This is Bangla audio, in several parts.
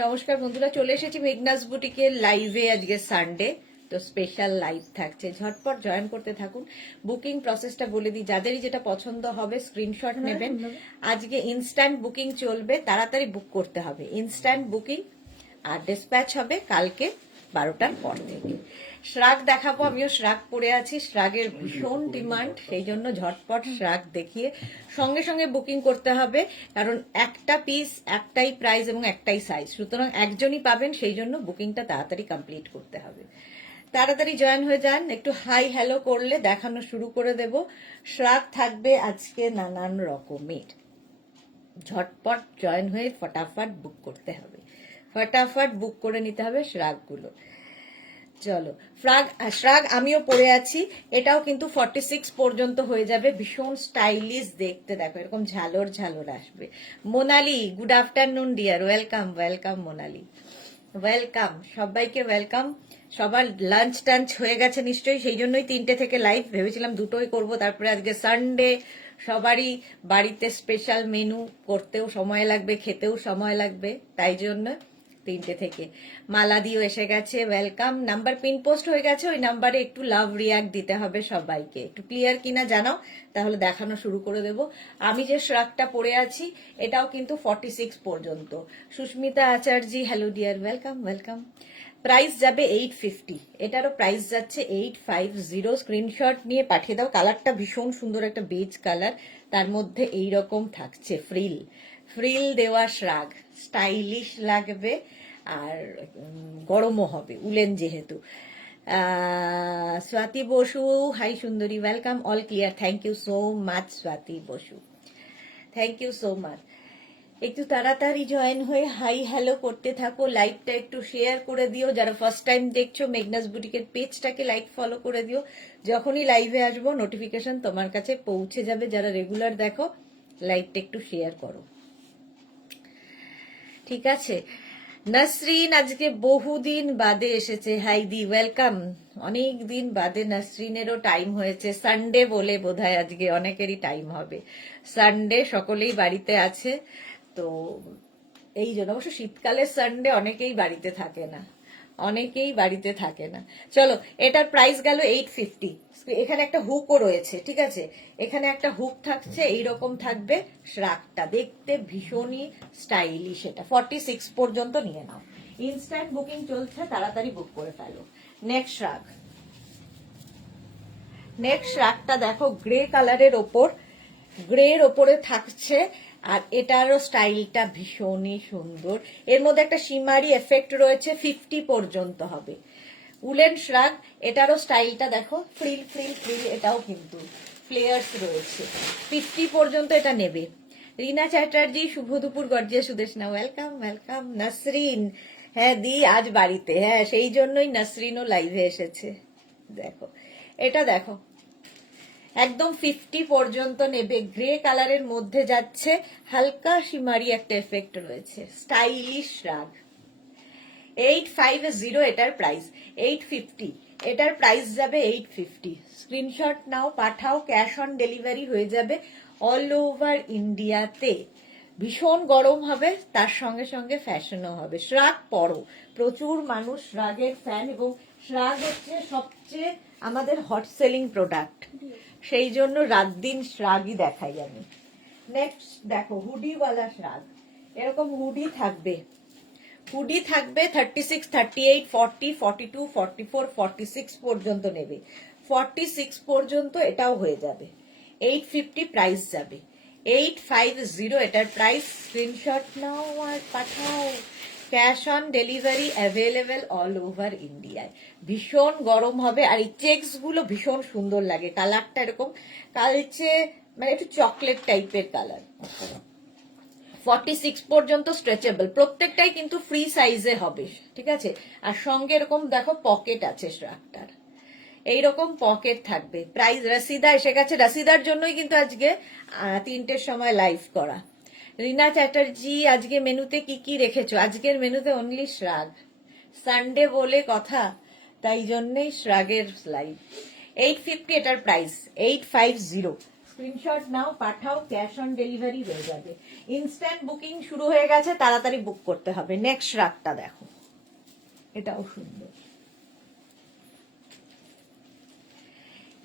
নমস্কার বন্ধুরা, চলে এসেছি মেঘনাস বুটিকের লাইভে। আজকে সানডে, তো স্পেশাল লাইভ থাকছে, ঝটপট জয়েন করতে থাকুন। বুকিং প্রসেসটা বলে দিই, যাদেরই যেটা পছন্দ হবে স্ক্রিনশট নেবেন। আজকে ইনস্ট্যান্ট বুকিং চলবে, তাড়াতাড়ি বুক করতে হবে। ইনস্ট্যান্ট বুকিং আর ডিসপ্যাচ হবে কালকে 12টার পর থেকে। শ্রাগ দেখাবো, আমিও শ্রাগ পরে আছি। শ্রাগের ভীষণ ডিমান্ড, সেই জন্য ঝটপট শ্রাগ দেখিয়ে সঙ্গে সঙ্গে বুকিং করতে হবে, কারণ একটা পিস একটাই প্রাইস এবং একটাই সাইজ, সুতরাং একজনই পাবেন, সেই জন্য বুকিংটা তাড়াতাড়ি কমপ্লিট করতে হবে। তাড়াতাড়ি জয়েন হয়ে যান, একটু হাই হ্যালো করলে দেখানো শুরু করে দেব। শ্রাগ থাকবে আজকে নানান রকমের। ঝটপট জয়েন হয়ে ফটাফট বুক করতে হবে, ফটাফট বুক করে নিতে হবে শ্রাগগুলো। চলো, শ্রাগ আমিও পরে আছি। এটাও কিন্তু 46 পর্যন্ত হয়ে যাবে। ভীষণ স্টাইলিশ দেখতে, দেখো এরকম ঝালর ঝালর আসবে। Monali, good afternoon dear, welcome welcome Monali, welcome সবাইকে, ওয়েলকাম। সবার লাঞ্চ টাঞ্চ হয়ে গেছে নিশ্চয়ই, সেই জন্যই 3টে থেকে লাইভ। ভেবেছিলাম দুটোই করব, তারপরে আজকে সানডে, সবারই বাড়িতে স্পেশাল মেনু করতেও সময় লাগবে, খেতেও সময় লাগবে, তাই জন্য 3টে থেকে। মালাদিও এসে গেছে, ওয়েলকাম। নাম্বার পিন পোস্ট হয়ে গেছে, ওই নাম্বারে একটু লাভ রিয়াক্ট দিতে হবে সবাইকে। একটু ক্লিয়ার কিনা জানাও, তাহলে দেখানো শুরু করে দেব। আমি যে শ্রাগটা পরে আছি এটাও কিন্তু 46 পর্যন্ত। Susmita Acharya, hello dear, welcome welcome. Price যাবে 850, এটারও প্রাইস যাচ্ছে 850। স্ক্রিনশট নিয়ে পাঠিয়ে দাও। কালারটা ভীষণ সুন্দর, একটা বেজ কালার, তার মধ্যে এইরকম থাকছে ফ্রিল, ফ্রিল দেওয়া শ্রাগ, স্টাইলিশ লাগবে আর গরমও হবে, উলেন যেহেতু। স্বাতি বসু, হাই সুন্দরী, welcome, all clear, thank you so much Swati Basu, thank you so much. একটু তাড়াতাড়ি জয়েন হয়ে হাই হ্যালো করতে থাকো, লাইভটা একটু শেয়ার করে দিও। যারা ফার্স্ট টাইম দেখছো মেঘনাস বুটিকের পেজটাকে লাইক ফলো করে দিও, যখনই লাইভে আসবো নোটিফিকেশন তোমার কাছে পৌঁছে যাবে। যারা রেগুলার দেখো, লাইভটা একটু শেয়ার করো, ঠিক আছে। নাসরিন আজকে বহুদিন বাদে এসেছে, হাইদি ওয়েলকাম। অনেক দিন বাদে নাসরিনেরও টাইম হয়েছে, সানডে বলে বোধহয় আজকে অনেকেরই টাইম হবে। সানডে সকলেই বাড়িতে আছে, তো এই জন্য। অবশ্য শীতকালের সানডে অনেকেই বাড়িতে থাকে না, অনেকেই বাড়িতে থাকে না। চলো, এটার প্রাইস গেল 850। এখানে একটা হুকও রয়েছে, ঠিক আছে, এখানে একটা হুক থাকছে, এইরকম থাকবে শ্রাগটা, দেখতে ভীষণই স্টাইলিশ। এটা 46 পর্যন্ত নিয়ে নাও। ইনস্ট্যান্ট বুকিং চলছে, তাড়াতাড়ি বুক করে ফেলো। নেক্সট শ্রাগ, নেক্সট শ্রাগটা দেখো, গ্রে কালারের ওপর, গ্রের ওপরে থাকছে, আর এটারও স্টাইলটা ভীষণই সুন্দর। এর মধ্যে একটা শিমারি এফেক্ট রয়েছে, 50 পর্যন্ত হবে। উলেন শ্রাগ, এটারও স্টাইলটা দেখো, ফ্রিল ফ্রিল ফ্রিল, এটাও কিন্তু ফ্লেয়ার্স রয়েছে। 50 পর্যন্ত এটা নেবে। রিনা চ্যাটার্জি, শুভ দুপুর, গর্জিয়া সুদেশনা, ওয়েলকাম ওয়েলকাম। নাসরিন, হ্যাঁ দি আজ বাড়িতে, হ্যাঁ সেই জন্যই নাসরিনও লাইভে এসেছে। দেখো এটা, দেখো একদম 50 পর্যন্ত নেবে। গ্রে কালারের মধ্যে যাচ্ছে, হালকা শিমারি একটা এফেক্ট রয়েছে, স্টাইলিশ শ্রাগ। 850 এটার প্রাইস, 850 এটার প্রাইস যাবে 850। স্ক্রিনশট নাও, পাঠাও, ক্যাশ অন ডেলিভারি হয়ে যাবে অল ওভার ইন্ডিয়াতে। ভীষণ গরম হবে, তার সঙ্গে সঙ্গে ফ্যাশনও হবে। শ্রাগ পরো, প্রচুর মানুষ শ্রাগের ফ্যান, এবং শ্রাগ হচ্ছে সবচেয়ে আমাদের হট সেলিং প্রোডাক্ট, সেই জন্য রাত দিন শ্রাগই দেখাই আমি। নেক্সট দেখো, হুডিওয়ালা শ্রাগ, এরকম হুডি থাকবে, হুডি থাকবে 36, 38, 40, 42, 44, 46 পর্যন্ত নেবে। 46 পর্যন্ত এটাও হয়ে যাবে। 850 প্রাইস যাবে, 850 এটার প্রাইস। স্ক্রিনশট নাও আর পাঠাও, cash on delivery available all over ইন্ডিয়ায়। ভীষণ গরম হবে, আর এই চেক্স গুলো ভীষণ সুন্দর লাগে, কালারটা এরকম কালচে, মানে একটু চকলেট টাইপের কালার। 46 পর্যন্ত স্ট্রেচেবল, প্রত্যেকটাই কিন্তু ফ্রি সাইজে হবে, ঠিক আছে। আর সঙ্গে এরকম দেখো পকেট আছে শ্রাগটার, এইরকম পকেট থাকবে। প্রাইস, রসিদা এসে গেছে, রসিদার জন্যই কিন্তু আজকে 3টের সময় লাইভ করা। রিনা চ্যাটার্জি, আজকে মেনুতে কি কি রেখেছো? আজকের মেনুতে অনলি শ্রাগ, সানডে বলে কথা, তাই জন্যই শ্রাগের লাইভ। 850 এটার প্রাইস, 850। স্ক্রিনশট নাও, পাঠাও, ক্যাশ অন ডেলিভারি হয়ে যাবে। ইনস্ট্যান্ট বুকিং শুরু হয়ে গেছে, তাড়াতাড়ি বুক করতে হবে। নেক্সট রাগটা দেখো, এটাও সুন্দর,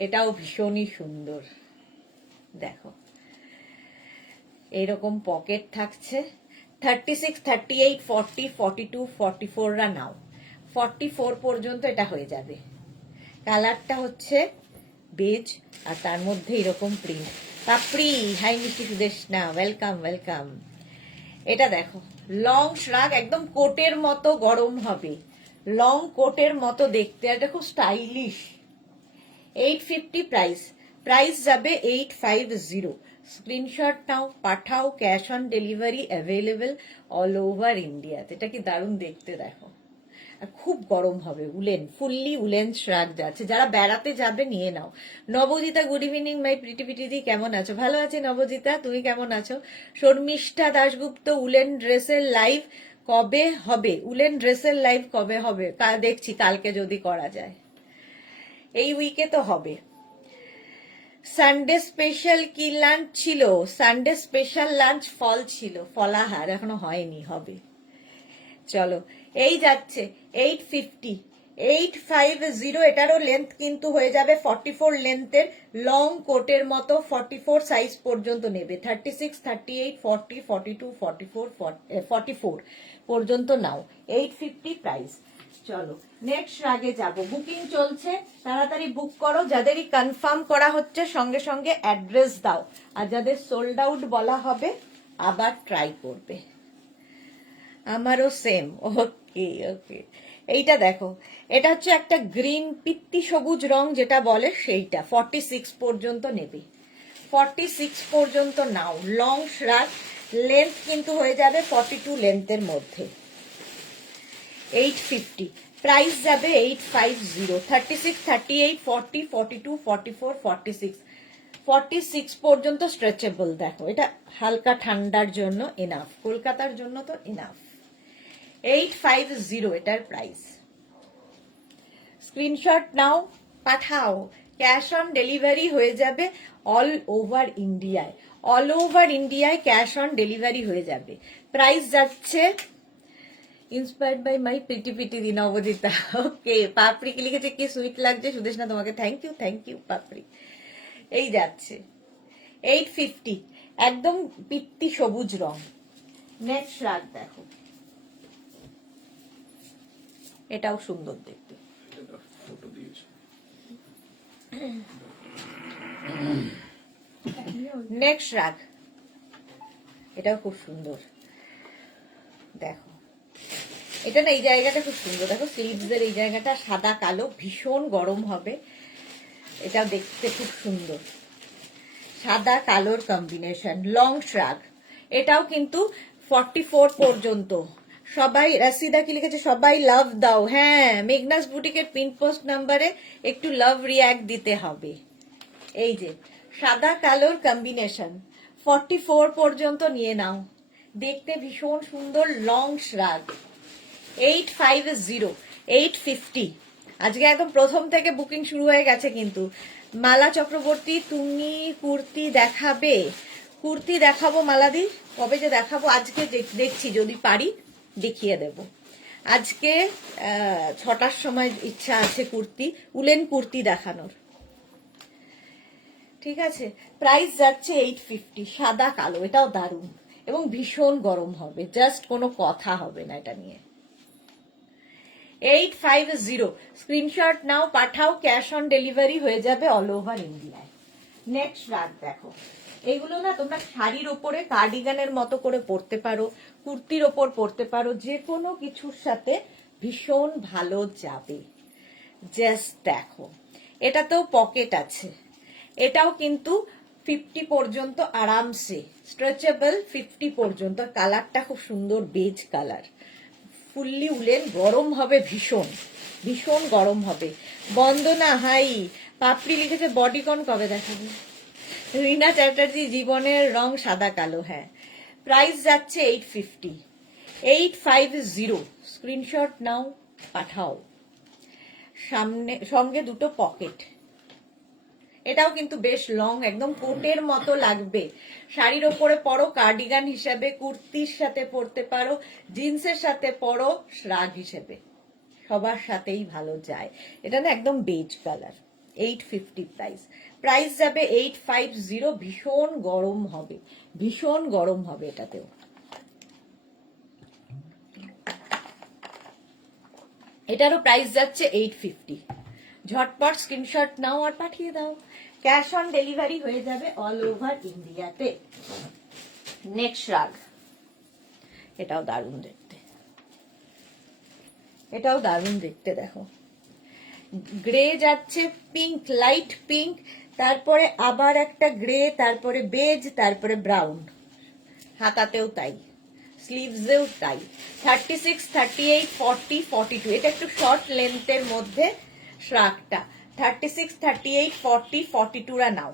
এটাও ভীষণই সুন্দর। দেখো এইরকম পকেট থাকছে। 36, 38, 40, 42, 44 রা নাও, 44 পর্যন্ত এটা হয়ে যাবে। কালারটা হচ্ছে বেজ, আর তার মধ্যে এরকম প্রিন্ট। পাপড়ি, হাই মিষ্টি সুদেশনা, ওয়েলকাম ওয়েলকাম। এটা দেখো লং শ্রাগ, একদম কোটের মতো গরম হবে, লং কোটের মতো দেখতে, এটা খুব স্টাইলিশ। 850 প্রাইস, প্রাইস যাবে 850। স্ক্রিনশট নাও, পাঠাও, cash on delivery available all over India. এটা কি দারুণ দেখতে, দেখো। আর খুব গরম হবে, উলেন, ফুললি উলেন শ্রাগ যাচ্ছে। যারা বেড়াতে যাবে নিয়ে নাও। নবজিতা, গুড ইভিনিং মাই প্রিটি পিটিদি, কেমন আছো? ভালো আছি নবজিতা, তুমি কেমন আছো? শর্মিষ্ঠা দাশগুপ্ত, উলেন ড্রেসের লাইভ কবে হবে? উলেন ড্রেসের লাইভ কবে হবে? দেখছি কালকে যদি করা যায়, এই উইকে তো হবে। সানডে স্পেশাল কি লাঞ্চ ছিল? সানডে স্পেশাল লাঞ্চ ফল ছিল, ফলাহার, এখনো হয়নি, হবে। চলো, এই যাচ্ছে 850, 850। এটারও লেন্থ কিন্তু হয়ে যাবে 44 লেন্থের, লং কোটের মতো। 44 সাইজ পর্যন্ত নেবে। 36, 38, 40, 42, 44, 44 পর্যন্ত নাও। 850 প্রাইস। চলো নেক্সট রাগে যাব, বুকিং চলছে, তাড়াতাড়ি বুক করো। যাদেরই কনফার্ম করা হচ্ছে সঙ্গে সঙ্গে অ্যাড্রেস দাও, আর যাদের সোল্ড আউট বলা হবে আবার ট্রাই করবে। আমারও সেম। ওকে ওকে, এইটা দেখো, এটা হচ্ছে একটা গ্রিন পিত্তি সবুজ রং যেটা বলে সেইটা। 46 পর্যন্ত নেবে, 46 পর্যন্ত নাও। লং শ্রাগ, লেন্থ কিন্তু হয়ে যাবে 42 লেন্থের মধ্যে। 850 প্রাইস যাবে 850। 36, 38, 40, 42, 44, 46, 46 পর্যন্ত স্ট্রেচেবল। দেখো এটা হালকা ঠান্ডার জন্য এনাফ, কলকাতার জন্য তো এনাফ। 850 এটার প্রাইস। স্ক্রিনশট নাও, পাঠাও, ক্যাশ অন ডেলিভারি হয়ে যাবে অল ওভার ইন্ডিয়ায়। অল ওভার ইন্ডিয়ায় ক্যাশ অন ডেলিভারি হয়ে যাবে। প্রাইস যাচ্ছে, inspired by my pretty Piti দি, নবজিতা। ওকে, পাপড়ি কি লিখেছে, কি সুইট লাগছে সুদেশনা তোমাকে, thank you thank you Papri. এই যাচ্ছে 850, একদম পিত্তি সবুজ রং। নেক্সট রাগ দেখো, এটাও সুন্দর দেখতে। নেক্সট রাগ, এটাও খুব সুন্দর। দেখো এটা না, এই জায়গাটা খুব সুন্দর। দেখো স্লিভস এর এই জায়গাটা সাদা কালো, ভীষণ গরম হবে। এটা দেখতে খুব সুন্দর, সাদা কালোর কম্বিনেশন, লং শ্রাগ। এটাও কিন্তু 44 পর্যন্ত। সবাই, রাশিদা কি লিখেছে, সবাই লাভ দাও। হ্যাঁ, মেঘনাস বুটিকের পিন পোস্ট নাম্বারে একটু লাভ রিয়াক্ট দিতে হবে। এই যে সাদা কালোর কম্বিনেশন, 44 পর্যন্ত নিয়ে নাও। দেখতে ভীষণ সুন্দর, লং শ্রাগ। 850, 850। আজকে একদম প্রথম থেকে বুকিং শুরু হয়ে গেছে কিন্তু। মালা চক্রবর্তী, তুমি কুর্তি দেখাবে? কুর্তি দেখাবো মালাদি, কবে যে দেখাবো, আজকে দেখছি যদি পারি দেখিয়ে দেব। আজকে 6টার সময় ইচ্ছা আছে কুর্তি, উলেন কুর্তি দেখানোর। ঠিক আছে, প্রাইস যাচ্ছে 850, সাদা কালো, এটাও দারুণ এবং ভীষণ গরম হবে, জাস্ট কোনো কথা হবে না এটা নিয়ে। 850, স্ক্রিনশট নাও, পাঠাও, ক্যাশ অন ডেলিভারি হয়ে যাবে অল ওভার ইন্ডিয়ায়। নেক্সট রাগ দেখো, এগুলো না তোমরা শাড়ির ওপরে কার্ডিগানের মতো করে পরতে পারো, কুর্তির ওপর পরতে পারো, যে কোনো কিছুর সাথে ভীষণ ভালো যাবে। জাস্ট দেখো, এটাতেও পকেট আছে, এটাও কিন্তু 50 পর্যন্ত আরামসে স্ট্রেচেবল। 50 পর্যন্ত, কালারটা খুব সুন্দর, বেজ কালার, ফুললি উলেন, গরম হবে ভীষণ, ভীষণ গরম হবে। বন্দনা হাই, পাপড়ি লিখেছে বডিকন কবে দেখাবে? রিনা চ্যাটার্জি, জীবনের রং সাদা কালো। হ্যাঁ, প্রাইস যাচ্ছে 850, 850। স্ক্রিনশট নাও, পাঠাও। সামনে সঙ্গে দুটো পকেট, এটাও কিন্তু বেশ লং, একদম কোটের মতো লাগবে। শাড়ির ওপরে পরো, কার্ডিগান হিসাবে, কুর্তির সাথে পরতে পারো, জিন্সের সাথে পরো, শ্রাগ হিসেবে সবার সাথেই ভালো যায়। এটা না একদম বেজ কালার। 850 প্রাইস। প্রাইস যাবে 850। ভীষণ গরম হবে, ভীষণ গরম হবে এটাতেও। এটারও প্রাইস যাচ্ছে 850। ঝটপট স্ক্রিনশট নাও আর পাঠিয়ে দাও। ক্যাশ অন ডেলিভারি হয়ে যাবে অল ওভার ইন্ডিয়াতে। নেক্সট শ্রাগ, এটাও দারুণ দেখতে, এটাও দারুণ দেখতে। দেখো গ্রে যাচ্ছে, পিঙ্ক, লাইট পিঙ্ক, তারপরে আবার একটা গ্রে, তারপরে বেজ, তারপরে ব্রাউন। হাতাতেও তাই, স্লিভসেও তাই। 36, 38, 40, 42, এটা একটু শর্ট লেন্থের মধ্যে শ্রাগটা। 36, 38, 40, 42 নাও।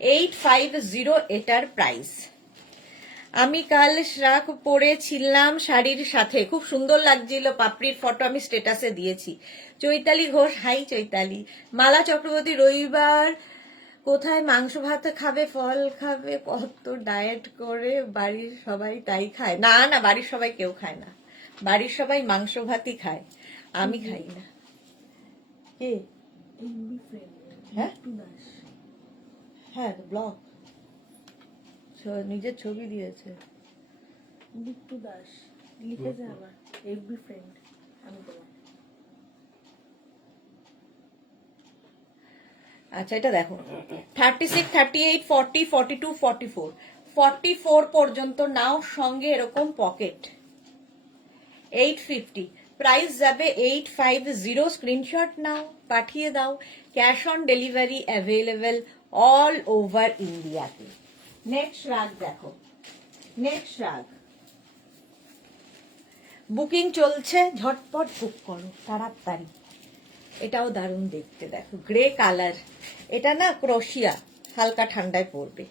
850 এটার প্রাইস। আমি কাল শ্রাগ পরেছিলাম শাড়ির সাথে, খুব সুন্দর লাগছিল। পাপড়ির ফটো আমি স্টেটাসে দিয়েছি। চৈতালি ঘোষ, হাই চৈতালি। মালা চক্রবর্তী, রবিবার কোথায় মাংস ভাত খাবে, ফল খাবে, কত ডায়েট করে, বাড়ির সবাই তাই খায়? না না, বাড়ির সবাই কেউ খায় না, বাড়ির সবাই মাংস ভাতই খায়, আমি খাই না। কে? হ্যাঁ হ্যাঁ, ব্লগ নিজের ছবি দিয়েছে। বিট্টু দাস লিখেছে আবার এফবি ফ্রেন্ড। আমি তোমার আচ্ছা এটা দেখো, 36, 38, 40, 42, 44, 44 পর্যন্ত নাও, সঙ্গে এরকম পকেট। 850 প্রাইস যাবে 850। স্ক্রিনশট নাও, পাঠিয়ে দাও। Cash on delivery available all over ইন্ডিয়াতে। নেক্সট রাগ দেখো, নেক্সট রাগ বুকিং চলছে, ঝটপট বুক করো তাড়াতাড়ি। এটাও দারুণ দেখতে, দেখো গ্রে কালার। এটা না ক্রোশিয়া, হালকা ঠান্ডায় পড়বে।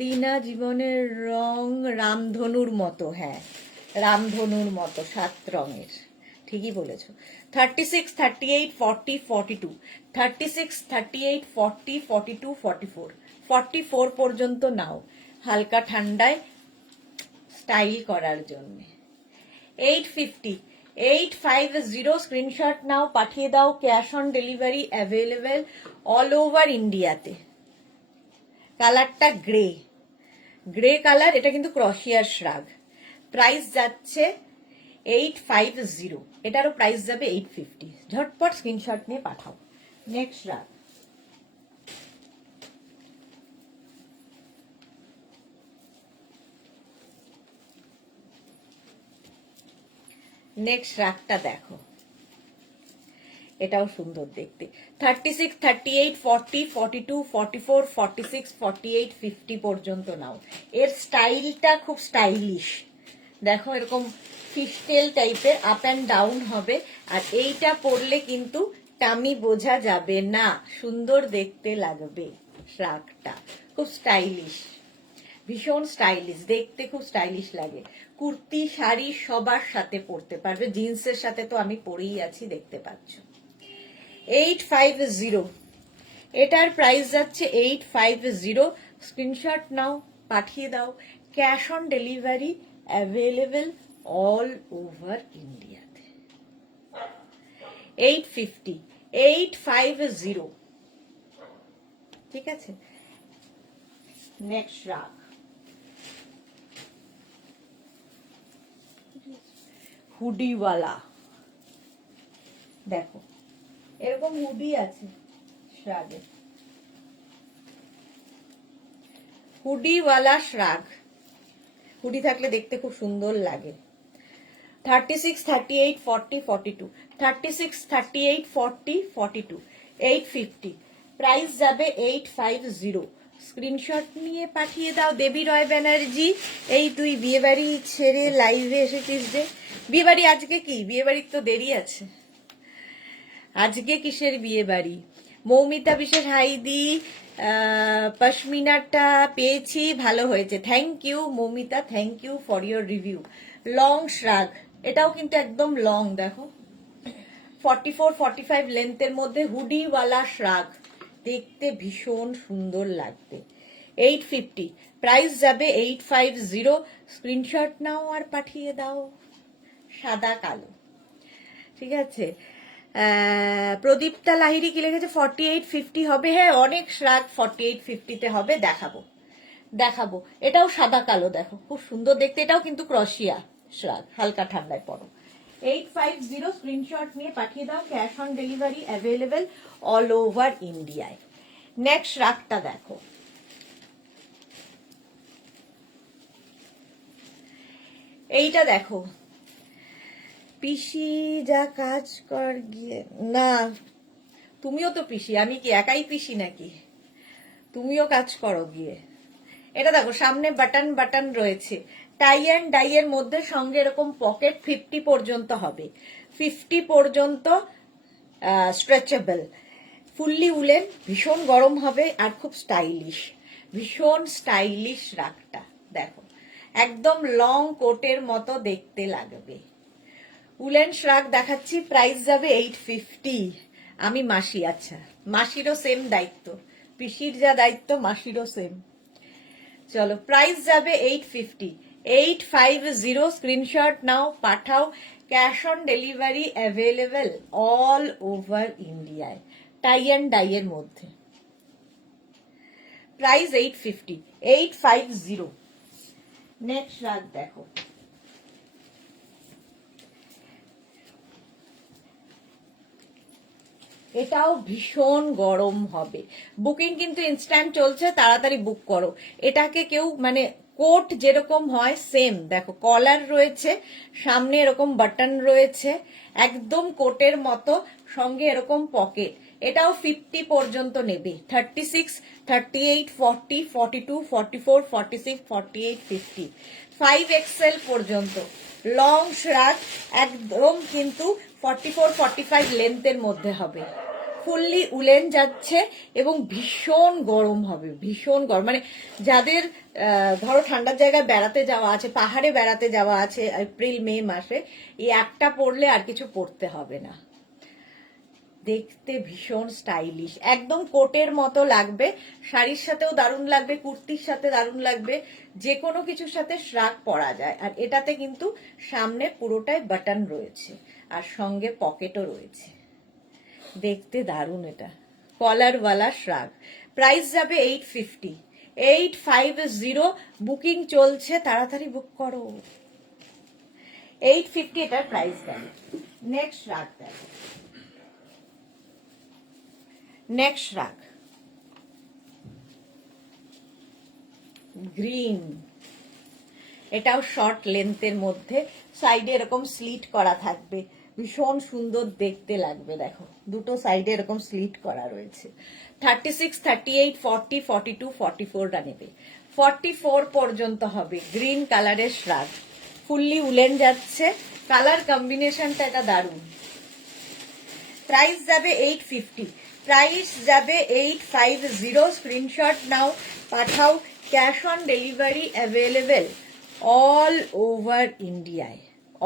রিনা জীবনের রং রামধনুর মতো, হ্যাঁ রামধনুর মতো, 7 রঙের, ঠিকই বলেছো। 36, 38, 40, 42, 36, 38, 40, 42, 44, 44 পর্যন্ত নাও, হালকা ঠান্ডায় স্টাইল করার জন্য। 850, 850 স্ক্রিনশট নাও, পাঠিয়ে দাও। Cash on delivery available all over ইন্ডিয়াতে। কালারটা গ্রে, গ্রে কালার, এটা কিন্তু ক্রশিয়ার শ্রাগ। প্রাইস যাচ্ছে 850। এটারও প্রাইস যাবে 850। ঝটপট স্ক্রিনশট নিয়ে পাঠাও। নেক্সট শ্রাগ, নেক্সট রাগটা দেখো, এটাও সুন্দর দেখতে। 36, 38, 40, 42, 44, 46, 48, 50 পর্যন্ত নাও। এর স্টাইলটা খুব স্টাইলিশ, দেখো এরকম ফিশটেল টাইপের, আপ অ্যান্ড ডাউন হবে। আর এইটা পরলে কিন্তু টামি বোঝা যাবে না, সুন্দর দেখতে লাগবে। শ্রাগটা খুব স্টাইলিশ, ভীষণ স্টাইলিশ দেখতে, খুব স্টাইলিশ লাগে। কুর্তি শাড়ি সবার সাথে পরতে পারবে, জিন্সের সাথে তো আমি পরেই আছি, দেখতে পাচ্ছ। 850 এটার প্রাইস যাচ্ছে 850। স্ক্রিনশট নাও, পাঠিয়ে দাও। Cash on delivery available all over ইন্ডিয়াতে। 850, 850, ঠিক আছে। নেক্সট রাগ, হুডিওয়ালা, দেখো এরকম হুডি আছে শ্রাগে, হুডিওয়ালা শ্রাগ। হুডি থাকলে দেখতে খুব সুন্দর লাগে। 36, 38, 40, 42, 36, 38, 40, 42, 850। প্রাইস যাবে 850। স্ক্রিনশট নিয়ে পাঠিয়ে দাও। দেবী রয় ব্যানার্জি, এই তুই বিয়ে বাড়ি ছেড়ে লাইভে এসেছিস যে? বিয়ে বাড়ি আজকে কি? বিয়ে বাড়ির তো দেরি আছে। আজকে কিসের বিয়ে বাড়ি? মৌমিতা বিশেষ হাইদি, পশমিনাটা পেয়েছি, ভালো হয়েছে। Thank you Moumita, thank you for your review. Long shrug, এটাও কিন্তু একদম লং, দেখো 44-45 লেন্থের মধ্যে হুডিওয়ালা শ্রাগ, দেখতে ভীষণ সুন্দর লাগবে। 850, প্রাইস যাবে 850। স্ক্রিনশট নাও আর পাঠিয়ে দাও। সাদা কালো, ঠিক আছে। প্রদীপ্তা লাহিড়ী কি লিখেছে? 4850 হবে। হ্যাঁ, অনেক শ্রাগ 4850-তে হবে, দেখাবো। এটাও সাদা কালো, দেখো খুব সুন্দর দেখতে। এটাও কিন্তু ক্রশিয়া শ্রাগ, হালকা ঠান্ডায় পরো। 850 স্ক্রিনশট নিয়ে পাঠিয়ে দাও। Cash on delivery available all over ইন্ডিয়ায়। নেক্সট শ্রাগটা দেখো, এইটা দেখো। পিসি যা কাজ কর গিয়ে, না তুমিও তো পিসি, আমি কি একাই পিসি নাকি? তুমিও কাজ করো গিয়ে। এটা দেখো, সামনে বাটন রয়েছে, টাই অ্যান্ড ডাই এর মধ্যে, সঙ্গে এরকম পকেট 50 পর্যন্ত হবে, 50 পর্যন্ত স্ট্রেচেবল, ফুললি উলেন, ভীষণ গরম হবে আর খুব স্টাইলিশ, ভীষণ স্টাইলিশ রাগটা দেখো, একদম লং কোটের মতো দেখতে লাগবে। উলেন শ্রাগ দেখাচ্ছি, প্রাইস যাবে 850। আমি মাসি, আচ্ছা মাসিরও সেম দায়িত্ব, পিসির যা দায়িত্ব মাসিরও সেম। চলো, প্রাইস যাবে 850। 850 স্ক্রিনশট নাও, পাঠাও। Cash on delivery available all over ইন্ডিয়ায়, টাই অ্যান্ড ডাই এর মধ্যে। প্রাইস 850, 850। নেক্সট রাগ দেখো, এটাও ভীষণ গরম হবে। বুকিং কিন্তু ইনস্ট্যান্ট চলছে, তাড়াতাড়ি বুক করো। এটাকে কেউ মানে কোট যেরকম হয় সেম, দেখো কলার রয়েছে, সামনে এরকম বাটন রয়েছে, একদম কোটের মতো, সঙ্গে এরকম পকেট। এটাও 50 পর্যন্ত নেবে, 36, 38, 40, 42, 44, 46, 48, 50, 5XL পর্যন্ত লং শ্রাগ, একদম কিন্তু 44-45 লেন্থের মধ্যে হবে, ফুললি উলেন যাচ্ছে এবং ভীষণ গরম হবে, ভীষণ গরম। মানে যাদের ধরো ঠান্ডার জায়গায় বেড়াতে যাওয়া আছে, পাহাড়ে বেড়াতে যাওয়া আছে এপ্রিল মে মাসে, এই একটা পরলে আর কিছু পরতে হবে না, দেখতে ভীষণ স্টাইলিশ, একদম কোটের মতো লাগবে। শাড়ির সাথেও দারুণ লাগবে, কুর্তির সাথে দারুণ লাগবে, যে কোনো কিছুর সাথে শ্রাগ পরা যায়। আর এটাতে কিন্তু সামনে পুরোটাই বাটন রয়েছে আর সঙ্গে পকেটও রয়েছে, দেখতে দারুণ। এটা কলারওয়ালা শ্রাগ, প্রাইস যাবে 850। 850 বুকিং চলছে, তাড়াতাড়ি বুক করো। 850 এটার প্রাইস দেন। নেক্সট শ্রাগ দেখো, নেক্সট রাগ গ্রিন, এটাও শর্ট লেন্থের মধ্যে, সাইডে এরকম স্লিট করা থাকবে, ভীষণ সুন্দর দেখতে লাগবে। দেখো দুটো সাইডে এরকম স্লিট করা রয়েছে। 36, 38, 40, 42, 44 নেবে, 44 পর্যন্ত হবে। গ্রিন কালারের শ্রাগ, ফুললি উলেন যাচ্ছে, কালার কম্বিনেশনটা এটা দারুণ। প্রাইস যাবে 850, প্রাইস যাবে 850। স্ক্রিনশট নাও, পাঠাও। Cash on delivery available all over ইন্ডিয়ায়,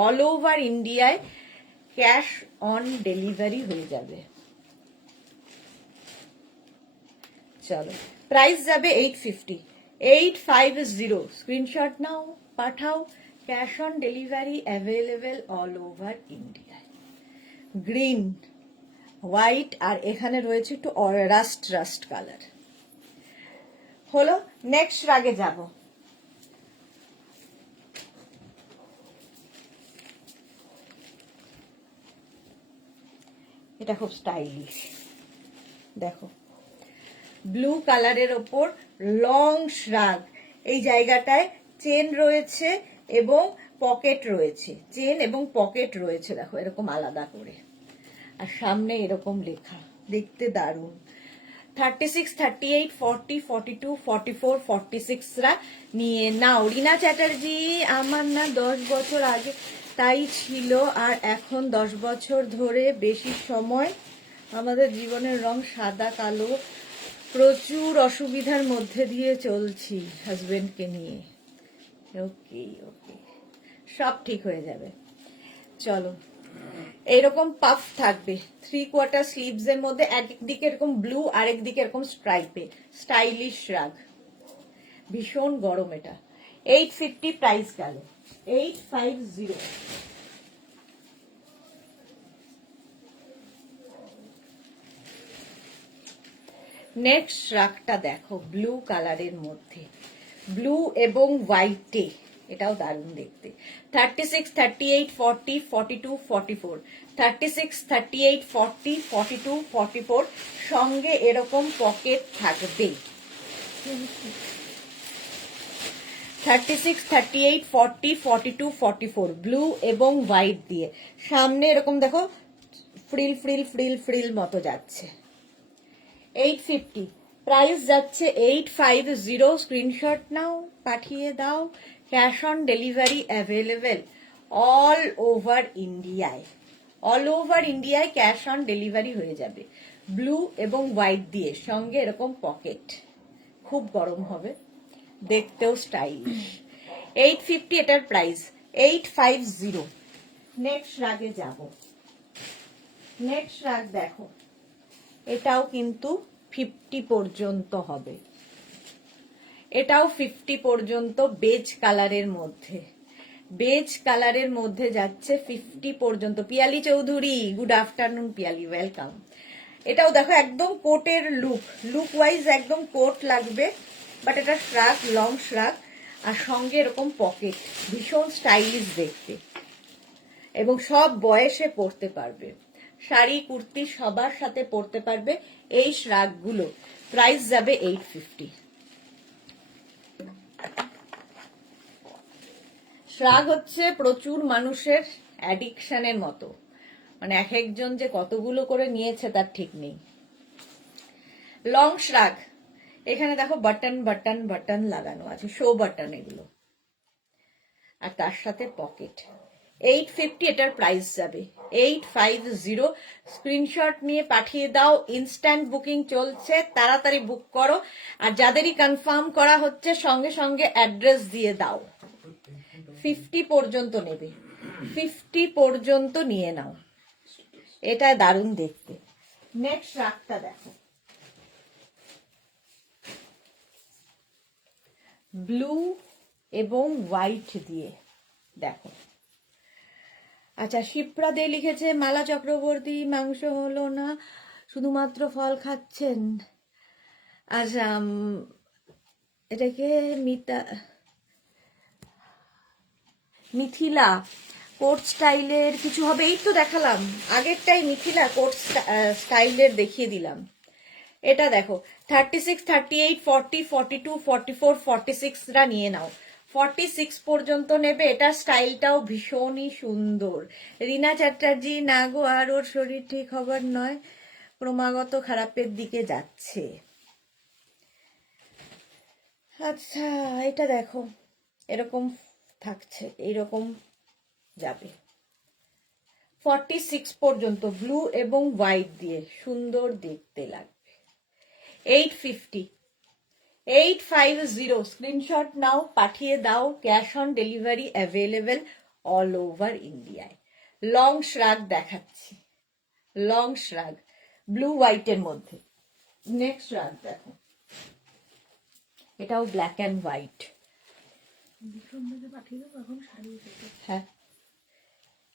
অল ওভার ইন্ডিয়ায় ক্যাশ অন ডেলিভারি হয়ে যাবে। চলো, প্রাইস যাবে 850, 850। স্ক্রিনশট নাও, পাঠাও। Cash on delivery available all over ইন্ডিয়ায়। গ্রিন, হোয়াইট আর এখানে রয়েছে একটু রাস্ট কালার। হলো, নেক্সট রাগে যাব। এটা খুব স্টাইলিশ, দেখো ব্লু কালারের ওপর লং শ্রাগ, এই জায়গাটায় চেন রয়েছে এবং পকেট রয়েছে, চেন এবং পকেট রয়েছে, দেখো এরকম আলাদা করে, আর সামনে এরকম লেখা, দেখতে দারুণ। 36, 38, 40, 42, 44, 46 নিয়ে নাও। রিনা চ্যাটার্জি, আমার না 10 বছর আগে তাই ছিল, আর এখন 10 বছর ধরে বেশি সময় আমাদের জীবনের রং সাদা কালো, প্রচুর অসুবিধার মধ্যে দিয়ে চলছি হাজবেন্ডকে নিয়ে। ওকে ওকে, সব ঠিক হয়ে যাবে। চলো, এরকম পাফ থাকবে, 3/4 স্লিভস এর মধ্যে একদিকে এরকম ব্লু আর একদিকে এরকম স্ট্রাইপে, স্টাইলিশ শ্রাগ, ভীষণ গরম। এটা 850 প্রাইস গেল, 850। নেক্সট শ্রাগটা দেখো, ব্লু কালারের মধ্যে, ব্লু এবং হোয়াইটে, এটাও দারুণ দেখতে। 36, 38, 40, 42, 44, 36, 38, 40, 42, 44, সঙ্গে এরকম পকেট থাকবে। 36, 38, 40, 42, 44, ব্লু এবং হোয়াইট দিয়ে, সামনে এরকম দেখো ফ্রিল ফ্রিল ফ্রিল ফ্রিল মতো যাচ্ছে। 850 প্রাইস যাচ্ছে, 850। স্ক্রিনশট নাও, পাঠিয়ে দাও, cash on delivery available all over ইন্ডিয়ায়। অল ওভার ইন্ডিয়ায় ক্যাশ অন ডেলিভারি হয়ে যাবে। ব্লু এবং হোয়াইট দিয়ে, সঙ্গে এরকম পকেট, খুব গরম হবে, দেখতেও স্টাইলিশ। 850 এটার প্রাইস, 850। নেক্সট রাগে যাব। নেক্সট রাগ দেখো, এটাও কিন্তু 50 পর্যন্ত হবে, এটাও 50 পর্যন্ত, বেজ কালারের মধ্যে, বেজ কালারের মধ্যে যাচ্ছে 50 পর্যন্ত। Piyali Chowdhury, good afternoon Piyali, welcome. এটাও দেখো একদম কোটের লুক, লুক ওয়াইজ একদম কোট লাগবে, বাট এটা শ্রাগ, লং শ্রাগ, আর সঙ্গে এরকম পকেট, ভীষণ স্টাইলিশ দেখতে, এবং সব বয়সে পরতে পারবে, শাড়ি কুর্তি সবার সাথে পরতে পারবে এই শ্রাগগুলো। প্রাইস যাবে 850। শ্রাগ হচ্ছে প্রচুর মানুষের অ্যাডিকশনের মতো, মানে এক একজন যে কতগুলো করে নিয়েছে তার ঠিক নেই। লং শ্রাগ, এখানে দেখো বাটন বাটন বাটন লাগানো আছে, শো বাটন এগুলো, আর তার সাথে পকেট। 850 এটার প্রাইস যাবে, 850। স্ক্রিনশট নিয়ে পাঠিয়ে দাও, ইনস্ট্যান্ট বুকিং চলছে, তাড়াতাড়ি বুক করো, আর যাদেরই কনফার্ম করা হচ্ছে সঙ্গে সঙ্গে অ্যাড্রেস দিয়ে দাও। 50 পর্যন্ত নেবে, 50 পর্যন্ত নিয়ে নাও, এটা দারুণ দেখতে। নেক্সট রাগটা দেখো, ব্লু এবং হোয়াইট দিয়ে, দেখো। আচ্ছা, শিপ্রা দে লিখেছে, মালা চক্রবর্তী, মাংস হলো না, শুধুমাত্র ফল খাচ্ছেন। আচ্ছা, এটাকে মিথিলা কোট স্টাইলের কিছু হবে, এই তো দেখালাম আগেরটাই, মিথিলা কোট স্টাইলের দেখিয়ে দিলাম। এটা দেখো 36, 38, 40, 42, 44, 46রা নিয়ে নাও, 46 পর্যন্ত নেবে। এটার স্টাইলটাও ভীষণই সুন্দর। রিনা চ্যাটার্জি, না গো আর ওর শরীর ঠিক হবার নয়, ক্রমাগত খারাপের দিকে যাচ্ছে। আচ্ছা, এটা দেখো এরকম থাকছে, এইরকম যাবে 46 পর্যন্ত, ব্লু এবং হোয়াইট দিয়ে, সুন্দর দেখতে লাগবে। 850, 850। স্ক্রিনশট নাও, পাঠিয়ে দাও, cash on delivery available all over ইন্ডিয়ায়। লং শ্রাগ দেখাচ্ছি, লং শ্রাগ, ব্লু হোয়াইটের মধ্যে। নেক্সট শ্রাগ দেখো, এটাও ব্ল্যাক অ্যান্ড হোয়াইট। হ্যাঁ,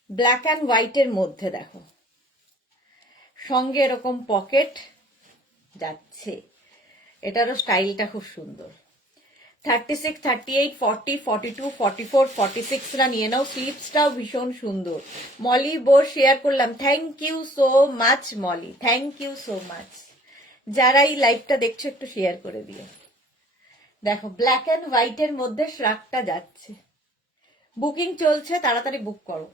ব্ল্যাক অ্যান্ড হোয়াইটের মধ্যে দেখো, সঙ্গে এরকম পকেট যাচ্ছে, এটারও স্টাইলটা খুব সুন্দর। 36, 38, 40, 42, 44, 46রা নিয়ে নাও, স্লিপসটাও ভীষণ সুন্দর। মলি বোর শেয়ার করলাম, thank you so much Moli, thank you so much. যারা এই লাইভটা দেখছো একটু শেয়ার করে দিও। দেখো ব্ল্যাক অ্যান্ড হোয়াইটের মধ্যে শ্রাগটা যাচ্ছে, বুকিং চলছে, তাড়াতাড়ি বুক করো।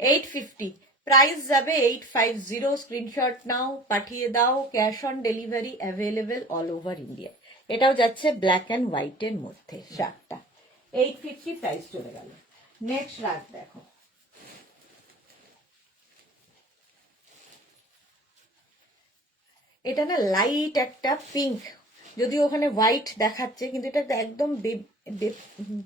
850 প্রাইস যাবে, 850। স্ক্রিনশট নাও, পাঠিয়ে দাও, cash on delivery available all over India. এটাও যাচ্ছে ব্ল্যাক অ্যান্ড হোয়াইটের মধ্যে, শ্রাগটা 850 প্রাইস চলে গেল। নেক্সট শ্রাগ দেখো, এটা না লাইট একটা পিঙ্ক, যদিও ওখানে হোয়াইট দেখাচ্ছে, কিন্তু এটা একদম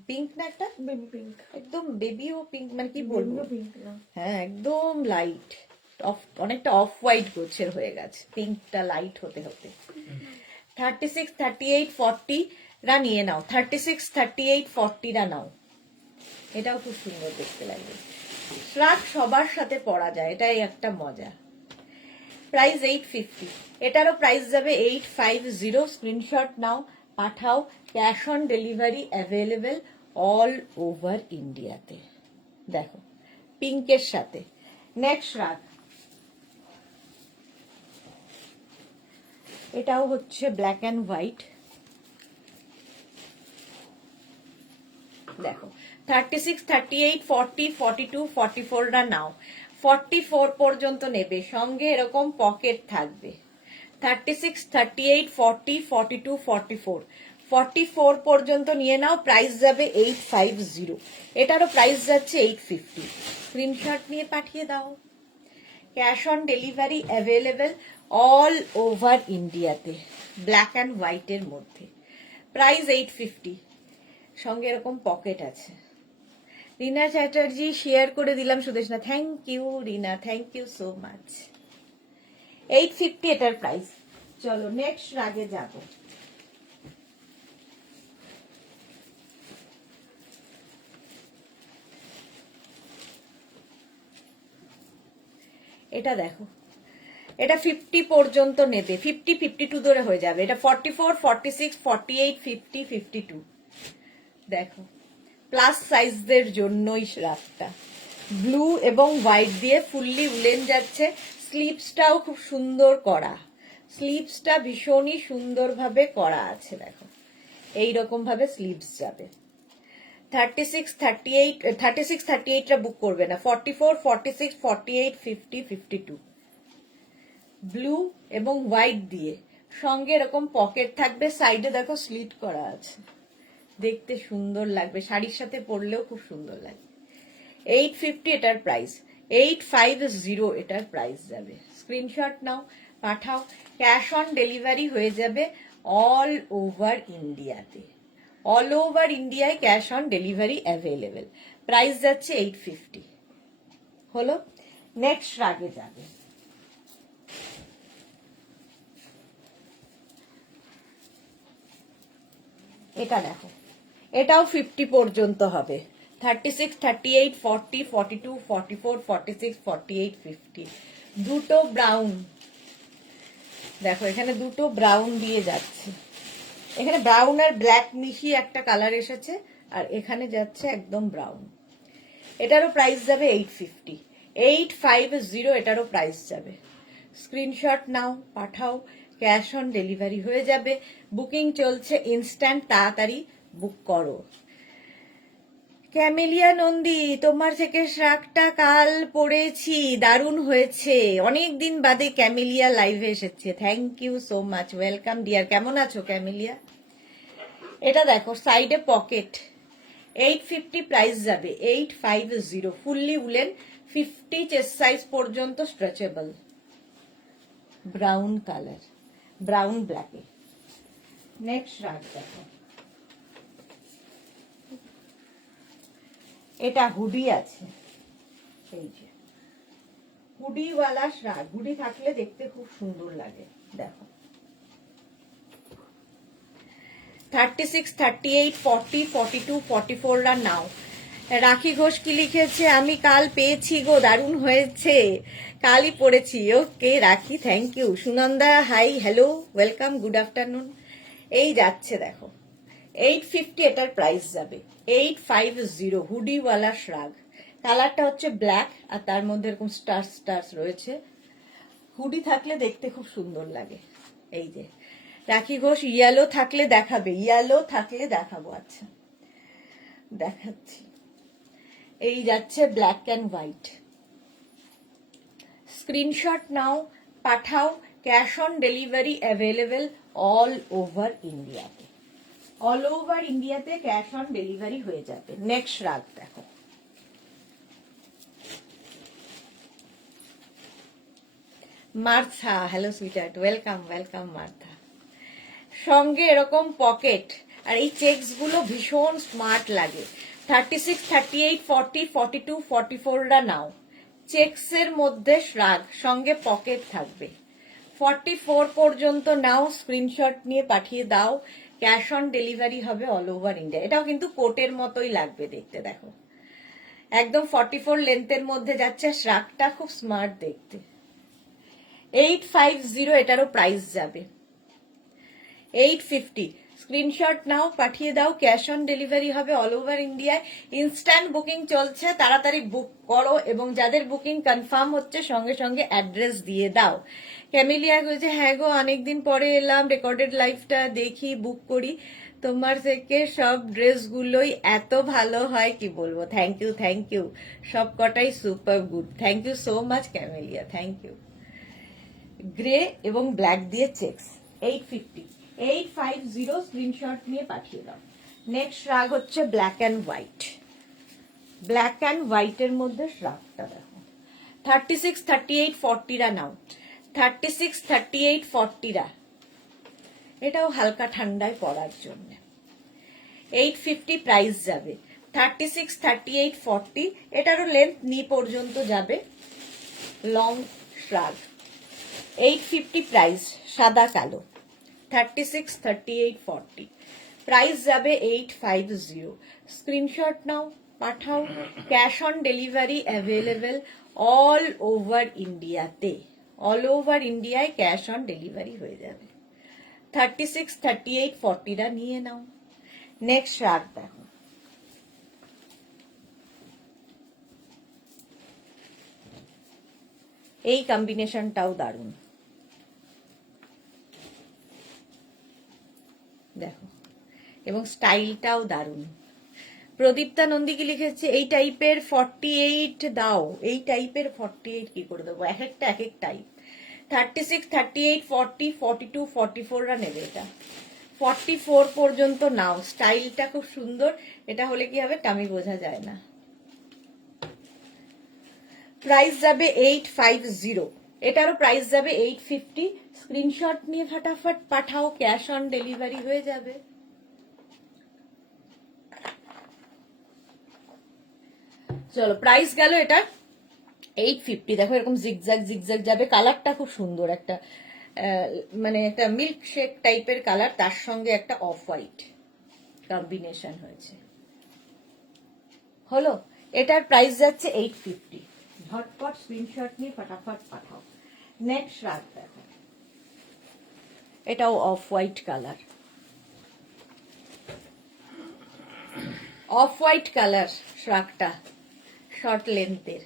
পিঙ্ক না, একটা বেবি পিঙ্ক, একদম বেবিও পিঙ্ক, মানে কি বলবো, পিঙ্ক না, হ্যাঁ একদম লাইট। অনেকটা অফ হোয়াইট গোছের হয়ে গেছে, পিঙ্কটা লাইট হতে হতে। 36, 38, 40 রা নিয়ে নাও, 36, 38, 40 রা নাও। এটাও খুব সুন্দর দেখতে লাগবে। শ্রাগ সবার সাথে পরা যায়, এটাই একটা মজা। প্রাইস 850, এটারও প্রাইস যাবে 850। স্ক্রিনশট নাও, পাঠাও। Cash on delivery available all over ইন্ডিয়াতে। দেখো পিঙ্কের সাথে। নেক্সট শ্রাগ, এটাও হচ্ছে ব্ল্যাক অ্যান্ড হোয়াইট। দেখো 36, 38, 40, 42, 44 রা নাও। 44 পর্যন্ত নেবে, সঙ্গে এরকম পকেট থাকবে। 36, 38, 40, 42, 44, 44 পর্যন্ত নিয়ে নাও। প্রাইস যাবে 850। এটারও প্রাইস যাচ্ছে 850। স্ক্রিনশট নিয়ে পাঠিয়ে দাও। Cash on delivery available all over ইন্ডিয়াতে, ব্ল্যাক অ্যান্ড হোয়াইটের মধ্যে। প্রাইস 850, সঙ্গে এরকম পকেট আছে। রিনা চ্যাটার্জি শেয়ার করে দিলাম Sudeshna, thank you Rina, thank you so much. 850 এটার প্রাইস। চলো নেক্সট রাগে যাব। এটা দেখো, এটা 50 পর্যন্ত নেবে, 50, 52 ধরে হয়ে যাবে। এটা 44, 46, 48, 50, 52। দেখো প্লাস সাইজদের জন্যই রাতটা। ব্লু এবং হোয়াইট দিয়ে ফুললি উলেন যাচ্ছে। স্লিভসটাও খুব সুন্দর করা, স্লিভসটা ভীষণই সুন্দরভাবে করা আছে। দেখো এইরকম ভাবে স্লিভস যাবে। 36, 38, 36, 38 টা বুক করবে না। 44, 46, 48, 50, 52। ব্লু এবং হোয়াইট দিয়ে, সঙ্গে এরকম পকেট থাকবে। সাইডে দেখো স্লিট করা আছে, দেখতে সুন্দর লাগবে, শাড়ির সাথে পরলেও খুব সুন্দর লাগবে। 850 এটার প্রাইস, 850 এটার প্রাইস যাবে। স্ক্রিনশট নাও, পাঠাও। ক্যাশ অন ডেলিভারি হয়ে যাবে অল ওভার ইন্ডিয়াতে, অল ওভার ইন্ডিয়ায় cash on delivery available. Price যাচ্ছে 850। হলো, নেক্সট রাগে যাবে। এটা দেখো, এটাও 50 পর্যন্ত হবে। 36, 38, 40, 42, 44, 46, 48, 50। দুটো ব্রাউন, দেখো এখানে দুটো ব্রাউন দিয়ে যাচ্ছে। এখানে ব্রাউন আর ব্ল্যাক মিশিয়ে একটা কালার এসেছে, আর এখানে যাচ্ছে একদম ব্রাউন। এটারও প্রাইস যাবে 850। 850 এটারও প্রাইস যাবে। স্ক্রিনশট নাও, পাঠাও। ক্যাশ অন ডেলিভারি হয়ে যাবে। বুকিং চলছে ইনস্ট্যান্ট, তাড়াতাড়ি বুক করো। ক্যামেলিয়া নন্দী, তোমার থেকে শ্রাগটা কাল পড়েছি, দারুণ হয়েছে। অনেকদিন বাদে ক্যামেলিয়া লাইভে এসেছে, thank you so much, welcome dear. কেমন আছো ক্যামেলিয়া? এটা দেখো সাইডে পকেট। 850 প্রাইস যাবে, 850। ফুললি উলেন, 50 চেস্ট সাইজ পর্যন্ত স্ট্রেচেবল। ব্রাউন কালার, ব্রাউন ব্ল্যাকে। নেক্সট রাগ দেখো, এটা হুডি আছে। এই যে হুডিওয়ালা শ্রাগ, হুডি থাকলে দেখতে খুব সুন্দর লাগে। দেখো 36, 38, 40, 42, 44 রা নাও। রাখি ঘোষ কি লিখেছে, আমি কাল পেয়েছি গো, দারুণ হয়েছে, কালই পড়েছি। ওকে রাখি, thank you. Sunanda hi, hello, welcome, good afternoon. এই যাচ্ছে দেখো 850 এটার প্রাইস যাবে। 850 হুডিওয়ালা শ্রাগ। কালারটা হচ্ছে ব্ল্যাক, আর তার মধ্যে এরকম স্টার্স স্টার্স রয়েছে। হুডি থাকলে দেখতে খুব সুন্দর লাগে। এই যে রাখি ঘোষ, ইয়েলো থাকলে দেখাবে, ইয়েলো থাকলে দেখাবো। আচ্ছা দেখাচ্ছি। এই যাচ্ছে ব্ল্যাক অ্যান্ড হোয়াইট। স্ক্রিনশট নাও, পাঠাও। Cash on delivery available all over ইন্ডিয়াতে, অল ওভার ইন্ডিয়াতে ক্যাশ অন ডেলিভারি হয়ে যাবে। নেক্সট রাগ দেখো, Martha, hello sweetheart, welcome welcome Martha. সঙ্গে এরকম পকেট, আর এই চেকস গুলো ভীষণ স্মার্ট লাগে। 36, 38, 40, 42, 44 রা নাও। চেক্সের মধ্যে শ্রাগ, সঙ্গে পকেট থাকবে। 44 পর্যন্ত নাও, স্ক্রিনশট নিয়ে পাঠিয়ে দাও। ক্যাশ অন ডেলিভারি হবে অল ওভার ইন্ডিয়া। এটাও কিন্তু কোটের মতোই লাগবে দেখতে, দেখো একদম 44 লেন্থের মধ্যে যাচ্ছে। শ্রাগটা খুব স্মার্ট দেখতে। 850 এটারও প্রাইস যাবে। 850 স্ক্রিনশট নাও, পাঠিয়ে দাও। ক্যাশ অন ডেলিভারি হবে অল ওভার ইন্ডিয়ায়। ইনস্ট্যান্ট বুকিং চলছে, তাড়াতাড়ি বুক করো এবং যাদের বুকিং কনফার্ম হচ্ছে সঙ্গে সঙ্গে অ্যাড্রেস দিয়ে দাও। ক্যামেলিয়া বলছে হ্যাঁ গো, অনেকদিন পরে এলাম, রেকর্ডেড লাইভটা দেখি, বুক করি। তোমার থেকে সব ড্রেসগুলোই এত ভালো হয় কি বলবো। Thank you, thank you. সব কটাই super good. Thank you so much Camellia, thank you. Grey এবং ব্ল্যাক দিয়ে চেক্স। 850 স্ক্রিনশট নিয়ে পাঠিয়ে দাও। নেক্সট শ্রাগ হচ্ছে black and white. Black and হোয়াইটের মধ্যে শ্রাগটা দেখো। 36, 38, 40 নাও। 36, 38, 40 এটাও হালকা ঠান্ডায় পরার জন্য। 850 প্রাইস যাবে। 36, 38, 40 এটারও লেন্থ নি পর্যন্ত যাবে। লং শ্রাগ। 850 প্রাইস, সাদা কালো। 36, 38, 40 প্রাইস যাবে 850। স্ক্রিনশট নাও, পাঠাও। Cash on delivery available all over ইন্ডিয়াতে। অল ওভার ইন্ডিয়ায় ক্যাশ অন ডেলিভারি হয়ে যাবে। 36, 38, 40 নিয়ে নাও। নেক্সট শ্রাগ দেখো। এই কম্বিনেশনটাও দারুণ দেখো, এবং স্টাইলটাও দারুণ। প্রদীপ্তা নন্দী কি লিখেছে, এই টাইপের 48 দাও। এই টাইপের 48 কি করে দেবো, এক একটা এক এক টাইপ। 36, 38, 40, 42, 44 নেবে এটা। 44 পর্যন্ত নাও। স্টাইলটা খুব সুন্দর। এটা হলে কি হবে টামি বোঝা যায় না। প্রাইস যাবে 850। এটারও প্রাইস যাবে 850। স্ক্রিনশট নিয়ে ফটাফট পাঠাও, ক্যাশ অন ডেলিভারি হয়ে যাবে। চলো, প্রাইস গেল এটা 850। দেখো এরকম জিগজ্যাগ জিগজ্যাগ যাবে। কালারটা খুব সুন্দর, একটা মানে একটা মিল্ক শেক টাইপের কালার, তার সঙ্গে একটা অফ হোয়াইট কম্বিনেশন হয়েছে। হলো, এটার প্রাইস যাচ্ছে 850। ঝটপট স্ক্রিনশট নিয়ে ফটাফট পাঠাও। নেক্সট শ্রাগ দেখো, এটাও off white colour. Off white colour শ্রাগটা, শর্ট লেন্থের।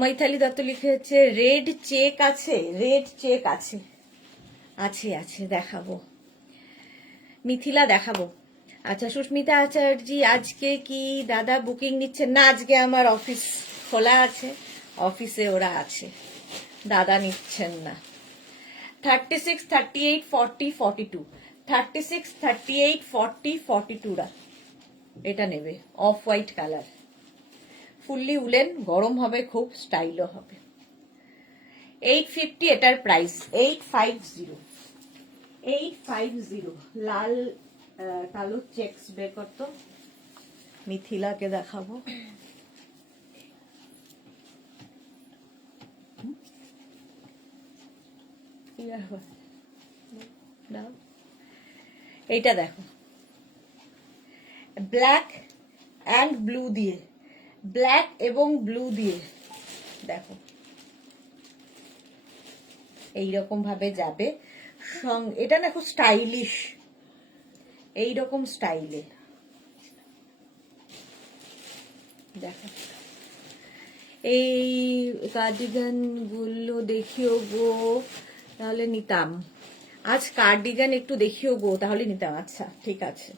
মৈথালি দত্ত লিখেছে রেড চেক আছে। রেড চেক আছে, আছে আছে, দেখাবো। মিথিলা দেখাবো। আচ্ছা, সুস্মিতা আচার্যি আজকে কি দাদা বুকিং নিচ্ছেন? না, আজকে আমার অফিস খোলা আছে, অফিসে ওরা আছে, দাদা নিচ্ছেন না। 36, 38, 40, 42 36, 38, 40, 42 এটা নেবে। Of white colour, fully woollen, গরম হবে খুব, স্টাইলও হবে। 850 এটার প্রাইস। 850, 850। লাল কালো চেক্স বের করতো। মিথিলাকে দেখাবো। এইটা দেখো, ব্ল্যাক অ্যান্ড ব্লু দিয়ে, ব্ল্যাক এবং ব্লু দিয়ে দেখো এইরকম ভাবে যাবে। এটা না খুব স্টাইলিশ, এইরকম স্টাইলে দেখো। এই কার্ডিগান গুলো দেখিও গো, তাহলে নিতাম। আজ কার্ডিগান একটু দেখিও গো, তাহলে নিতাম। আচ্ছা ঠিক আছে।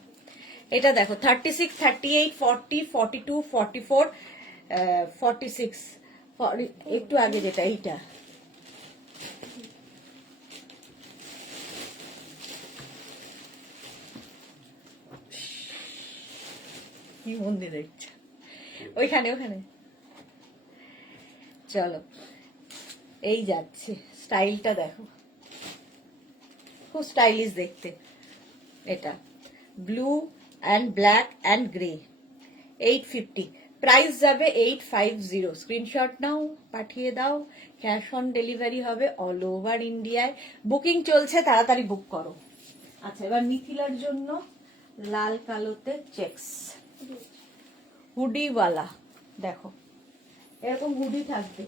এটা দেখো 36, 38, 40, 42, 44, 46, একটু আগে যেটা, এইটা কি মন্দির দেখছে ওইখানে, ওখানে। চলো, এই যাচ্ছে। স্টাইলটা দেখো, খুব স্টাইলিশ দেখতে। এটা blue and black and grey. 850 price যাবে 850। স্ক্রিনশট নাও, পাঠিয়ে দাও। ক্যাশ অন ডেলিভারি হবে অল ওভার ইন্ডিয়ায়। বুকিং চলছে, তাড়াতাড়ি বুক করো। আচ্ছা, এবার মিথিলার জন্য লাল কালোতে চেকস হুডিওয়ালা। দেখো এরকম হুডি থাকবে,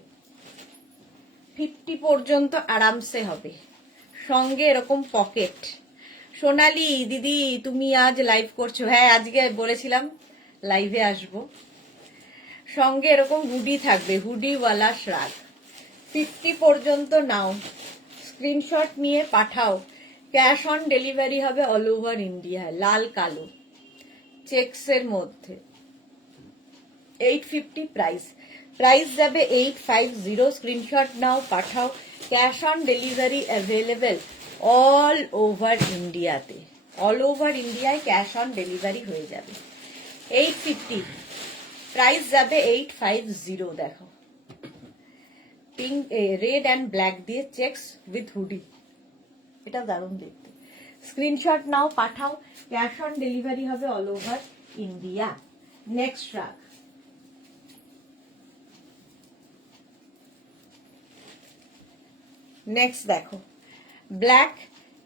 50 পর্যন্ত আরামসে হবে, সঙ্গে এরকম পকেট। সোনালি দিদি তুমি আজ লাইভ করছো? হ্যাঁ, আজকে বলেছিলাম লাইভে আসবো। সঙ্গে এরকম হুডি থাকবে, হুডিওয়ালা শ্রাগ, 50 পর্যন্ত নাও, স্ক্রিনশট নিয়ে পাঠাও। ক্যাশ অন ডেলিভারি হবে অল ওভার ইন্ডিয়ায়। লাল কালো চেকসের মধ্যে 850 প্রাইস। প্রাইস যাবে 850। স্ক্রিনশট নাও, পাঠাও। Cash on delivery available all over ইন্ডিয়াতে। অল ওভার ইন্ডিয়ায় ক্যাশ অন ডেলিভারি হয়ে যাবে। 850 প্রাইস যাবে 850। দেখো পিঙ্ক, রেড অ্যান্ড ব্ল্যাক দিয়ে চেকস উইথ হুডি, এটা দারুণ দেখতে। স্ক্রিনশট নাও, পাঠাও। ক্যাশ অন ডেলিভারি হবে অল ওভার ইন্ডিয়া। নেক্সট রাখ, নেক্সট দেখো ব্ল্যাক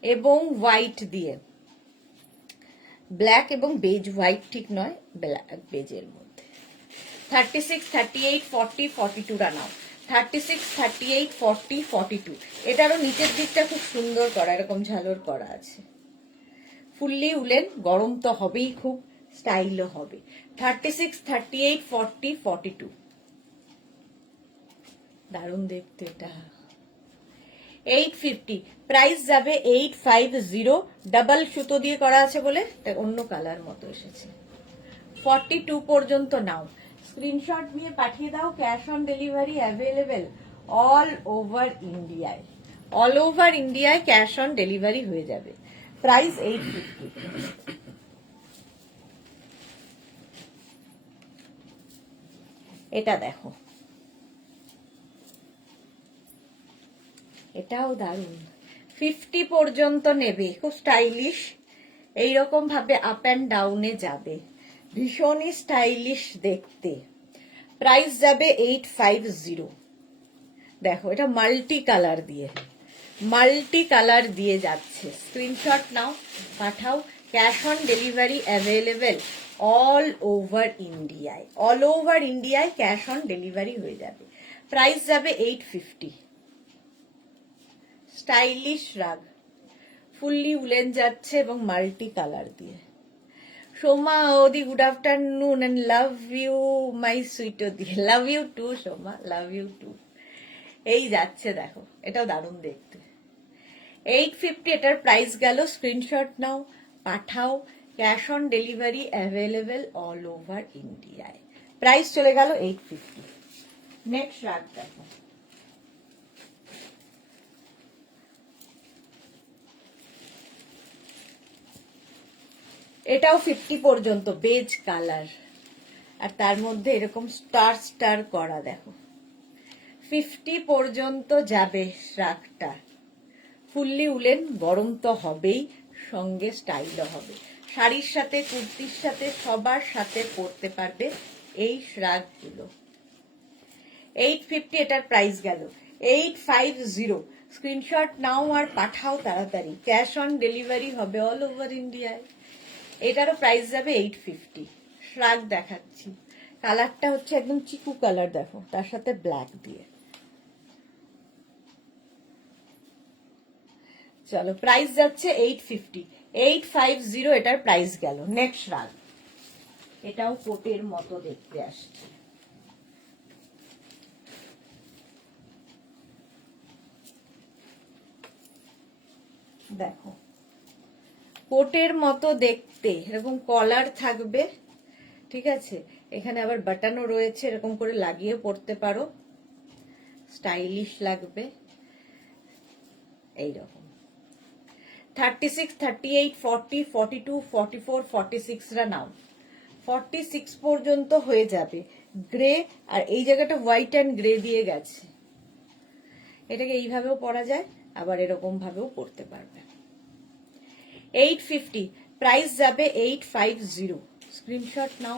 এবং হোয়াইট দিয়ে, ব্ল্যাক এবং বেজ, হোয়াইট ঠিক নয়, ব্ল্যাক বেজের মধ্যে 36, 38, 40, 42 টা নাও। 36, 38, 40, 42। এটারও নিচের দিকটা খুব সুন্দর করা, এরকম ঝালর করা আছে। ফুললি উলেন, গরম তো হবেই, খুব স্টাইলও হবে। 36, 38, 40, 42 দারুণ দেখতে এটা। 850 প্রাইস যাবে 850। ডাবল সুতো দিয়ে করা আছে বলে অন্য কালার মতো এসেছে। 42 পর্যন্ত নাও, স্ক্রিনশট নিয়ে পাঠিয়ে দাও। Cash on delivery available all over ইন্ডিয়ায়। অল ওভার ইন্ডিয়ায় ক্যাশ অন ডেলিভারি হয়ে যাবে। প্রাইস 850। এটা দেখো, এটাও দারুণ। 50 পর্যন্ত নেবে, খুব স্টাইলিশ, এইরকম ভাবে আপ অ্যান্ড ডাউনে যাবে, ভীষণই স্টাইলিশ দেখতে। প্রাইস যাবে 850। দেখো এটা মাল্টি কালার দিয়ে, মাল্টি কালার দিয়ে যাচ্ছে। স্ক্রিনশট নাও, পাঠাও। Cash on delivery available all over ইন্ডিয়ায়। অল ওভার ইন্ডিয়ায় ক্যাশ অন ডেলিভারি হয়ে যাবে। প্রাইস যাবে 850। স্টাইলিশ রাগ, ফুললি উলেন যাচ্ছে এবং মাল্টি কালার দিয়ে। সোমা ওদি good afternoon and love you my sweet ওদি। Love you too Soma, love you too. এই যাচ্ছে দেখো, এটাও দারুণ দেখতে। 850 এটার প্রাইস গেল। স্ক্রিনশট নাও, পাঠাও। Cash on delivery available all over ইন্ডিয়ায়। প্রাইস চলে গেল 850। নেক্সট রাগ দেখো, এটাও 50 পর্যন্ত, বেজ কালার, আর তার মধ্যে এরকম স্টার স্টার করা। দেখো 50 পর্যন্ত যাবে শ্রাগটা। ফুললি উলেন, গরম তো হবেই, সঙ্গে স্টাইলও হবে। শাড়ির সাথে, কুর্তির সাথে, সবার সাথে পরতে পারবে এই শ্রাগগুলো। 850 এটার প্রাইস গেল। 850 স্ক্রিনশট নাও আর পাঠাও তাড়াতাড়ি। ক্যাশ অন ডেলিভারি হবে অল ওভার ইন্ডিয়ায়। এটারও প্রাইস যাবে 850। শ্রাগ দেখাচ্ছি, কালারটা হচ্ছে একদম চিকু কালার, দেখো তার সাথে ব্ল্যাক দিয়ে। চলো প্রাইস যাচ্ছে 850। 850 এটার প্রাইস গেল। নেক্সট রাগ, এটাও কোটের মতো দেখতে আসছে। দেখো কোটের মতো দেখতে, এরকম কলার থাকবে, ঠিক আছে। এখানে আবার বাটনও রয়েছে, এরকম করে লাগিয়ে পরতে পারো, স্টাইলিশ লাগবে এইরকম। 36, 38, 40, 42, 44, 46 রা নাও। 46 পর্যন্ত হয়ে যাবে। গ্রে, আর এই জায়গাটা হোয়াইট অ্যান্ড গ্রে দিয়ে গেছে। এটাকে এইভাবেও পরা যায়, আবার এরকম ভাবেও পরতে পারবে। 850 প্রাইস যাবে 850। স্ক্রিনশট নাও,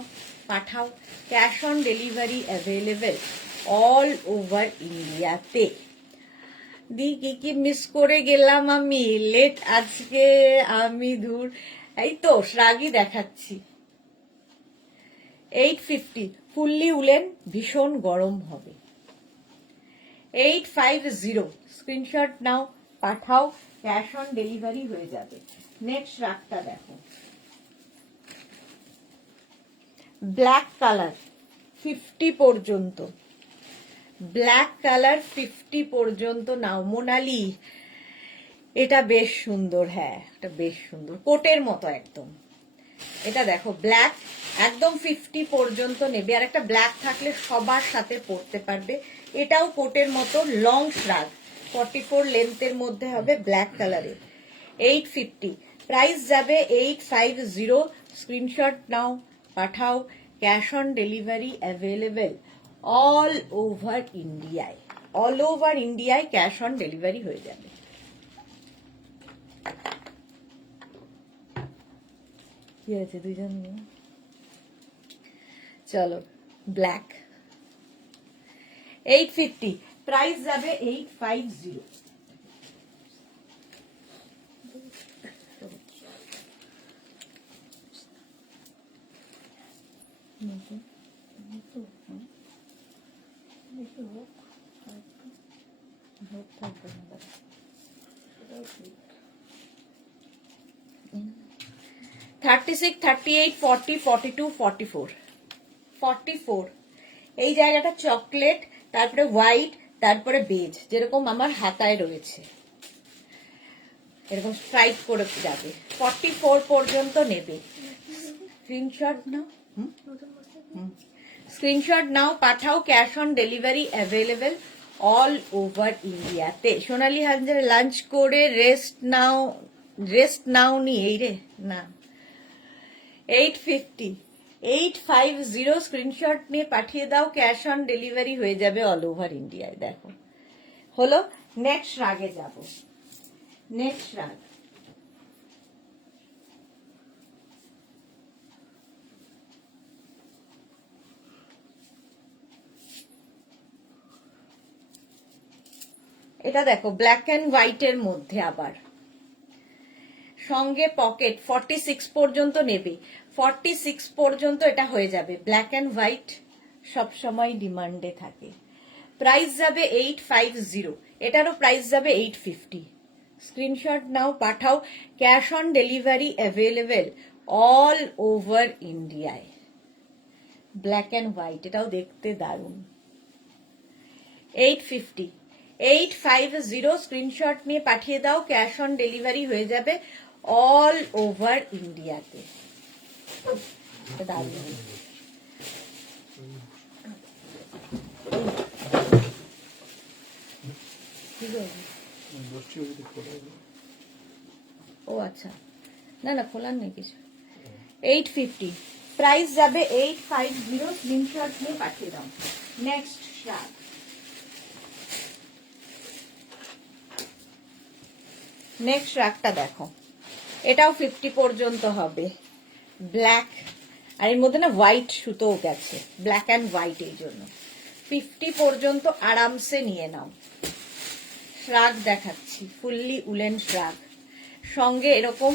পাঠাও। Cash on delivery available all over ইন্ডিয়াতে। দি কি কি মিস করে গেলাম আমি, লেট আজকে আমি ধুর। এই তো শ্রাগই দেখাচ্ছি। 850 ফুললি উলেন, ভীষণ গরম হবে। 850 স্ক্রিনশট নাও, পাঠাও, ক্যাশ অন ডেলিভারি হয়ে যাবে। নেক্সট রাগটা দেখো, ব্ল্যাক কালার 50 পর্যন্ত, ব্ল্যাক কালার 50 পর্যন্ত নাও। মোনালি, এটা বেশ সুন্দর, হ্যাঁ এটা বেশ সুন্দর, কোটের মতো একদম। এটা দেখো ব্ল্যাক, একদম 50 পর্যন্ত নেবে। আর একটা ব্ল্যাক থাকলে সবার সাথে পরতে পারবে। এটাও কোটের মতো লং শ্রাগ, 44 লেন্থের মধ্যে হবে, ব্ল্যাক কালারে। 850 প্রাইস যাবে 850। স্ক্রিনশট নাও, পাঠাও, cash on delivery available all over ইন্ডিয়ায়। অল ওভার ইন্ডিয়ায় ক্যাশ অন ডেলিভারি হয়ে যাবে। কি আছে দুইজন নিয়ে? চলো ব্ল্যাক 850 প্রাইস যাবে 850। দেখি হোক, 36, 38, 40, 42, 44, 44। এই জায়গাটা চকলেট, তারপরে হোয়াইট, তারপরে বেজ, যেরকম আমার হাতায় রয়েছে, এরকম স্ট্রাইপ করে যাবে। 44 পর্যন্ত নেবে। স্ক্রিনশট নাও, স্ক্রিনশট নাও, পাঠাও, cash on delivery available all over ইন্ডিয়াতে। সোনালি হাজার লাঞ্চ করে রেস্ট নাও, রেস্ট নাও নি এই রে না। 850 850 স্ক্রিনশট নিয়ে পাঠিয়ে দাও, ক্যাশ অন ডেলিভারি হয়ে যাবে অল ওভার ইন্ডিয়ায়। দেখো হলো। নেক্সট রাগে যাব। নেক্সট রাগ, এটা দেখো ব্ল্যাক অ্যান্ড হোয়াইটের মধ্যে, আবার সঙ্গে পকেট। 46 পর্যন্ত নেবে, 46 পর্যন্ত এটা হয়ে যাবে। ব্ল্যাক অ্যান্ড হোয়াইট সবসময় ডিমান্ডে থাকে। প্রাইস যাবে 850, এটারও প্রাইস যাবে 850। স্ক্রিনশট নাও, পাঠাও, cash on delivery available all over ইন্ডিয়ায়। ব্ল্যাক অ্যান্ড হোয়াইট, এটাও দেখতে দারুণ। 850 850 স্ক্রিনশট নিয়ে পাঠিয়ে দাও, ক্যাশ অন ডেলিভারি হয়ে যাবে অল ওভার ইন্ডিয়াতে। দারুণ। ও আচ্ছা, না না খোলার নেই কিছু। 850 প্রাইস যাবে 850। স্ক্রিনশট নিয়ে পাঠিয়ে দাও। নেক্সট শার্ট, নেক্সট রাগটা দেখো, এটাও 50 পর্যন্ত হবে। ব্ল্যাক, আর এর মধ্যে না হোয়াইট সুতোও গেছে, ব্ল্যাক অ্যান্ড হোয়াইট, এই জন্য 50 পর্যন্ত আরামসে নিয়ে নাও। শ্রাগ দেখাচ্ছি, ফুললি উলেন শ্রাগ, সঙ্গে এরকম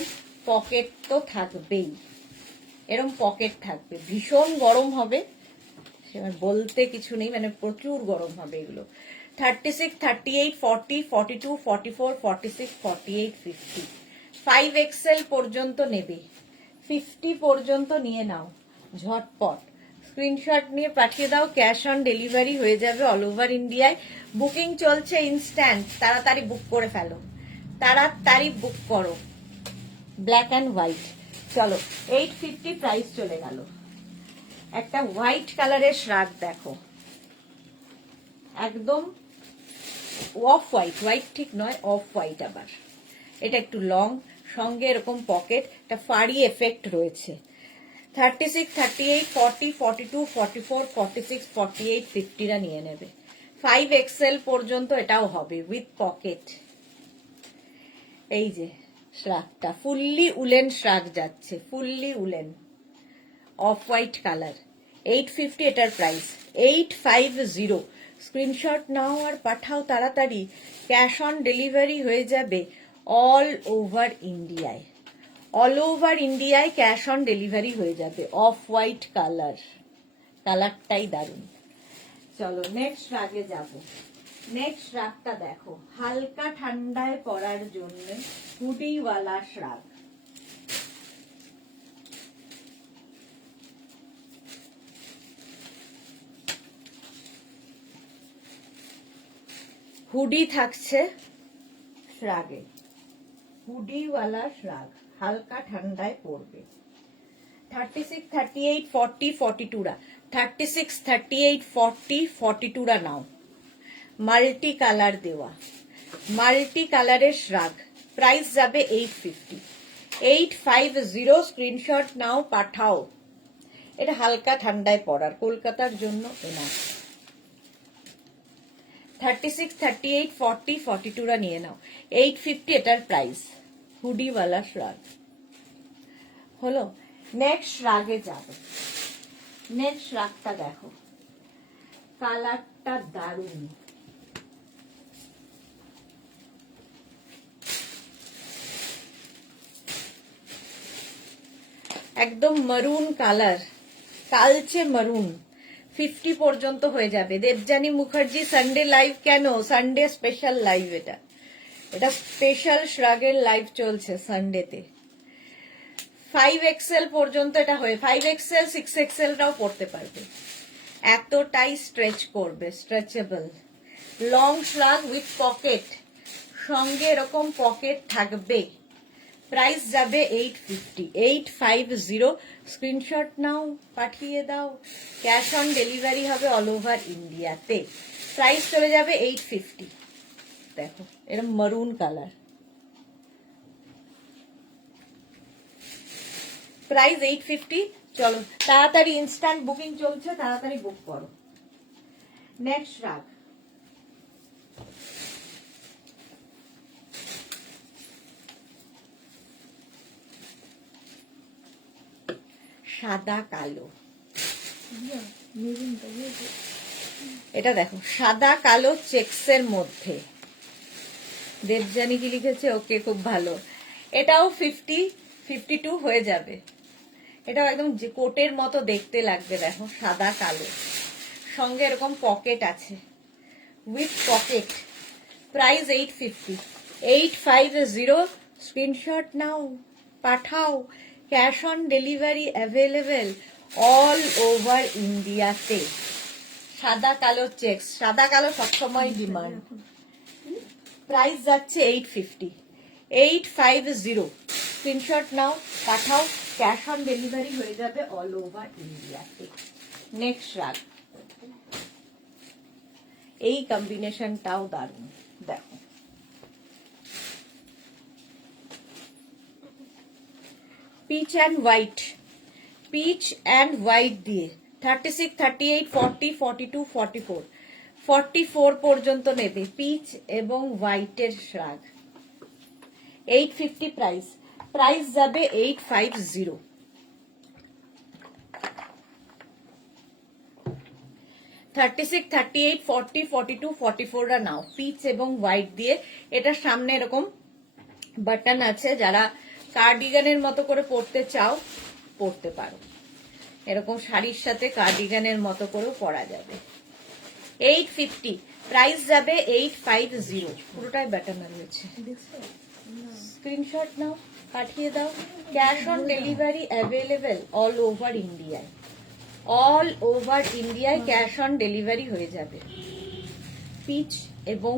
পকেট তো থাকবেই, এরকম পকেট থাকবে। ভীষণ গরম হবে, সেবার বলতে কিছু নেই, মানে প্রচুর গরম হবে এগুলো। 36, 38, 40, 42, 44, 46, 48, 50, 5XL পর্যন্ত নেবে। 50 পর্যন্ত নিয়ে নাও ঝটপট। স্ক্রিনশট নিয়ে পাঠিয়ে দাও, ক্যাশ অন ডেলিভারি হয়ে যাবে অল ওভার ইন্ডিয়ায়। বুকিং চলছে ইনস্ট্যান্ট, তাড়াতাড়ি বুক করে ফেলো, তাড়াতাড়ি বুক করো। ব্ল্যাক অ্যান্ড হোয়াইট, চলো 850 প্রাইস চলে গেল। একটা হোয়াইট কালারের শ্রাগ দেখো, একদম অফ হোয়াইট, হোয়াইট ঠিক নয়, অফ হোয়াইট। আবার এটা একটু লং, সঙ্গে এরকম পকেট, একটা ফাড়ি এফেক্ট রয়েছে। 36, 38, 40, 42, 44, 46, 48, 50রা নিয়ে নেবে। 5XL পর্যন্ত এটাও হবে উইথ পকেট। এই যে শ্রাগটা ফুললি উলেন শ্রাগ যাচ্ছে, fully woollen of white colour, 850 এটার প্রাইস, 850। স্ক্রিনশট নাও আর পাঠাও তাড়াতাড়ি, ক্যাশ অন ডেলিভারি হয়ে যাবে অল ওভার ইন্ডিয়ায়। অল ওভার ইন্ডিয়ায় ক্যাশ অন ডেলিভারি হয়ে যাবে। অফ হোয়াইট কালার, কালারটাই দারুণ। চলো নেক্সট রাগে যাব। নেক্সট রাগটা দেখো, হালকা ঠান্ডায় পরার জন্য হুডিওয়ালা শ্রাগ। হুডি থাকছে শ্রাগে, হুডিওয়ালা শ্রাগ, হালকা ঠান্ডায় পড়বে। 36, 38, 40, 42 রা, 36, 38, 40, 42 রা নাও। মাল্টি কালার দেওয়া, মাল্টি কালারের শ্রাগ, প্রাইস যাবে 850, 850। স্ক্রিনশট নাও পাঠাও। এটা হালকা ঠান্ডায় পড়ার, কলকাতার জন্য এনাফ। 36, 38, 40, 42 রা নিয়ে নাও, 850 এটার প্রাইস, হুডিওয়ালা শ্রাগ হলো। নেক্সট রাগে যাবে। নেক্সট রাগটা দেখো, কালারটা দারুণ। একদম মারুন কালার, কালচে মারুন। 50 পর্যন্ত হয়ে যাবে। দেবযানী মুখার্জি সানডে লাইভ কেন? সানডে স্পেশাল লাইভ, এটা এটা স্পেশাল শ্রাগের লাইভ চলছে সানডেতে। 5XL পর্যন্ত এটা হয়ে, 5XL 6XL রাও পড়তে পারবে, এতটাই স্ট্রেচ করবে, স্ট্রেচেবল। লং শ্রাগ উইথ পকেট, সঙ্গে এরকম পকেট থাকবে। প্রাইস যাবে 850, 850। স্ক্রিনশট নাও পাঠিয়ে দাও, ক্যাশ অন ডেলিভারি হবে অল ওভার ইন্ডিয়াতে। প্রাইস চলে যাবে 850। দেখো এরকম মারুন কালার, প্রাইস 850। চলো তাড়াতাড়ি, ইনস্ট্যান্ট বুকিং চলছে, তাড়াতাড়ি বুক করো। নেক্সট রাগ, সাদা কালো। এটা দেখো সাদা কালো চেক্সের মধ্যে, দেবযানী কি লিখেছে? ওকে, খুব ভালো। এটাও 50, 52 হয়ে যাবে। এটাও একদম কোটের মতো দেখতে লাগবে। দেখো সাদা কালো, সঙ্গে এরকম পকেট আছে, উইথ পকেট। প্রাইস 850, 850। স্ক্রিনশট নাও পাঠাও, cash on delivery available all over ইন্ডিয়াতে। সাদা কালো চেক্স, সাদা কালো সবসময় ডিমান্ড। প্রাইস যাচ্ছে 850, 850। স্ক্রিনশট নাও পাঠাও, ক্যাশ অন ডেলিভারি হয়ে যাবে অল ওভার ইন্ডিয়াতে। নেক্সট রাগ, এই কম্বিনেশনটাও দারুণ। দেখো peach and white, peach and white দিয়ে 36, 38, 40, 42, 44, 44 পর্যন্ত নেবে। পিচ এবং হোয়াইটের শ্রাগ, 850 প্রাইস, প্রাইস যাবে 850। 36, 38, 40, 42, 44 রা নাও। পিচ এবং হোয়াইট দিয়ে, এটার সামনে এরকম বাটন আছে, যারা কার্ডিগানের মতো করে পরতে চাও পরতে পারো। এরকম শাড়ির সাথে কার্ডিগানের মতো করেও পরা যাবে। 850, প্রাইস যাবে 850। পুরোটাই বাটন রয়েছে। স্ক্রিনশট নাও পাঠিয়ে দাও, cash on delivery available all over ইন্ডিয়ায়, অল ওভার ইন্ডিয়ায় ক্যাশ অন ডেলিভারি হয়ে যাবে। পিচ এবং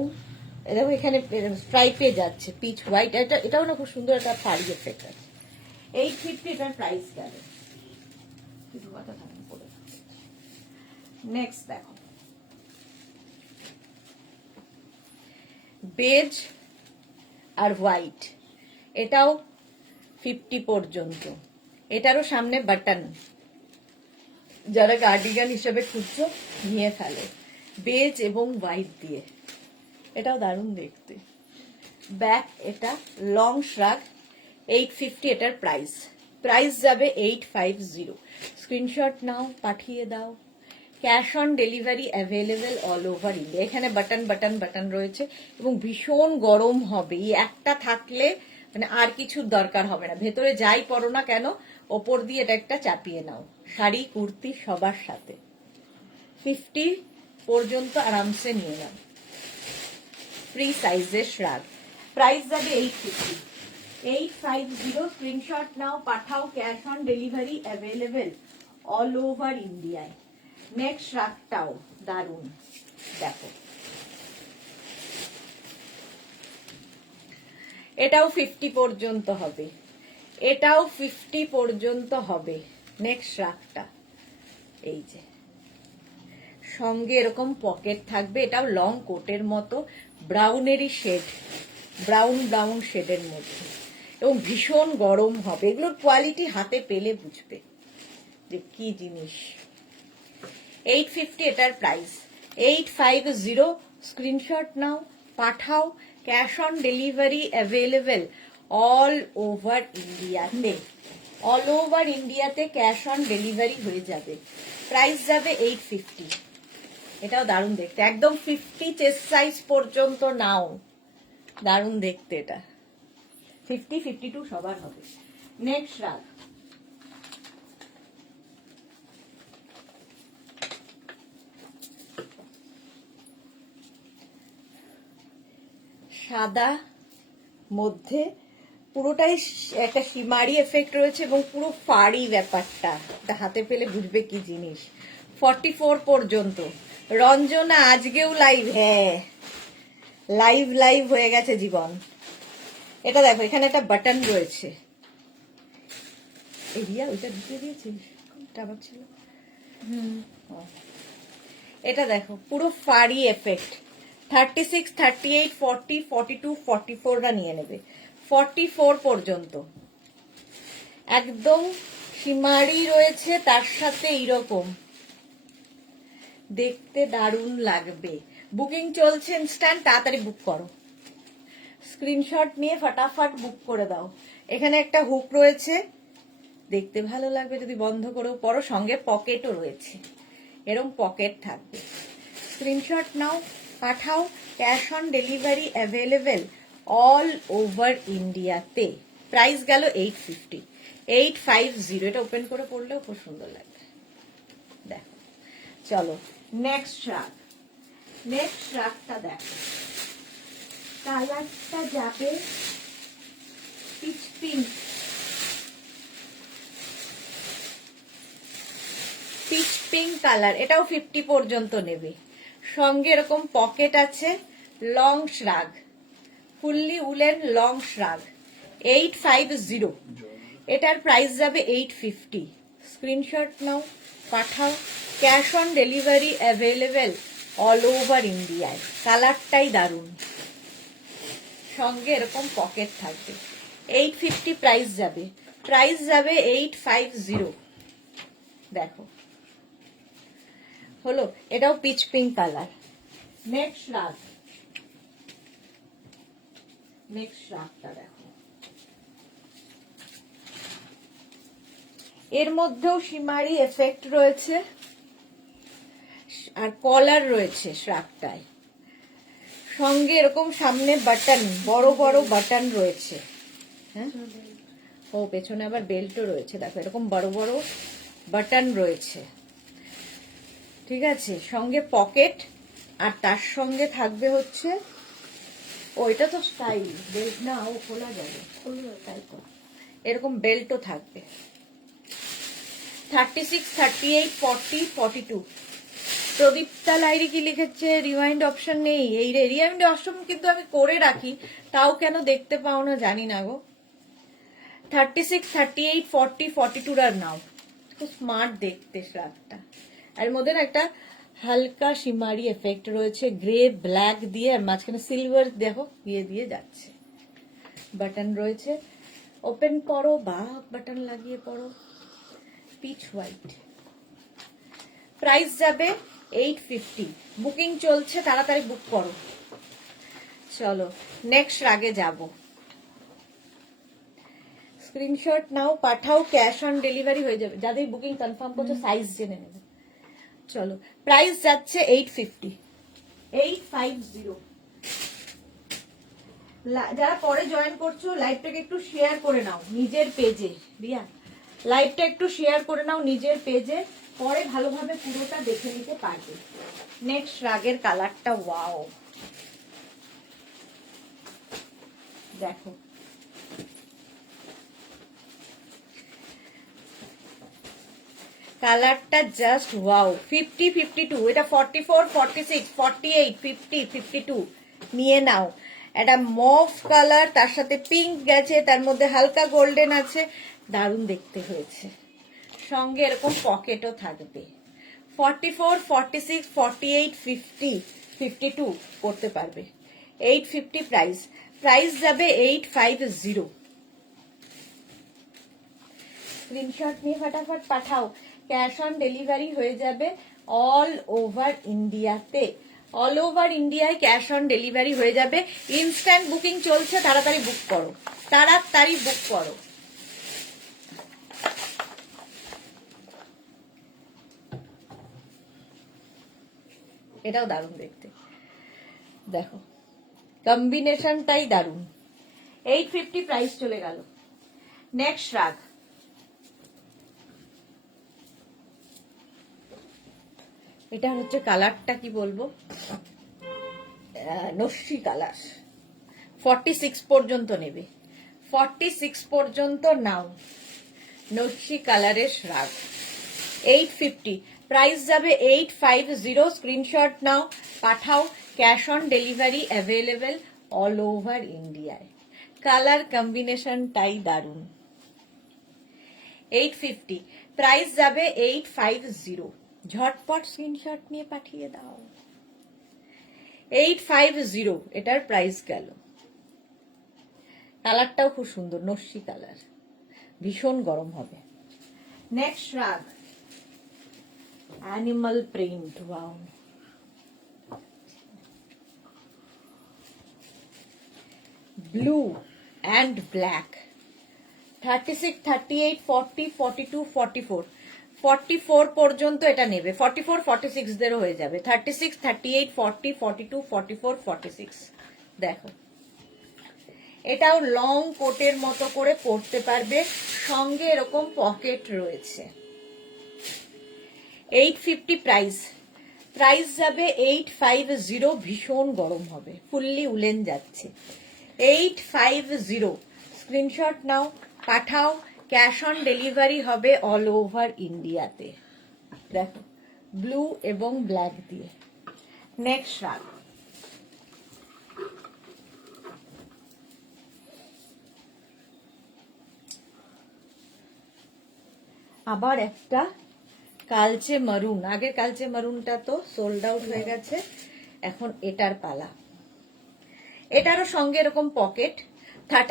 দেখো এখানে স্ট্রাইপে যাচ্ছে, পিচ হোয়াইট। এটাও না খুব সুন্দর একটা শাড়ি এফেক্ট আছে। 850 এটার প্রাইস গেল। নেক্সট দেখো, বেজ আর হোয়াইট, এটাও 50 পর্যন্ত। এটারও সামনে বাটন, যারা কার্ডিগান হিসেবে খুঁজছো নিয়ে ফেলো। বেজ এবং হোয়াইট দিয়ে, এটাও দারুণ দেখতে। ব্যাক এটা লং শ্রাগ, 850 এটার প্রাইস, প্রাইস যাবে 850। স্ক্রিনশট নাও, পাঠিয়ে দাও। Cash on delivery available all over India. এখানে বাটন বাটন বাটন রয়েছে এবং ভীষণ গরম হবে। এই একটা থাকলে মানে আর কিছুর দরকার হবে না। ভেতরে যাই পরো না কেন, ওপর দিয়ে এটা একটা চাপিয়ে নাও। শাড়ি কুর্তি সবার সাথে 50 পর্যন্ত আরামসে নিয়ে নাও। ফ্রি সাইজের শ্রাগ। প্রাইস যাবে 850। 850। স্ক্রিনশট নাও, পাঠাও। Cash on delivery available all over ইন্ডিয়ায়। নেক্সট শ্রাগটাও দারুন, দেখো এটাও 50 পর্যন্ত হবে, এটাও 50 পর্যন্ত হবে। নেক্সট শ্রাগটা এই যে সঙ্গে এরকম পকেট থাকবে, এটাও লং কোটের মতো, ব্রাউনেরই শেড, ব্রাউন ব্রাউন শেডের মধ্যে, এবং ভীষণ গরম হবে। এগুলোর কোয়ালিটি হাতে পেলে বুঝবে যে কি জিনিস। 850 এটার প্রাইস। 850। স্ক্রিনশট নাও, পাঠাও। Cash on delivery available all over ইন্ডিয়াতে। অল ওভার ইন্ডিয়াতে ক্যাশ অন ডেলিভারি হয়ে যাবে। প্রাইস যাবে 850। এটাও দারুণ দেখতে, একদম 50 চেস্ট সাইজ পর্যন্ত নাও। দারুণ দেখতে এটা। 50, 52 সবার হবে। নেক্সট রাগ। সাদা মধ্যে পুরোটাই একটা সিমারি এফেক্ট রয়েছে এবং পুরো ফাড়ি ব্যাপারটা, এটা হাতে পেলে বুঝবে কি জিনিস। 44 পর্যন্ত। রঞ্জনা আজকেও লাইভ, হ্যাঁ লাইভ লাইভ হয়ে গেছে জীবন। এটা দেখো, এখানে একটা বাটন রয়েছে। এরিয়া ওইটা ঢুকিয়ে দিয়েছিস, আবার ছিল। এটা দেখো পুরো ফাড়ি এফেক্ট। 36, 38, 40, 42, 44টা নিয়ে নেবে। 44 পর্যন্ত একদম সিমারি রয়েছে, তার সাথে এইরকম দেখতে দারুণ লাগবে। বুকিং চলছে ইনস্ট্যান্ট, তাড়াতাড়ি বুক করো। স্ক্রিনশট নিয়ে ফটাফট বুক করে দাও। এখানে একটা হুক রয়েছে, দেখতে ভালো লাগবে যদি বন্ধ করেও পরো। সঙ্গে পকেটও রয়েছে, এরকম পকেট থাকবে। স্ক্রিনশট নাও, পাঠাও। Cash on delivery available all over ইন্ডিয়াতে। প্রাইস গেল 850। 850। এটা ওপেন করে পড়লেও খুব সুন্দর লাগবে। দেখো, চলো নেক্সট শ্রাগ। নেক্সট শ্রাগটা দেখো, কালারটা যাবে pitch pink. Pitch pink colour. এটাও 50 পর্যন্ত নেবে। সঙ্গে এরকম পকেট আছে। Long শ্রাগ, fully woollen long শ্রাগ। 850। এটার প্রাইস যাবে 850। স্ক্রিনশট নাও, পাঠাও। Cash on delivery available all over ইন্ডিয়ায়। কালারটাই দারুণ, সঙ্গে এরকম পকেট থাকবে। 850 প্রাইস যাবে। প্রাইস যাবে 850। দেখো হলো, এটাও পিচ পিঙ্ক কালার। নেক্সট রাগ। নেক্সট রাগটা দেখো, এর মধ্যেও সিমারি এফেক্ট রয়েছে আর কলার রয়েছে শ্রাগটায়। সঙ্গে এরকম সামনে বাটন, বড় বড় বাটন রয়েছে। হ্যাঁ, ও পেছনে আবার বেল্টও রয়েছে। দেখো এরকম বড় বড় বাটন রয়েছে, ঠিক আছে। সঙ্গে পকেট, আর তার সঙ্গে থাকবে হচ্ছে, ওইটা তো স্টাইল বেল্ট না, ও খোলা যাবে, তাই তো। এরকম বেল্টও থাকবে। 36, 38, 40, 42। প্রদীপ্তা লাইরি কি লিখেছে? রিমাইন্ড অপশন নেই। এই রিমাইন্ড অপশন কিন্তু আমি করে রাখি, তাও কেন দেখতে পাও না জানি না গো। 36, 38, 40, 42 আর নাও। খুব স্মার্ট দেখতে শ্রাগটা। এর মধ্যে না একটা হালকা সিমারি এফেক্ট রয়েছে, গ্রে ব্ল্যাক দিয়ে, আর মাঝখানে সিলভার দেখো দিয়ে দিয়ে যাচ্ছে। বাটন রয়েছে, ওপেন করো বা বাটন লাগিয়ে পড়ো। Pitch white. প্রাইস যাবে 850। বুকিং চলছে, তাড়াতাড়ি বুক করো। চলো নেক্সট রাগে যাব। স্ক্রিনশট নাও, পাঠাও, ক্যাশ অন ডেলিভারি হয়ে যাবে। যাদের বুকিং কনফার্ম করছো সাইজ জেনে নেবে। চলো, প্রাইস যাচ্ছে 850, 850। যারা পরে জয়েন করছো লাইভটাকে একটু শেয়ার করে নাও নিজের পেজে। রিয়া, লাইভটা একটু শেয়ার করে নাও নিজের পেজে, পরে ভালোভাবে পুরোটা দেখে নিতে পারবে। নেক্সট রাগের কালারটা, ওয়াও, দেখো কালারটা জাস্ট ওয়াও। 50, 52, এটা 44, 46, 48, 50, 52 নিয়ে নাও। এটা মভ কালার, তার সাথে পিঙ্ক গেছে, তার মধ্যে হালকা গোল্ডেন আছে, দারুণ দেখতে হয়েছে। সঙ্গে এরকম পকেটও থাকবে। 44, 46, 48, 50, 52 করতে পারবে। 850 প্রাইস। প্রাইস যাবে 850। স্ক্রিনশট নিয়ে ফটাফট পাঠাও। ক্যাশ অন ডেলিভারি হয়ে যাবে অল ওভার ইন্ডিয়াতে। অল ওভার ইন্ডিয়ায় ক্যাশ অন ডেলিভারি হয়ে যাবে। ইনস্ট্যান্ট বুকিং চলছে, তাড়াতাড়ি বুক করো, তাড়াতাড়ি বুক করো। এটাও দারুণ দেখতে, দেখো কম্বিনেশনটাই দারুণ। 850 প্রাইস চলে গেল। নেক্সট রাগ, এটা হচ্ছে কালারটা কি বলবো, নস্যি কালার। 46 পর্যন্ত নেবে, 46 পর্যন্ত নাও। নস্যি কালারের রাগ 850, প্রাইস যাবে 850। স্ক্রিনশট নাও, পাঠাও, cash on delivery available all over ইন্ডিয়ায়। কালার কম্বিনেশনটাই দারুণ। 850, প্রাইস যাবে 850। ঝটপট স্ক্রিনশট নিয়ে পাঠিয়ে দাও। 850 এটার প্রাইস গেল। কালারটাও খুব সুন্দর, নস্যি কালার, ভীষণ গরম হবে। নেক্সট রাগ, animal print, wow, blue and black. 36, 38, 40, 42, 44, 44 পর্যন্ত এটা নেবে। 44, 46 দেরও হয়ে যাবে। 36, 38, 40, 42, 44, 46। দেখো, এটাও লং কোটের মতো করে পরতে পারবে, সঙ্গে এরকম পকেট রয়েছে। 850 প্রাইস। প্রাইস যাবে 850। ভীষণ গরম হবে, ফুললি উলেন যাচ্ছে। 850, স্ক্রিনশট নাও, পাঠাও, ক্যাশ অন ডেলিভারি হবে অল ওভার ইন্ডিয়াতে। দেখো, ব্লু এবং ব্ল্যাক দিয়ে। নেক্সট রাগ, আবার একটা কালচে মারুন। আগের কালচে মারুনটা তো সোল্ড আউট হয়ে গেছে, এখন এটার পালা। এটারও সঙ্গে এরকম পকেট।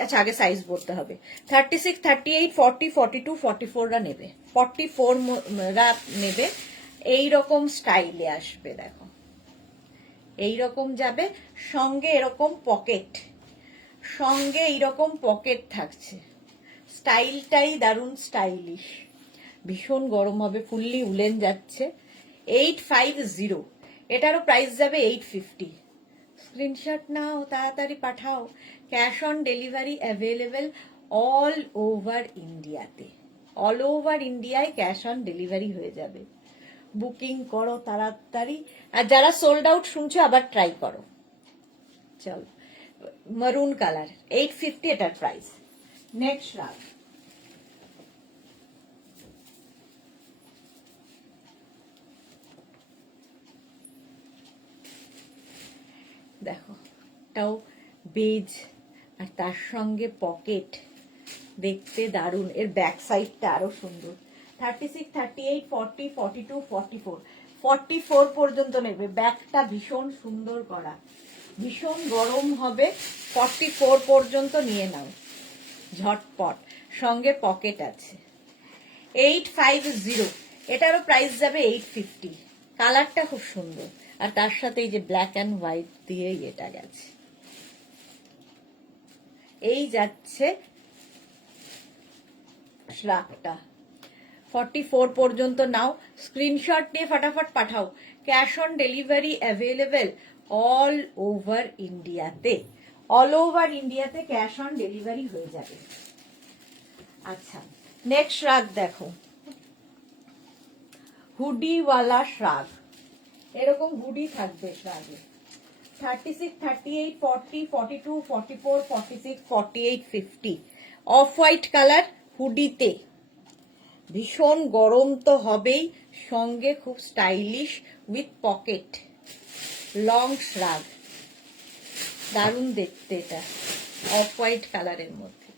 আচ্ছা, আগে সাইজ বলতে হবে। 36, 38, 40, 42, 44 রা নেবে। 44 রা নেবে। এইরকম স্টাইলে আসবে, দেখো এইরকম যাবে, সঙ্গে এরকম পকেট, সঙ্গে এইরকম পকেট থাকছে। স্টাইলটাই দারুণ স্টাইলিশ, ভীষণ গরম হবে, ফুললি উলেন যাচ্ছে। 850, এটারও প্রাইস যাবে 850। স্ক্রিনশট নাও, তাড়াতাড়ি পাঠাও, cash on delivery available all over ইন্ডিয়াতে। অল ওভার ইন্ডিয়ায় ক্যাশ অন ডেলিভারি হয়ে যাবে। বুকিং করো তাড়াতাড়ি। আর যারা সোল্ড আউট শুনছো আবার ট্রাই করো। চলো, মারুন কালার, 850 এটার প্রাইস। নেক্সট রাগ, দেখো এটাও বেজ, আর তার সঙ্গে পকেট, দেখতে দারুণ। এর ব্যাক সাইডটা আরো সুন্দর। 36, 38, 40, 42, 44, 44 পর্যন্ত নেবে। ব্যাকটা ভীষণ সুন্দর করা, ভীষণ গরম হবে। 44 পর্যন্ত নিয়ে নাও ঝটপট, সঙ্গে পকেট আছে। 850, এটারও প্রাইস যাবে 850। কালারটা খুব সুন্দর, আর তার সাথে এই যে ব্ল্যাক অ্যান্ড হোয়াইট দিয়ে এটা গেছে। এই যাচ্ছে শ্রাগটা 44 পর্যন্ত নাও, স্ক্রিনশট নিয়ে ফটাফট পাঠাও। Cash on delivery available all over ইন্ডিয়াতে, অল ওভার ইন্ডিয়াতে ক্যাশ অন ডেলিভারি হয়ে যাবে। আচ্ছা, নেক্সট শ্রাগ দেখো, হুডিওয়ালা শ্রাগ। এরকম হুডি থাকবে শ্রাগে, 36, 38, 40, 42, 44, 46, 48, 50। অফ হোয়াইট কালার হুডিতে, ভীষণ গরম তো হবেই, সঙ্গে খুব স্টাইলিশ উইথ পকেট, লং শ্রাগ, দারুণ দেখতে এটা, অফ হোয়াইট কালারের মধ্যে।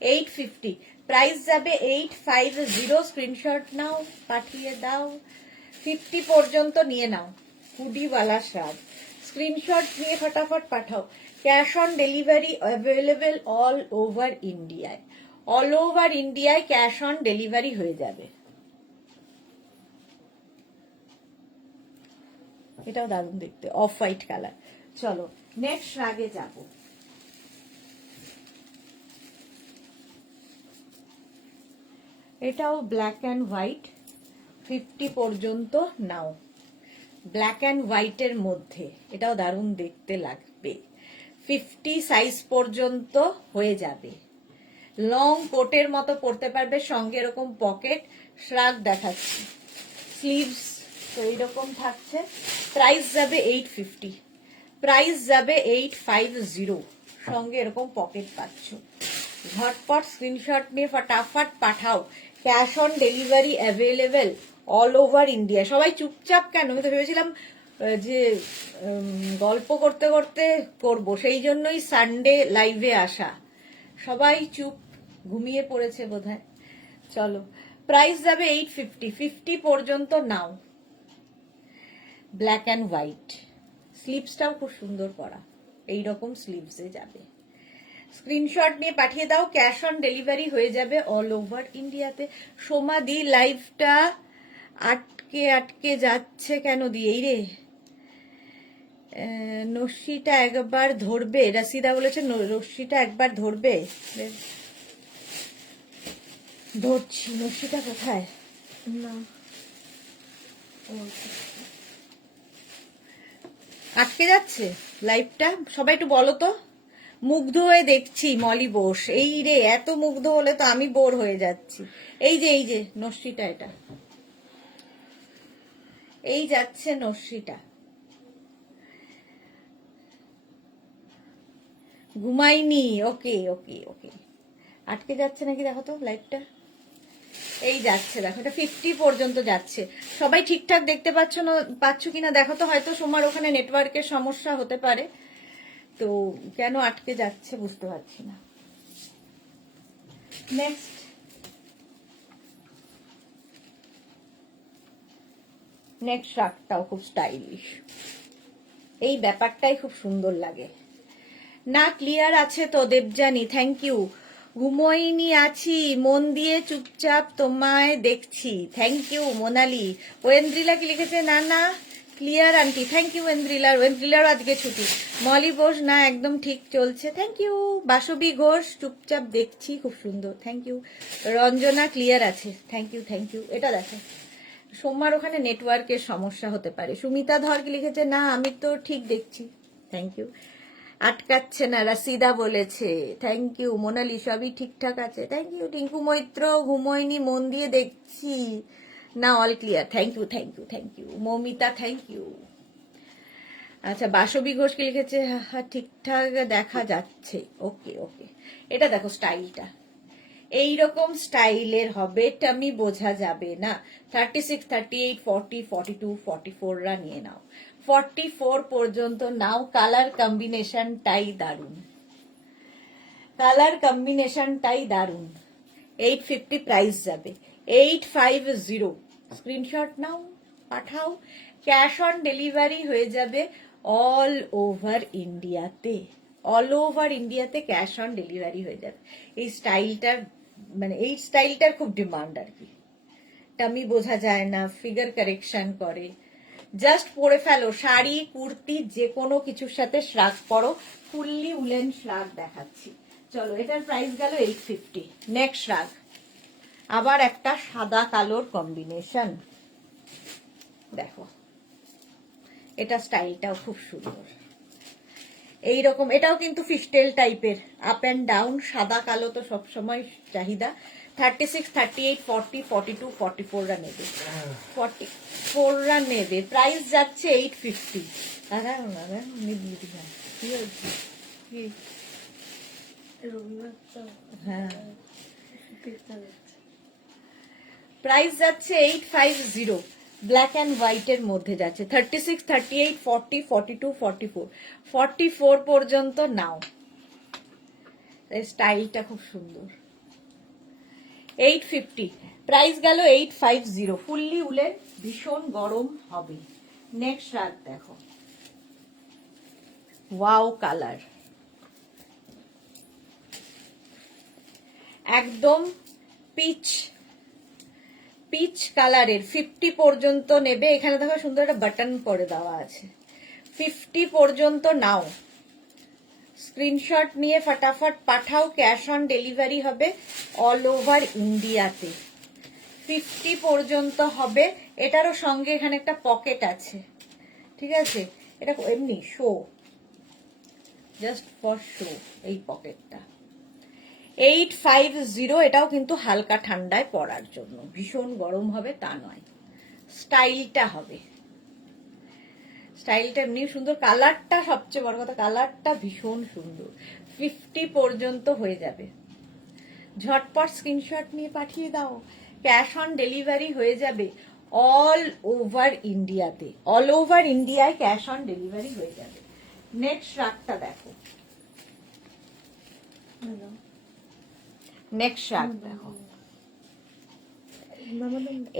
850, প্রাইস যাবে 850। স্ক্রিনশট নাও, পাঠিয়ে দাও। 50 পর্যন্ত নিয়ে নাও, হুডিওয়ালা শ্রাগ। স্ক্রিনশট নিয়ে ফটাফট পাঠাও। Cash on delivery available all over ইন্ডিয়ায়, অল ওভার ইন্ডিয়ায় ক্যাশ অন ডেলিভারি হয়ে যাবে। এটাও দারুণ দেখতে, অফ হোয়াইট কালার। চলো নেক্সট শ্রাগে যাব। এটাও ব্ল্যাক অ্যান্ড হোয়াইট, 50 পর্যন্ত নাও, ব্ল্যাক অ্যান্ড হোয়াইটের মধ্যে, এটাও দারুণ দেখতে লাগবে। 50 সাইজ পর্যন্ত হয়ে যাবে, লং কোটের মতো পরতে পারবে, সঙ্গে এরকম পকেট, শ্রাগ দেখাচ্ছি, স্লিভস তো এইরকম থাকছে। প্রাইস যাবে 850, প্রাইস যাবে 850, সঙ্গে এরকম পকেট পাচ্ছ। ঝটপট স্ক্রিনশট নিয়ে ফটাফট পাঠাও। Cash on delivery available all over India. সবাই চুপচাপ কেন? আমি তো ভেবেছিলাম যে গল্প করতে করতে করব, সেই জন্যই সানডে লাইভে আসা। সবাই চুপ, ঘুমিয়ে পড়েছে বোধহয়। চলো, প্রাইস যাবে 850, 50 পর্যন্ত নাও, ব্ল্যাক অ্যান্ড হোয়াইট, স্লিভসটাও খুব সুন্দর করা, এইরকম স্লিভসে যাবে। স্ক্রিনশট নিয়ে পাঠিয়ে দাও, ক্যাশ অন ডেলিভারি হয়ে যাবে অল ওভার ইন্ডিয়াতে। সোমাদি লাইভটা আটকে আটকে যাচ্ছে কেন দিয়েই রে? রশ্মিটা একবার ধরবে, রাসিদা বলেছে রশ্মিটা একবার ধরবে। ধরছি, রশ্মিটা কোথায়? না, আটকে যাচ্ছে লাইভটা, সবাই একটু বলো তো। মুগ্ধ হয়ে দেখছি মলি বোস, এই রে, এত মুগ্ধ হলে তো আমি বোর হয়ে যাচ্ছি। এই যে নস্যিটা, এটা এই যাচ্ছে নস্যিটা, ঘুমাইনি। ওকে ওকে ওকে, আটকে যাচ্ছে নাকি দেখো তো লাইভটা, এই যাচ্ছে দেখো, এটা 50 পর্যন্ত যাচ্ছে। সবাই ঠিকঠাক দেখতে পাচ্ছ কিনা দেখো তো, হয়তো সোমার ওখানে নেটওয়ার্কের সমস্যা হতে পারে, তো কেন আটকে যাচ্ছে বুঝতে পারছি না। নেক্সট, নেক্সট শার্টটাও খুব স্টাইলিশ, এই ব্যাপারটাই খুব সুন্দর লাগে। না ক্লিয়ার আছে তো দেবজানি, থ্যাংক ইউ। ঘুমোইনি আছি, মন দিয়ে চুপচাপ তোমায় দেখছি, থ্যাংক ইউ মোনালি। ওয়েন্দ্রিলা কি লিখেছে? না না clear aunty, thank you Oyendrila. ওয়েন্দ্রিলারও আজকে ছুটি। মলি বোস, না একদম ঠিক চলছে, থ্যাংক ইউ। বাসবী ঘোষ, চুপচাপ দেখছি, খুব সুন্দর, থ্যাংক ইউ। রঞ্জনা ক্লিয়ার আছে, থ্যাংক ইউ থ্যাংক ইউ। এটা দেখো, সোমবার ওখানে নেটওয়ার্কের সমস্যা হতে পারে। সুমিতা ধর কি লিখেছে? না আমি তো ঠিক দেখছি, থ্যাংক ইউ। আটকাচ্ছে না, রাসিদা বলেছে, থ্যাংক ইউ। মোনালি, সবই ঠিকঠাক আছে, থ্যাংক ইউ। টিঙ্কু মৈত্র, ঘুমোয়নি, মন দিয়ে দেখছি, না all clear, thank you thank you thank you. Moumita, thank you. আচ্ছা, বাসবী ঘোষ কি লিখেছে? হ্যাঁ ঠিকঠাক দেখা যাচ্ছে, ওকে ওকে। এটা দেখো স্টাইলটা, এইরকম স্টাইলের হবে, এটা আমি বোঝা যাবে না। 36, 38, 40, 42, 44 রা নিয়ে নাও, 44 পর্যন্ত নাও। কালার কম্বিনেশনটাই দারুন, কালার কম্বিনেশনটাই দারুন। 850 প্রাইস যাবে, 850। স্ক্রিনশট নাও, পাঠাও। ক্যাশ অন ডেলিভারি হয়ে যাবে অল ওভার ইন্ডিয়াতে, অল ওভার ইন্ডিয়াতে ক্যাশ অন ডেলিভারি হয়ে যাবে। এই স্টাইলটার মানে এই স্টাইলটার খুব ডিমান্ড আর কি। টামি বোঝা যায় না, ফিগার কারেকশন করে, জাস্ট পরে ফেলো, শাড়ি কুর্তি যে কোনো কিছুর সাথে শ্রাগ পরো। ফুললি উলেন শ্রাগ দেখাচ্ছি। চলো, এটার প্রাইস গেল 850। নেক্সট শ্রাগ, আবার একটা সাদা কালোর কম্বিনেশন, দেখো এটা স্টাইলটাও খুব সুন্দর। এইরকম এটাও কিন্তু ফিস্টেল টাইপের, আপ অ্যান্ড ডাউন, সাদা কালো তো সবসময় চাহিদা। 36, 38, 40, 42, 44রা নেবে, 44রা নেবে। প্রাইস যাচ্ছে 850। দাদা দাদা উনি দিয়ে দিবেন, কি হয়েছে? কি? রবিবারটা হ্যাঁ, দেখতে যাচ্ছে। প্রাইস যাচ্ছে 850, ব্ল্যাক অ্যান্ড হোয়াইটের মধ্যে যাচ্ছে। 36, 38, 40, 42, 44, 44 পর্যন্ত নাও। স্টাইলটা খুব সুন্দর। 850, প্রাইস গেল 850। ফুললি উলের, ভীষণ গরম হবে। নেক্সট রাত দেখো, ওয়াও কালার, একদম পিচ পিচ কালারের। 50 পর্যন্ত নেবে। এখানে দেখো সুন্দর একটা বাটন করে দেওয়া আছে। 50 পর্যন্ত নাও, স্ক্রিনশট নিয়ে ফটাফট পাঠাও। ক্যাশ অন ডেলিভারি হবে অল ওভার ইন্ডিয়াতে। 50 পর্যন্ত হবে। এটারও সঙ্গে এখানে একটা পকেট আছে, ঠিক আছে? এটা এমনি শো, জাস্ট ফর শো, এই পকেটটা। 850, এটাও কিন্তু হালকা ঠান্ডায় পরার জন্য, ভীষণ গরম হবে তা নয়। স্টাইলটা হবে, স্টাইলটা এমনি সুন্দর, কালারটা সবচেয়ে বড় কথা, কালারটা ভীষণ সুন্দর। 50 পর্যন্ত হয়ে যাবে। ঝটপট স্ক্রিনশট নিয়ে পাঠিয়ে দাও। ক্যাশ অন ডেলিভারি হয়ে যাবে অল ওভার ইন্ডিয়াতে, অল ওভার ইন্ডিয়ায় ক্যাশ অন ডেলিভারি হয়ে যাবে। নেক্সট রাগটা দেখো, নেক্সট রাগ দেখো।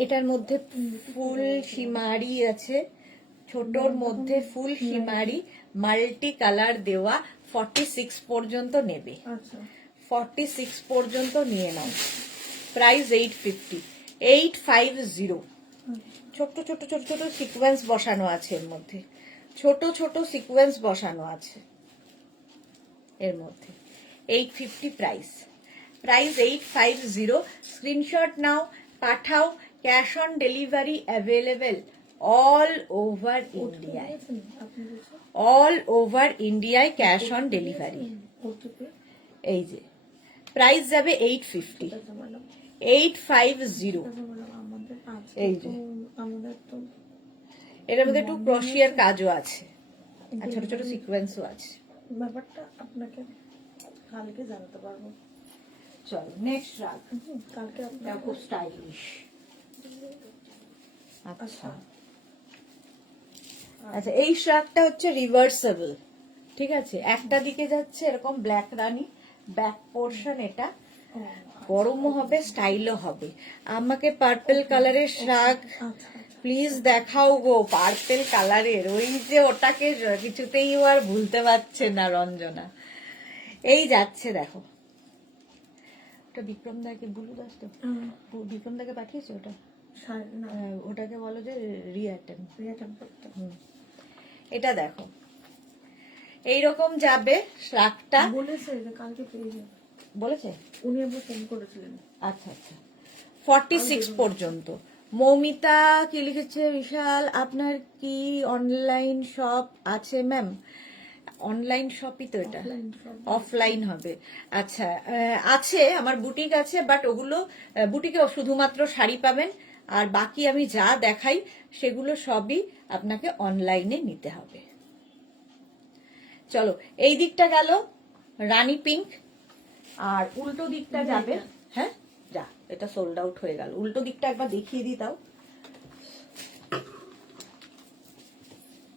এটার মধ্যে ফুল সিমারি আছে, ছোটর মধ্যে ফুল সিমারি, মাল্টি কালার দেওয়া। 46 পর্যন্ত নেবে, 46 পর্যন্ত নিয়ে নাও। প্রাইস 850, 850। ছোট ছোট ছোট ছোট সিকোয়েন্স বসানো আছে এর মধ্যে, ছোট ছোট সিকোয়েন্স বসানো আছে এর মধ্যে। 850 প্রাইস, প্রাইস 850। স্ক্রিনশট নাও, পাঠাও। Cash on delivery available all over ইন্ডিয়ায়, অল ওভার ইন্ডিয়ায় ক্যাশ অন ডেলিভারি। এই যে প্রাইস যাবে 850, 850। এই যে এটার মধ্যে একটু ক্রোশিয়ার কাজও আছে আর ছোট ছোট সিকোয়েন্সও আছে। ব্যাপারটা আপনাকে কালকে জানতে পারবো। চলো নেক্সট রাগ, কালকে এটা খুব স্টাইলিশ। আচ্ছা আচ্ছা, এই শ্রাগটা হচ্ছে রিভার্সেবল, ঠিক আছে? একটা দিকে যাচ্ছে এরকম ব্ল্যাক রানী, ব্যাক পোর্শন। এটা গরমও হবে, স্টাইলও হবে। আমাকে পার্পল কালারের শ্রাগ প্লিজ দেখাও গো, পার্পল কালারের। ওই যে ওটাকে কিছুতেই ও আর ভুলতে পারছে না রঞ্জনা। এই যাচ্ছে দেখো, ওটা বিক্রম দাকে, বুলু দাস তো বিক্রম দাকে পাঠিয়েছে ওটা। ওটাকে বলো যে রিঅ্যাটেম্প করতে। এটা দেখো এইরকম যাবে শ্রাগটা। বলেছে যে কালকে পেয়ে যাবে, বলেছে উনি আবার ফোন করেছিলেন। আচ্ছা আচ্ছা, 46 পর্যন্ত। মৌমিতা কি লিখেছে, বিশাল আপনার কি অনলাইন শপ আছে ম্যাম? অনলাইন শপই তো এটা, অফলাইন হবে। আচ্ছা আছে, আমার বুটিক আছে, বাট ওগুলো বুটিকে শুধুমাত্র শাড়ি পাবেন, আর বাকি আমি যা দেখাই সেগুলো সবই আপনাকে অনলাইনে নিতে হবে। চলো এই দিকটা গেল রানী পিঙ্ক, আর উল্টো দিকটা যাবে। হ্যাঁ যা, এটা সোল্ড আউট হয়ে গেল। উল্টো দিকটা একবার দেখিয়ে দিই তাও।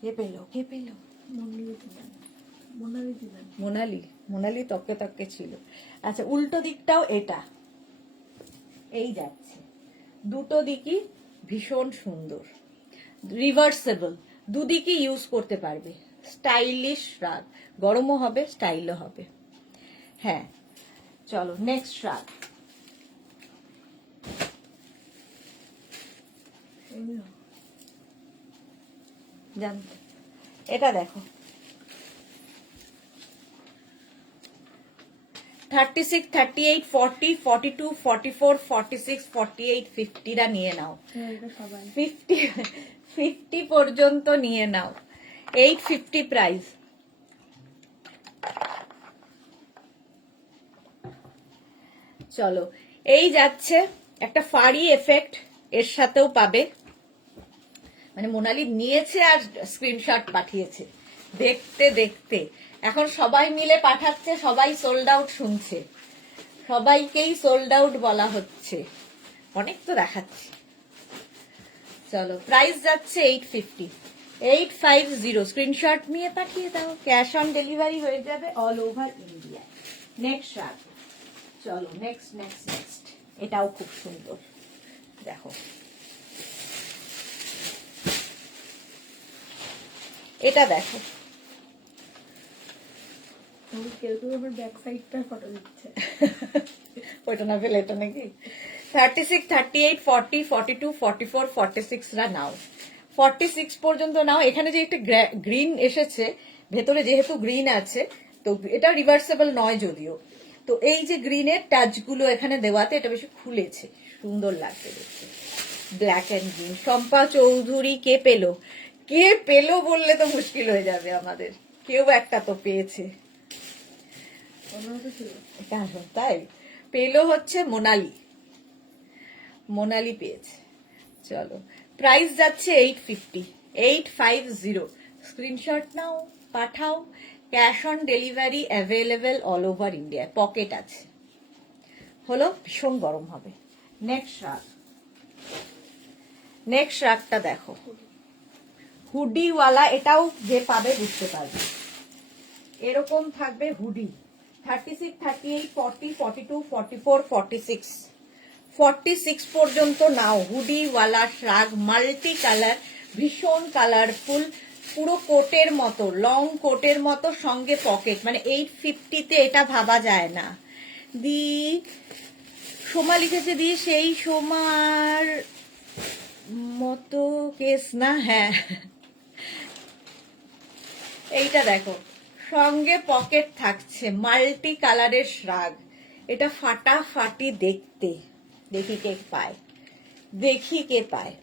কে পেলো, কে পেলো? মোনালি, মোনালি তককে তককে ছিল। আচ্ছা উল্টো দিকটাও এটা, এই যাচ্ছে। দুটো দিকই ভীষণ সুন্দর, রিভার্সেবল, দুদিকই ইউজ করতে পারবে। স্টাইলিশ রাগ, গরমও হবে, স্টাইলও হবে। হ্যাঁ চলো নেক্সট রাগ। জানতে এটা দেখো, 36, 38, 40, 42, 44, 46, 48, 50 রা নিয়ে নাও। হ্যাঁ, এটা সবাই 50 পর্যন্ত নিয়ে নাও। 850 প্রাইস। চলো, এই যাচ্ছে একটা ফাড়ি এফেক্ট, এর সাথেও পাবে। মানে মোনালি নিয়েছে আর স্ক্রিনশট পাঠিয়েছে দেখতে দেখতে। এখন সবাই মিলে পাঠাচ্ছে, সবাই সোল্ড আউট শুনছে, সবাইকেই সোল্ড আউট বলা হচ্ছে। অনেক তো দেখাচ্ছি। চলো, প্রাইস যাচ্ছে 850। 850 স্ক্রিনশট নিয়ে পাঠিয়ে দাও, ক্যাশ অন ডেলিভারি হয়ে যাবে অল ওভার ইন্ডিয়া। নেক্সট রাখ। চলো নেক্সট নেক্সট নেক্সট, এটাও খুব সুন্দর। দেখো, এটা দেখো। কেউ কেউ আবার ব্যাক সাইডটার ফটো দিচ্ছে। ওইটা না পেলে এটা নাকি। 36, 38, 40, 42, 44, 46 রা নাও। 46 পর্যন্ত নাও। এখানে যে একটা গ্রিন এসেছে ভেতরে, যেহেতু গ্রিন আছে তো এটা রিভার্সেবল নয় যদিও, তো এই যে গ্রিনের টাচ গুলো এখানে দেওয়াতে এটা বেশি খুলেছে, সুন্দর লাগছে দেখতে। Black and green. Shampa Chowdhury কে পেলো? কে পেলো বললে তো মুশকিল হয়ে যাবে আমাদের। কেউ একটা তো পেয়েছে। ওনারও তো ছিল। তাই পেলো হচ্ছে মোনালি। মোনালি পেয়েছে। চলো, প্রাইস যাচ্ছে 850। 850 স্ক্রিনশট নাও, পাঠাও। Cash on delivery available all over India. Pocket আছে। হলো, ভীষণ গরম হবে। নেক্সট রাগ। নেক্সট রাগটা দেখো, হুডিওয়ালা। এটাও যে পাবে বুঝতে পারবে। এরকম থাকবে হুডি। 36, 38, 40, 42, 44, 46, 46 পর্যন্ত নাও। হুডিওয়ালা শ্রাগ, মাল্টি কালার, ভীষণ কালারফুল, পুরো কোটের মতো, লং কোটের মতো, সঙ্গে পকেট। মানে 850-তে এটা ভাবা যায় না। দি সোমা লিখেছে, দি সেই সোমার মতো কেস না। হ্যাঁ, এইটা দেখো, সঙ্গে পকেট থাকছে, মাল্টি কালারের শ্রাগ। এটা ফাটাফাটি দেখতে। দেখি কে পায়, দেখি কে পায়।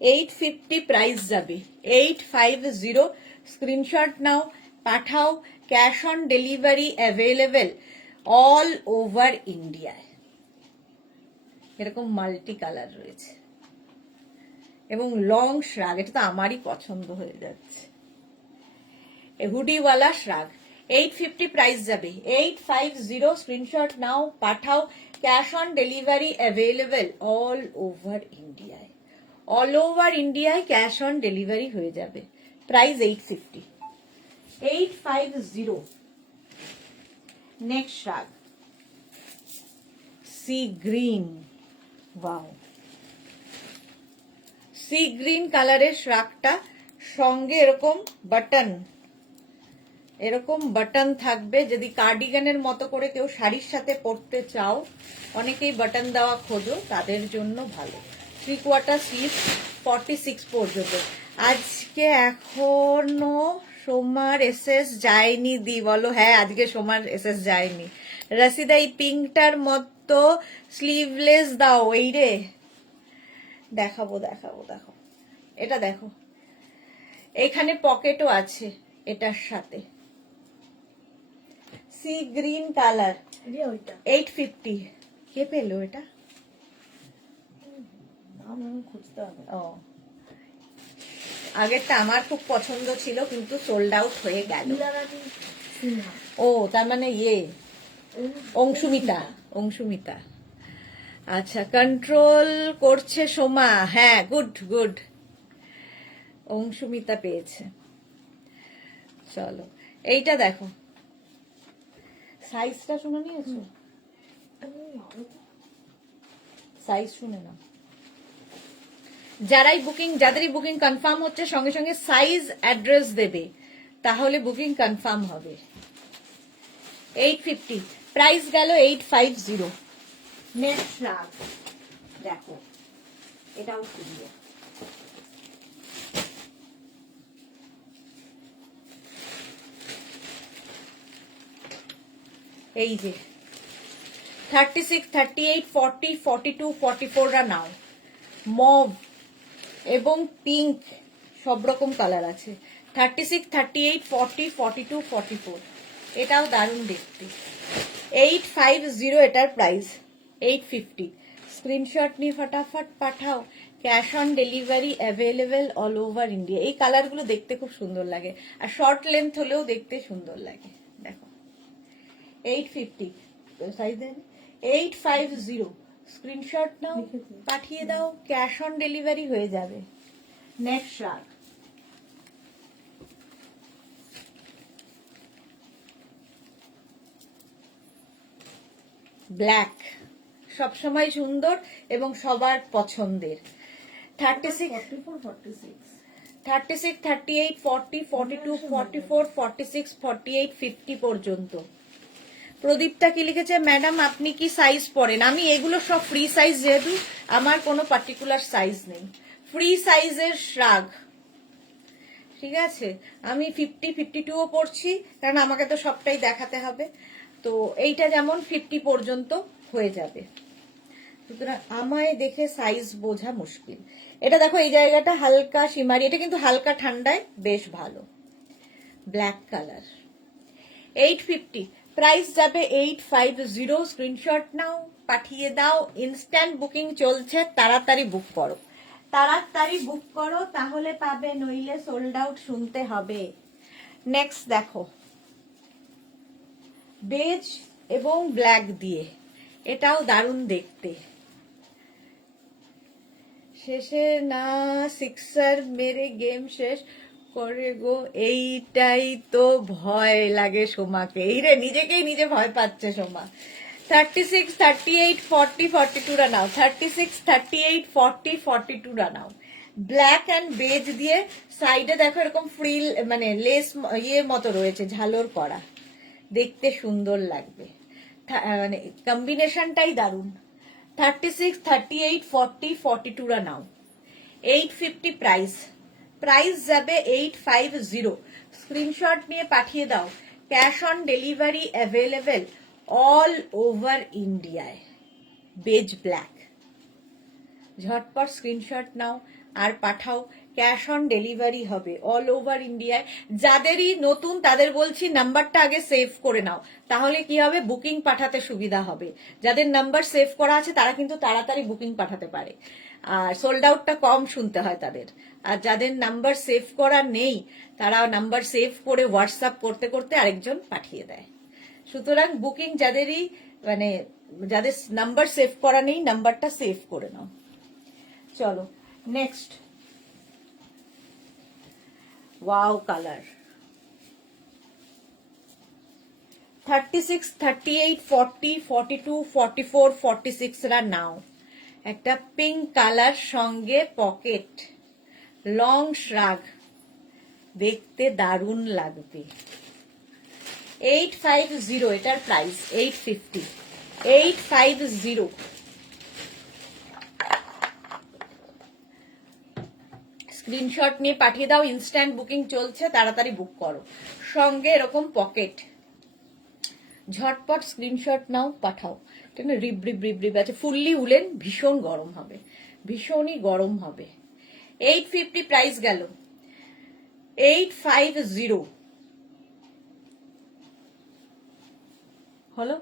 850 প্রাইস যাবে। 850 স্ক্রিনশট নাও, পাঠাও। Cash on delivery available all over ইন্ডিয়ায়। এরকম মাল্টি কালার রয়েছে এবং লং শ্রাগ। এটা তো আমারই পছন্দ হয়ে যাচ্ছে। হুডিওয়ালা শ্রাগ। 850 প্রাইস যাবে। 850 স্ক্রিনশট নাও, পাঠাও। Cash on delivery available all over ইন্ডিয়ায়। অল ওভার ইন্ডিয়ায় ক্যাশ অন ডেলিভারি হয়ে যাবে। Price 850। 850। Next শ্রাগ, sea green. Wow, sea green কালারের শ্রাগটা, সঙ্গে এরকম বাটন, এরকম বাটন থাকবে। যদি কার্ডিগানের মতো করে কেউ শাড়ির সাথে পরতে চাও, অনেকেই বাটন দেওয়া খোঁজো, তাদের জন্য ভালো। 3/4 স্লিভ, 46 পর্যন্ত। আজকে এখনো সোমার এসএস যায়নি। দি বলো, হ্যাঁ আজকে সোমার এসএস যায়নি। রাশিদা, এই পিঙ্কটার মতো স্লিভলেস দাও। এই রে, দেখাবো দেখাবো, দেখো এটা দেখো, এখানে পকেটও আছে এটার সাথে। Sea green colour. 850। কে পেলো এটা? খুঁজতে হবে। ও, আগেরটা আমার খুব পছন্দ ছিল কিন্তু সোল্ড আউট হয়ে গেল। ও, তার মানে ইয়ে অংশুমিতা। অংশুমিতা, আচ্ছা। কন্ট্রোল করছে সোমা। হ্যাঁ, গুড গুড, অংশুমিতা পেয়েছে। চলো, এইটা দেখো, সাইজটা শুনে নিয়েছো? সাইজ শুনে নাও। যাদেরই বুকিং কনফার্ম হচ্ছে সঙ্গে সঙ্গে সাইজ অ্যাড্রেস দেবে, তাহলে বুকিং কনফার্ম হবে। 850 প্রাইস গেল। 850। নেক্সট রাগ দেখো, এটাও সুন্দর। এই যে 36, 38, 40, 42, 44 রা নাও। মভ এবং পিঙ্ক সব রকম কালার আছে। 36, 38, 40, 42, 44 এটাও দারুণ দেখতে। 850 এটার প্রাইস, 850। স্ক্রিনশট নিয়ে ফটাফট পাঠাও। Cash on delivery available all over India. এই কালারগুলো দেখতে খুব সুন্দর লাগে, আর শর্ট লেন্থ হলেও দেখতে সুন্দর লাগে। দেখো 850 সাইজ, 850 স্ক্রিনশট নাও, পাঠিয়ে দাও, ক্যাশ অন ডেলিভারি হয়ে যাবে। নেক্সট শার্ট, ব্ল্যাক, সবসময় সুন্দর এবং সবার পছন্দের। 36, 38, 40, 42, 44, 46, 48, 50 পর্যন্ত। প্রদীপটা কি লিখেছে, ম্যাডাম আপনি কি সাইজ পরেন? আমি এগুলো সব ফ্রি সাইজ, যেহেতু আমার কোনো পার্টিকুলার সাইজ নেই। ফ্রি সাইজের শ্রাগ, ঠিক আছে। আমি 50, 52ও পড়ছি, কারণ আমাকে তো সবটাই দেখাতে হবে। তো এইটা যেমন 50 পর্যন্ত হয়ে যাবে, সুতরাং আমায় দেখে সাইজ বোঝা মুশকিল। এটা দেখো, এই জায়গাটা হালকা শিমারি, এটা কিন্তু হালকা ঠান্ডায় বেশ ভালো। ব্ল্যাক কালার, 850 প্রাইস যাবে, 850। স্ক্রিনশট নাও, পাঠিয়ে দাও। ইনস্ট্যান্ট বুকিং চলছে, তাড়াতাড়ি বুক করো, তাড়াতাড়ি বুক করো, তাহলে পাবে, নইলে সোল্ড আউট শুনতে হবে। নেক্সট দেখো, বেজ এবং ব্ল্যাক দিয়ে, এটাও দারুণ দেখতে। শেষে না সিক্সার মেরে গেম শেষ করে গো, এইটাই তো ভয় লাগে সোমাকে। এই রে, নিজেকেই নিজে ভয় পাচ্ছে সোমা। 36, 38, 40, 42 রা নাও। 36, 38, 40, 42 রা নাও। ব্ল্যাক অ্যান্ড বেজ দিয়ে, সাইডে দেখো এরকম ফ্রিল মানে লেস ইয়ে মতো রয়েছে, ঝালর করা, দেখতে সুন্দর লাগবে। মানে কম্বিনেশনটাই দারুণ। 36, 38, 40, 42 রা নাও। 850 প্রাইস, প্রাইস যাবে 850। স্ক্রিনশট নিয়ে পাঠিয়ে দাও। Cash on delivery available all over ইন্ডিয়ায়। বেজ ব্ল্যাক, ঝটপট স্ক্রিনশট নাও আর পাঠাও, ক্যাশ অন ডেলিভারি হবে অল ওভার ইন্ডিয়ায়। যাদেরই নতুন তাদের বলছি নাম্বারটা আগে সেভ করে নাও, তাহলে কি হবে, বুকিং পাঠাতে সুবিধা হবে। যাদের নাম্বার সেভ করা আছে তারা কিন্তু তাড়াতাড়ি বুকিং পাঠাতে পারে, আর সোল্ড আউটটা কম শুনতে হয় তাদের। আর যাদের নাম্বার সেভ করা নেই, তারা নাম্বার সেভ করে হোয়াটসঅ্যাপ করতে করতে আরেকজন পাঠিয়ে দেয়। সুতরাং বুকিং যাদেরই মানে যাদের নাম্বার সেভ করা নেই, নাম্বারটা সেভ করে নাও। চলো নেক্সট, ওয়াও কালার, 36, 38, 40, 42, 44, 46 রা নাও। একটা পিঙ্ক কালার সঙ্গে পকেট, লং শ্রাগ, দেখতে দারুণ লাগবে। 850 এটার প্রাইস, 850, 850। স্ক্রিনশট নিয়ে পাঠিয়ে দাও, ইনস্ট্যান্ট বুকিং চলছে, তাড়াতাড়ি বুক করো। সঙ্গে এরকম পকেট, ঝটপট স্ক্রিনশট নাও, পাঠাও। রিব রিব রিব রিব আছে, ফুললি উলেন, ভীষণ গরম হবে, ভীষণই গরম হবে। 850 প্রাইস গেল, 850 হলো।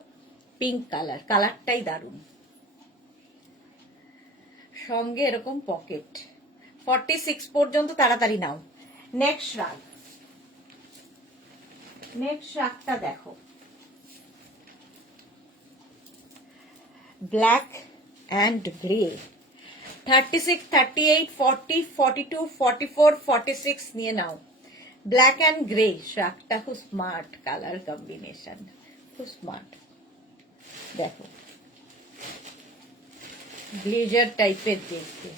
পিঙ্ক কালার, কালারটাই দারুণ, সঙ্গে এরকম পকেট। 46 পর্যন্ত তাড়াতাড়ি নাও। নেক্সট রাগ, নেক্সট রাগটা দেখো, ব্ল্যাক অ্যান্ড গ্রে। 36, 38, 40, 42, 44, 46 নিয়ে নাও। ব্ল্যাক অ্যান্ড গ্রে শ্রাগটা খুব স্মার্ট কালার কম্বিনেশন, খুব স্মার্ট। দেখো ব্লেজার টাইপের দেখতে।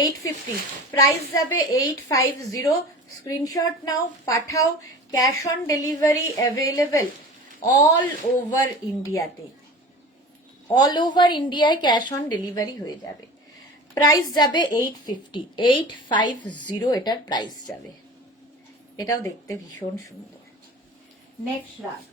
850 প্রাইস যাবে, 850। স্ক্রিনশট নাও, পাঠাও। Cash on delivery available all over ইন্ডিয়াতে, অল ওভার ইন্ডিয়ায় ক্যাশ অন ডেলিভারি হয়ে যাবে। প্রাইস যাবে 850, 850 এটার প্রাইস যাবে। এটাও দেখতে ভীষণ সুন্দর। নেক্সট রাগ,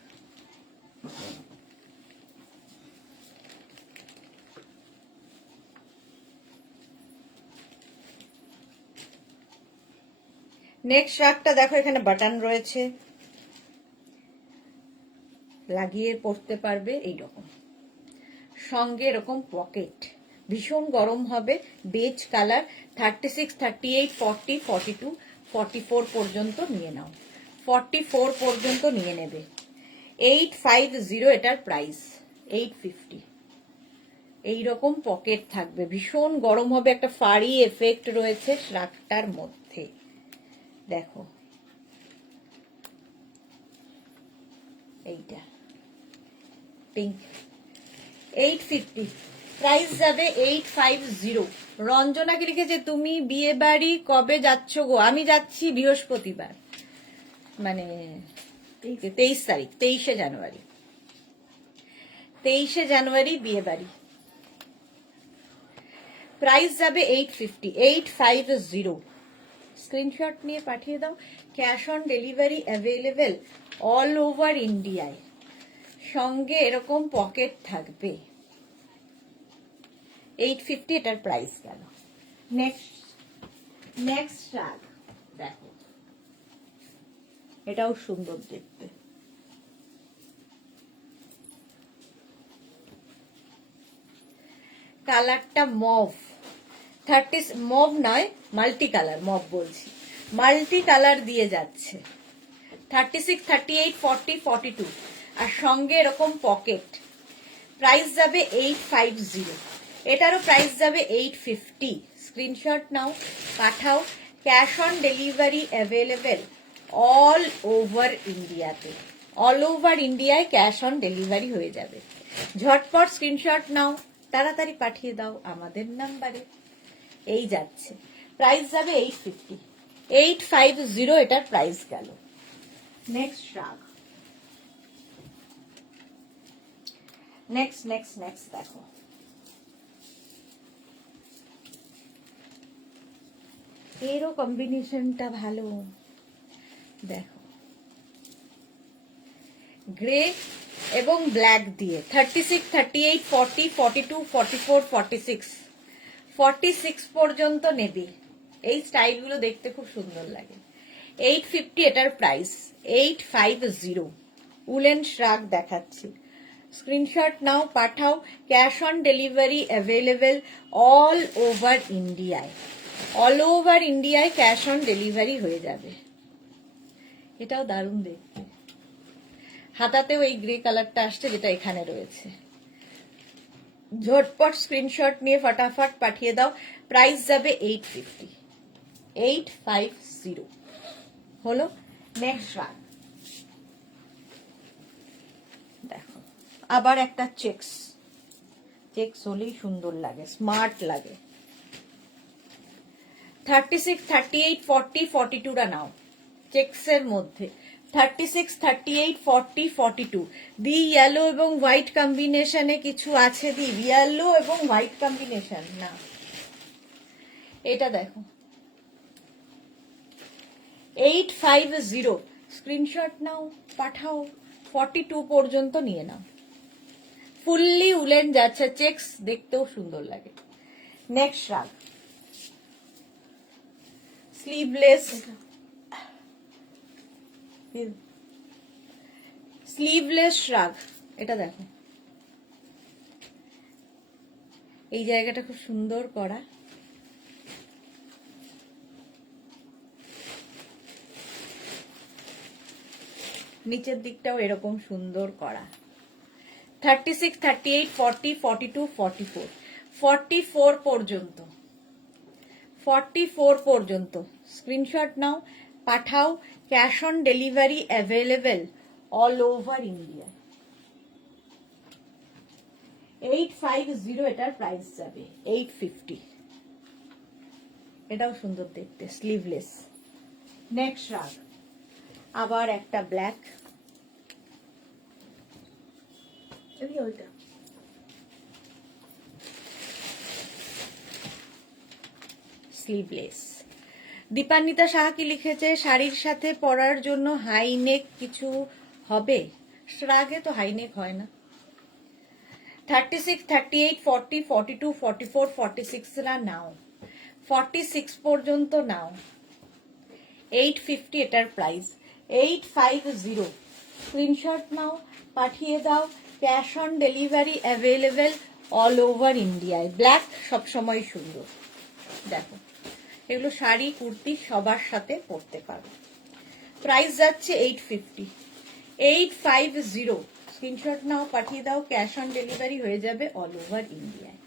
নেক্সট শ্রাগটা দেখো, এখানে বাটন রয়েছে, লাগিয়ে পরতে পারবে এইরকম। সঙ্গে এরকম পকেট, ভীষণ গরম হবে, বেজ কালার। 36, 38, 40, 42, 44 পর্যন্ত নিয়ে নাও, 44 পর্যন্ত নিয়ে নেবে। 850 এটার প্রাইস, 850। এইরকম পকেট থাকবে, ভীষণ গরম হবে, একটা ফাড়ি এফেক্ট রয়েছে শ্রাগটার মধ্যে। দেখো এইটা পিঙ্ক, 850 প্রাইস যাবে 850। রঞ্জনাকে লিখেছে, তুমি বিয়ে বাড়ি কবে যাচ্ছ গো? আমি যাচ্ছি বৃহস্পতিবার, মানে 23 তারিখ, 23শে জানুয়ারি। 23শে জানুয়ারি বিয়ে বাড়ি। প্রাইস যাবে 850, 850। স্ক্রিনশট নিয়ে পাঠিয়ে দাও। Cash on delivery available all over ইন্ডিয়ায়। সঙ্গে এরকম পকেট থাকবে। 850 এটার প্রাইস গেল। নেক্সট শ্রাগ দেখো, এটাও সুন্দর দেখতে। কালারটা মভ, 30 মভ নয়, মাল্টি কালার, মভ বলছি, মাল্টি কালার দিয়ে যাচ্ছে। 36, 38, 40, 42 আর সঙ্গে এরকম পকেট। প্রাইস যাবে 850। এটারও প্রাইস যাবে 850। স্ক্রিনশট নাও, পাঠাও। Cash on delivery available all over ইন্ডিয়াতে। অল ওভার ইন্ডিয়ায় ক্যাশ অন ডেলিভারি হয়ে যাবে। ঝটপট স্ক্রিনশট নাও, তাড়াতাড়ি পাঠিয়ে দাও আমাদের নাম্বারে। এই যাচ্ছে, প্রাইস যাবে 850, 850 এটার প্রাইস গেল। নেক্সট শ্রাগ, নেক্সট দেখো, এরও কম্বিনেশনটা ভালো। দেখো গ্রে এবং ব্ল্যাক দিয়ে 36, 38, 40, 42, 44, 46, 46 পর্যন্ত নেবে। এই স্টাইলগুলো দেখতে খুব সুন্দর লাগে। 850 এটার প্রাইস, 850। উলেন শ্রাগ দেখাচ্ছি, স্ক্রিনশট নাও, পাঠাও। Cash on delivery available all over ইন্ডিয়ায়। অল ওভার ইন্ডিয়ায় ক্যাশ অন ডেলিভারি হয়ে যাবে। এটাও দারুণ দেখতে। হাতাতেও এই গ্রে কালারটা আসছে, যেটা এখানে রয়েছে। ঝটপট স্ক্রিনশট নিয়ে ফটাফট পাঠিয়ে দাও। প্রাইস যাবে 850, 850 হলো। নেক্সট শ্রাগ দেখো, আবার একটা চেক্স, চেক্স হলেই সুন্দর লাগে, স্মার্ট লাগে। 36, 38, 40, 42টা নাও চেক্সের মধ্যে। 36, 38, 40, 42 দি ইয়েলো এবং হোয়াইট কম্বিনেশনে কিছু আছে, দি ইয়েলো এবং হোয়াইট কম্বিনেশন না। এটা দেখো 850। স্ক্রিনশট নাও, পাঠাও। 42 পর্যন্ত নিয়ে নাও। ফুললি উলেন যাচ্ছে, চেক্স দেখতেও সুন্দর লাগে। Next শ্রাগ, sleeveless, sleeveless শ্রাগ। এটা দেখো, এই জায়গাটা খুব সুন্দর করা। নিচের দিকটাও এরকম সুন্দর করা। 36, 38, 40, 42, 44, 44 পর্যন্ত, 44 পর্যন্ত। স্ক্রিনশট নাও, পাঠাও। Cash on delivery available all over India. 850 এটার প্রাইস যাবে, 850। এটাও সুন্দর দেখতে, স্লিভলেস। নেক্সট শ্রাগ, আবার একটা ব্ল্যাক, ওইটা স্লিভলেস। দীপান্বিতা সাহা কি লিখেছে, শাড়ির সাথে পরার জন্য হাই নেক কিছু হবে? শ্রাগে তো হাই নেক হয় না। 36, 38, 40, 42, 44, 46 রা নাও, 46 পর্যন্ত নাও। 850 এটার প্রাইস, 850। স্ক্রিনশট নাও, পাঠিয়ে দাও। Cash on delivery available all over ইন্ডিয়ায়। ব্ল্যাক সবসময় সুন্দর। দেখো এগুলো শাড়ি কুর্তি সবার সাথে পরতে পারো। প্রাইস যাচ্ছে 850, 850। স্ক্রিনশট নাও, পাঠিয়ে দাও। ক্যাশ অন ডেলিভারি হয়ে যাবে অল ওভার ইন্ডিয়ায়।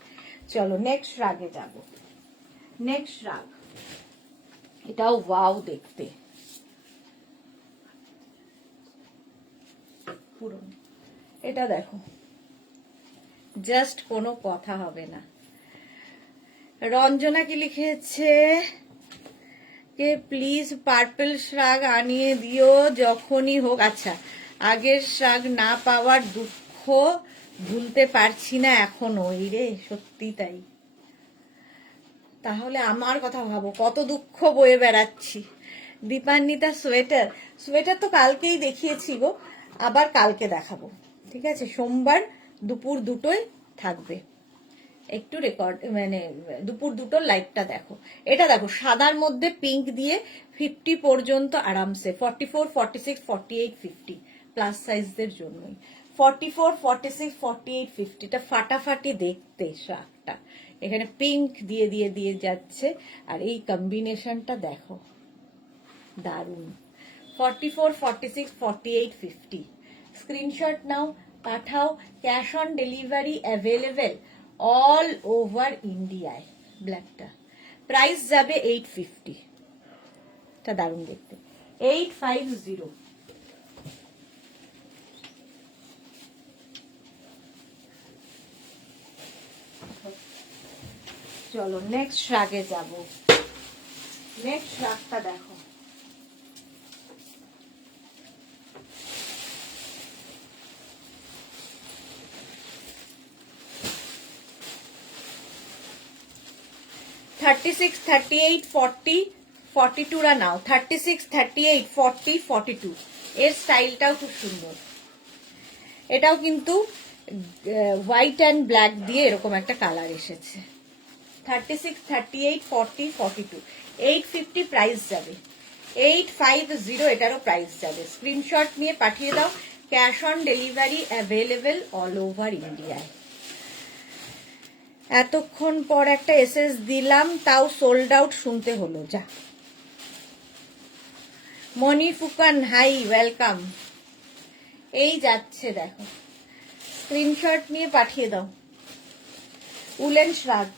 চলো নেক্সট রাগে যাব। নেক্সট রাগ, এটাও ওয়াও দেখতে, পুরো এটা দেখো, জাস্ট কোনো কথা হবে না। রঞ্জনা কি লিখেছে যে প্লিজ পার্পল শ্রাগ আনিয়ে দিও যখনই হোক। আচ্ছা, আগের শ্রাগ না পাওয়ার দুঃখ ভুলতে পারছি না এখনো। এই রে, সত্যি তাই। তাহলে আমার কথা ভাবো, কত দুঃখ বয়ে বেড়াচ্ছি। দীপান্বিতা সোয়েটার, সোয়েটার তো কালকেই দেখিয়েছি গো, আবার কালকে দেখাবো। ঠিক আছে, সোমবার দুপুর 2টোয় থাকবে। একটু রেকর্ড মানে দুপুর 2টোর লাইভটা দেখো। এটা দেখো সাদার মধ্যে পিঙ্ক দিয়ে 50 পর্যন্ত আরামসে, 44, 46, 48, 50 প্লাস সাইজদের জন্যই। 44, 46, 48, 50 টা ফাটাফাটি দেখতে শার্টটা। এখানে পিঙ্ক দিয়ে দিয়ে দিয়ে যাচ্ছে, আর এই কম্বিনেশনটা দেখো দারুণ। 44, 46, 48, 50। স্ক্রিনশট নাও, পাঠাও। Cash on delivery available all over ইন্ডিয়ায়। ব্ল্যাকটা প্রাইস যাবে 850। এটা দারুণ দেখতে, 850। চলো নেক্সট রাগে যাব। নেক্সট রাগটা দেখো, থার্টি সিক্স, 38, 40, 42 রা নাও। 36, 38, 40, 42 এর স্টাইলটাও খুব সুন্দর। এটাও কিন্তু হোয়াইট অ্যান্ড ব্ল্যাক দিয়ে এরকম একটা কালার এসেছে। 36, 38, 40, 42, 850 প্রাইস যাবে। 850 এটারও প্রাইস যাবে। স্ক্রিনশট নিয়ে পাঠিয়ে দাও। Cash on delivery available all over ইন্ডিয়ায়। এতক্ষণ পর একটা এসএস দিলাম, তাও সোল্ড আউট শুনতে হলো। যা মনি ফুকান, হাই, ওয়েলকাম। এই যাচ্ছে দেখো, স্ক্রিনশট নিয়ে পাঠিয়ে দাও। উলেন শ্রাগ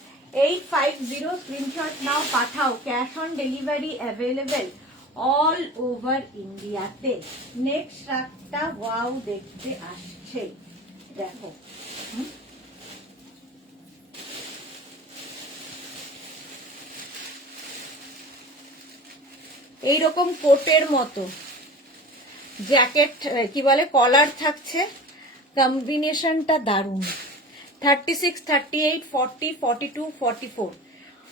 850, স্ক্রিনশট নাও, পাঠাও। Cash on delivery available all over ইন্ডিয়াতে। নেক্সট শ্রাগটা ওয়াও দেখতে আসছে, দেখো। এইরকম কোটের মতো জ্যাকেট, কি বলে, কলার থাকছে। কম্বিনেশনটা দারুণ। 36, 38, 40, 42, 44,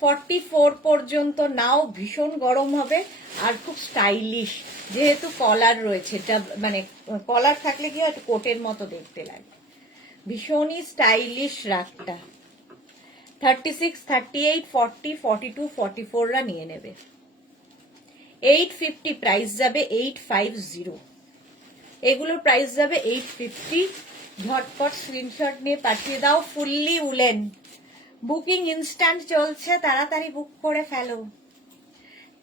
44 পর্যন্ত নাও। ভীষণ গরম হবে আর খুব স্টাইলিশ, যেহেতু কলার রয়েছে। মানে কলার থাকলে কি হয়, কোটের মতো দেখতে লাগে। ভীষণই স্টাইলিশ রাগটা। 36, 38, 40, 42, 44 রা নিয়ে নেবে। 850 প্রাইস যাবে। 850 এগুলোর প্রাইস যাবে 850। ঝটপট স্ক্রিনশট নিয়ে পাঠিয়ে দাও। ফুললি উলেন, বুকিং ইনস্ট্যান্ট চলছে, তাড়াতাড়ি বুক করে ফেলো,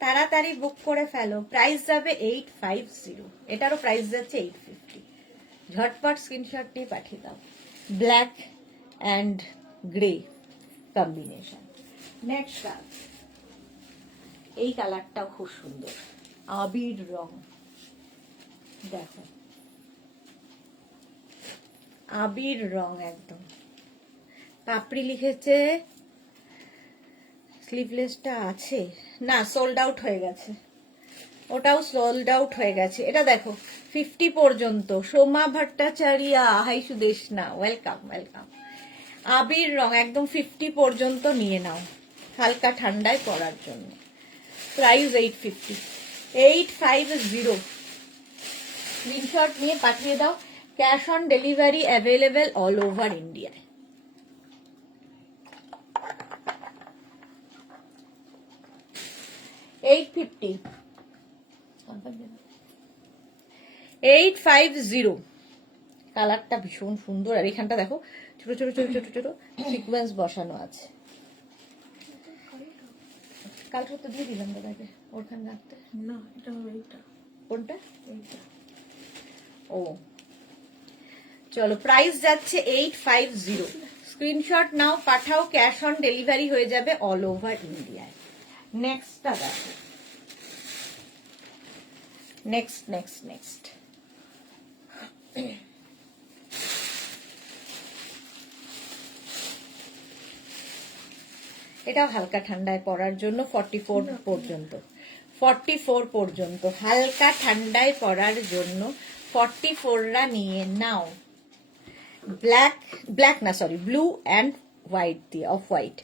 তাড়াতাড়ি বুক করে ফেলো। প্রাইস যাবে 850, এটারও প্রাইস যাচ্ছে 850। ঝটপট স্ক্রিনশট নিয়ে পাঠিয়ে দাও। Black and grey combination. Next colour, এই কালারটাও খুব সুন্দর, আবির রং। দেখো আবির রং একদম। পাপড়ি লিখেছে, স্লিভলেসটা আছে না, সোল্ড আউট হয়ে গেছে। ওটাও সোল্ড আউট হয়ে গেছে। এটা দেখো 50 পর্যন্ত। Soma Bhattacharya, hi Sudeshna, welcome welcome. আবির রং একদম 50 পর্যন্ত নিয়ে নাও, হালকা ঠান্ডায় পরার জন্য। প্রাইস 850, 850। স্ক্রিনশট নিয়ে পাঠিয়ে দাও। Cash on delivery available all over ইন্ডিয়ায়। $850, 850 কালারটা ভীষণ সুন্দর। আর এখানটা দেখো ছোট ছোট ছোট ছোট ছোট সিকোয়েন্স বসানো আছে। কালকে তো দিয়ে দিলাম দাদাকে ওখানে রাখতে। না, এটা হবে এইটা। কোনটা? এইটা। ও চলো, প্রাইস যাচ্ছে 850। স্ক্রিনশট নাও, পাঠাও, ক্যাশ অন ডেলিভারি হয়ে যাবে অল ওভার ইন্ডিয়ায়। নেক্সটটা দেখো, নেক্সট নেক্সট নেক্সট এটাও হালকা ঠান্ডায় পরার জন্য 44 পর্যন্ত, 44 পর্যন্ত হালকা ঠান্ডায় পরার জন্য 44রা নিয়ে নাও। ব্ল্যাক, ব্ল্যাক না সরি, ব্লু অ্যান্ড হোয়াইট দিয়ে, অফ হোয়াইট,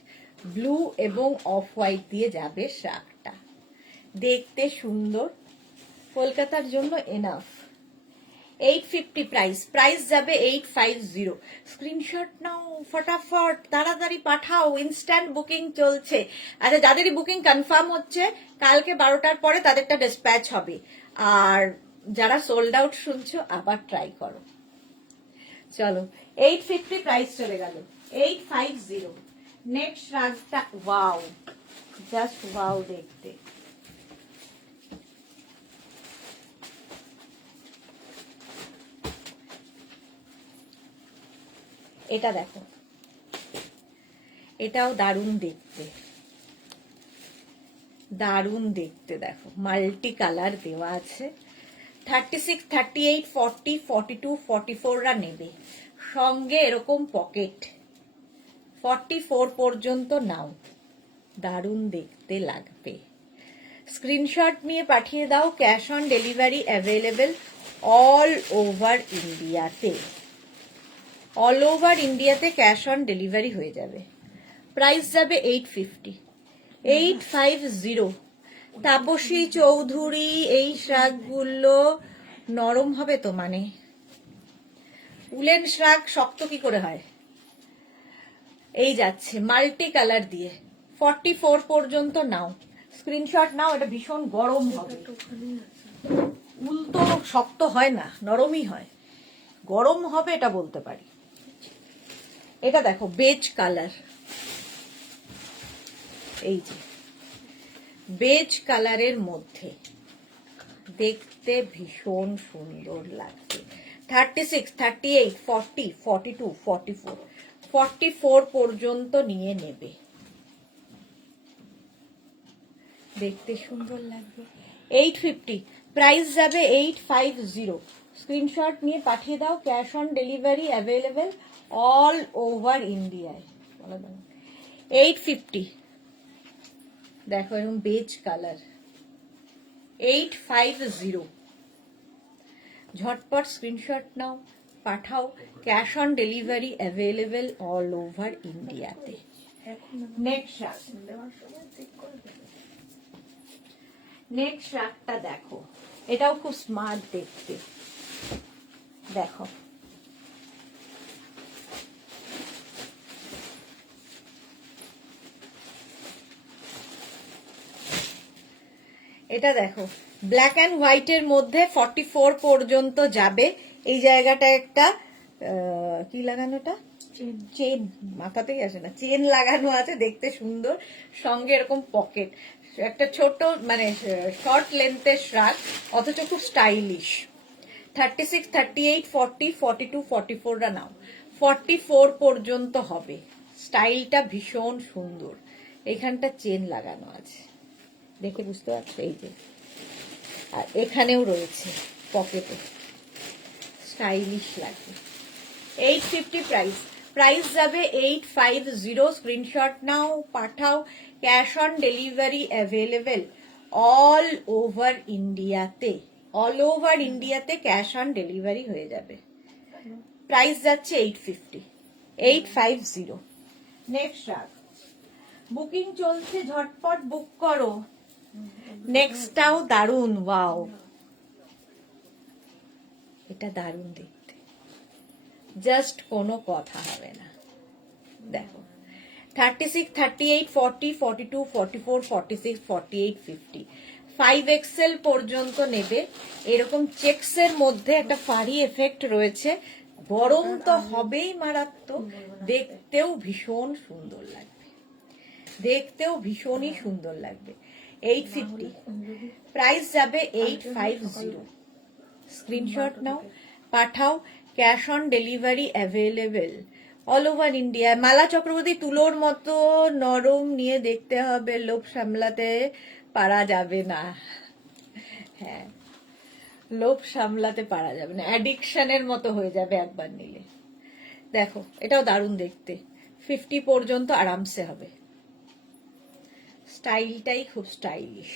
ব্লু এবং অফ হোয়াইট দিয়ে যাবে শার্টটা, দেখতে সুন্দর, কলকাতার জন্য এনাফ। 850 প্রাইস, প্রাইস যাবে 850। স্ক্রিনশট নাও ফটাফট, তাড়াতাড়ি পাঠাও, ইনস্ট্যান্ট বুকিং চলছে। আচ্ছা, যাদেরই বুকিং কনফার্ম হচ্ছে কালকে 12টার পরে তাদেরটা ডিসপ্যাচ হবে। আর যারা সোল্ড আউট শুনছো আবার ট্রাই করো। চলো, 850 প্রাইস চলে গেল, 850। নেক্সট রাগটা ওয়াও, জাস্ট ওয়াও দেখতে। এটা দেখো, এটাও দারুণ দেখতে, দারুণ দেখতে। দেখো মাল্টি কালার দেওয়া আছে। 36, 38, 40, 42, 44রা নেবে, সঙ্গে এরকম পকেট। 44 পর্যন্ত নাও, দারুণ দেখতে লাগবে। স্ক্রিনশট নিয়ে পাঠিয়ে দাও, cash on delivery available all over ইন্ডিয়াতে। অল ওভার ইন্ডিয়াতে ক্যাশ অন ডেলিভারি হয়ে যাবে। প্রাইস যাবে 850, 850। তাপসী চৌধুরী, এই শ্রাগগুলো নরম হবে তো? মানে উলেন শ্রাগ শক্ত কি করে হয়? এই যাচ্ছে মাল্টি কালার দিয়ে, 44 পর্যন্ত নাও, স্ক্রিনশট নাও। এটা ভীষণ গরম হবে, উল তো শক্ত হয় না, নরমই হয়, গরম হবে এটা বলতে পারি। এটা দেখো বেজ কালার, এই যে বেজ কালারের মধ্যে দেখতে ভীষণ সুন্দর লাগছে। 36, 38, 40, 42, 44, 44 পর্যন্ত নিয়ে নেবে, দেখতে সুন্দর লাগবে। 850 প্রাইস যাবে, 850। স্ক্রিনশট নিয়ে পাঠিয়ে দাও, cash on delivery available all over ইন্ডিয়ায়। 850 দেখো, এরকম বেজ কালার, 850। ঝটপট স্ক্রিনশট নাও, পাঠাও, cash on delivery available all over ইন্ডিয়াতে। নেক্সট নেক্সট রাগটা দেখো, এটাও খুব স্মার্ট দেখতে। দেখো এটা দেখো, ব্ল্যাক অ্যান্ড হোয়াইটের মধ্যে 44 পর্যন্ত যাবে। এই জায়গাটা একটা কি লাগানোটা, চেন, মাথাতেই আসে না, চেন লাগানো আছে, দেখতে সুন্দর, সঙ্গে এরকম পকেট, একটা ছোট মানে শর্ট লেন্থের শ্রাগ, অথচ খুব স্টাইলিশ। 36, 38, 40, 42, 44রা নাও, 44 পর্যন্ত হবে। স্টাইলটা ভীষণ সুন্দর, এখানটা চেন লাগানো আছে, দেখে বুঝতে পারছো, এই যে, আর এখানেও রয়েছে পকেটে, স্টাইলিশ লাগবে। 850 প্রাইস, প্রাইস যাবে 850। স্ক্রিনশট নাও, পাঠাও, cash on delivery available all over ইন্ডিয়াতে, অল ওভার ইন্ডিয়াতে ক্যাশ অন ডেলিভারি হয়ে যাবে। প্রাইস যাচ্ছে 850, 850। নেক্সট রাগ, বুকিং চলছে, ঝটপট বুক করো। নেক্সটটাও দারুন, ওয়াও, এটা দারুন দেখতে, জাস্ট কোনো কথা হবে না। দেখো 36, 38, 40, 42, 44, 46, 48, 50, 5XL পর্যন্ত নেবে। এরকম চেক্সের মধ্যে একটা ফাড়ি এফেক্ট রয়েছে, গরম তো হবেই মারাত্মক, দেখতেও ভীষণ সুন্দর লাগবে, দেখতেও ভীষণই সুন্দর লাগবে। 850, প্রাইস যাবে 850। স্ক্রিনশট নাও, পাঠাও, cash on delivery available all over India. Mala Chakraborty তুলোর মতো নরম নিয়ে দেখতে হবে, লোভ সামলাতে পারা যাবে না। হ্যাঁ, লোভ সামলাতে পারা যাবে না, অ্যাডিকশনের মতো হয়ে যাবে একবার নিলে। দেখো এটাও দারুণ দেখতে, 50 পর্যন্ত আরামসে হবে, স্টাইলটাই খুব স্টাইলিশ।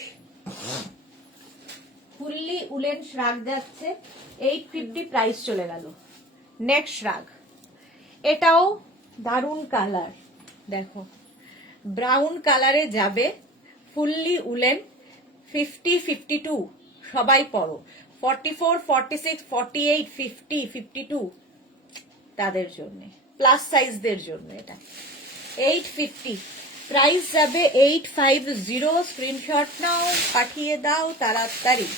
ফুললি উলেন শ্রাগ যাচ্ছে 850, প্রাইস চলে গেল। নেক্সট শ্রাগ, এটাও দারুণ কালার, দেখো ব্রাউন কালারে যাবে, ফুললি উলেন, 50, 52 সবাই পরো, 44, 46, 48, 50, 52 তাদের জন্য, প্লাস সাইজদের জন্য এটা 850, প্রাইস যাবে 850। স্ক্রিনশট নাও, পাঠিয়ে দাও তাড়াতাড়ি।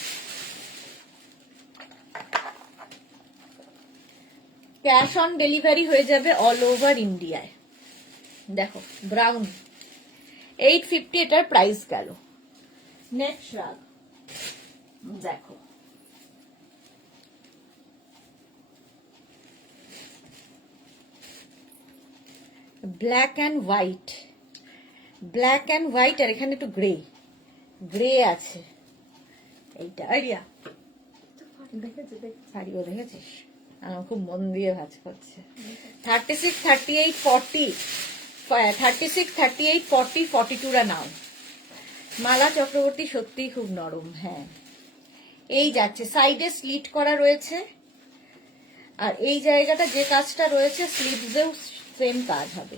ক্যাশ অন ডেলিভারি হয়ে যাবে অল ওভার ইন্ডিয়ায়। দেখো ব্রাউন 850, এটার প্রাইস গেল। নেক্সট রাগ, দেখো black and white, black and white, আর এখানে একটু গ্রে, গ্রে আছে এইটা। আইডিয়া শাড়িও দেখেছিস, আমার খুব মন দিয়ে ভাজ করছে। 36, 38, 40, 36, 38, 40, 42রা নাও। মালা চক্রবর্তী সত্যিই খুব নরম। হ্যাঁ, এই যাচ্ছে, সাইডে স্লিট করা রয়েছে, আর এই জায়গাটা যে কাজটা রয়েছে স্লিভসেও সেম কাজ হবে।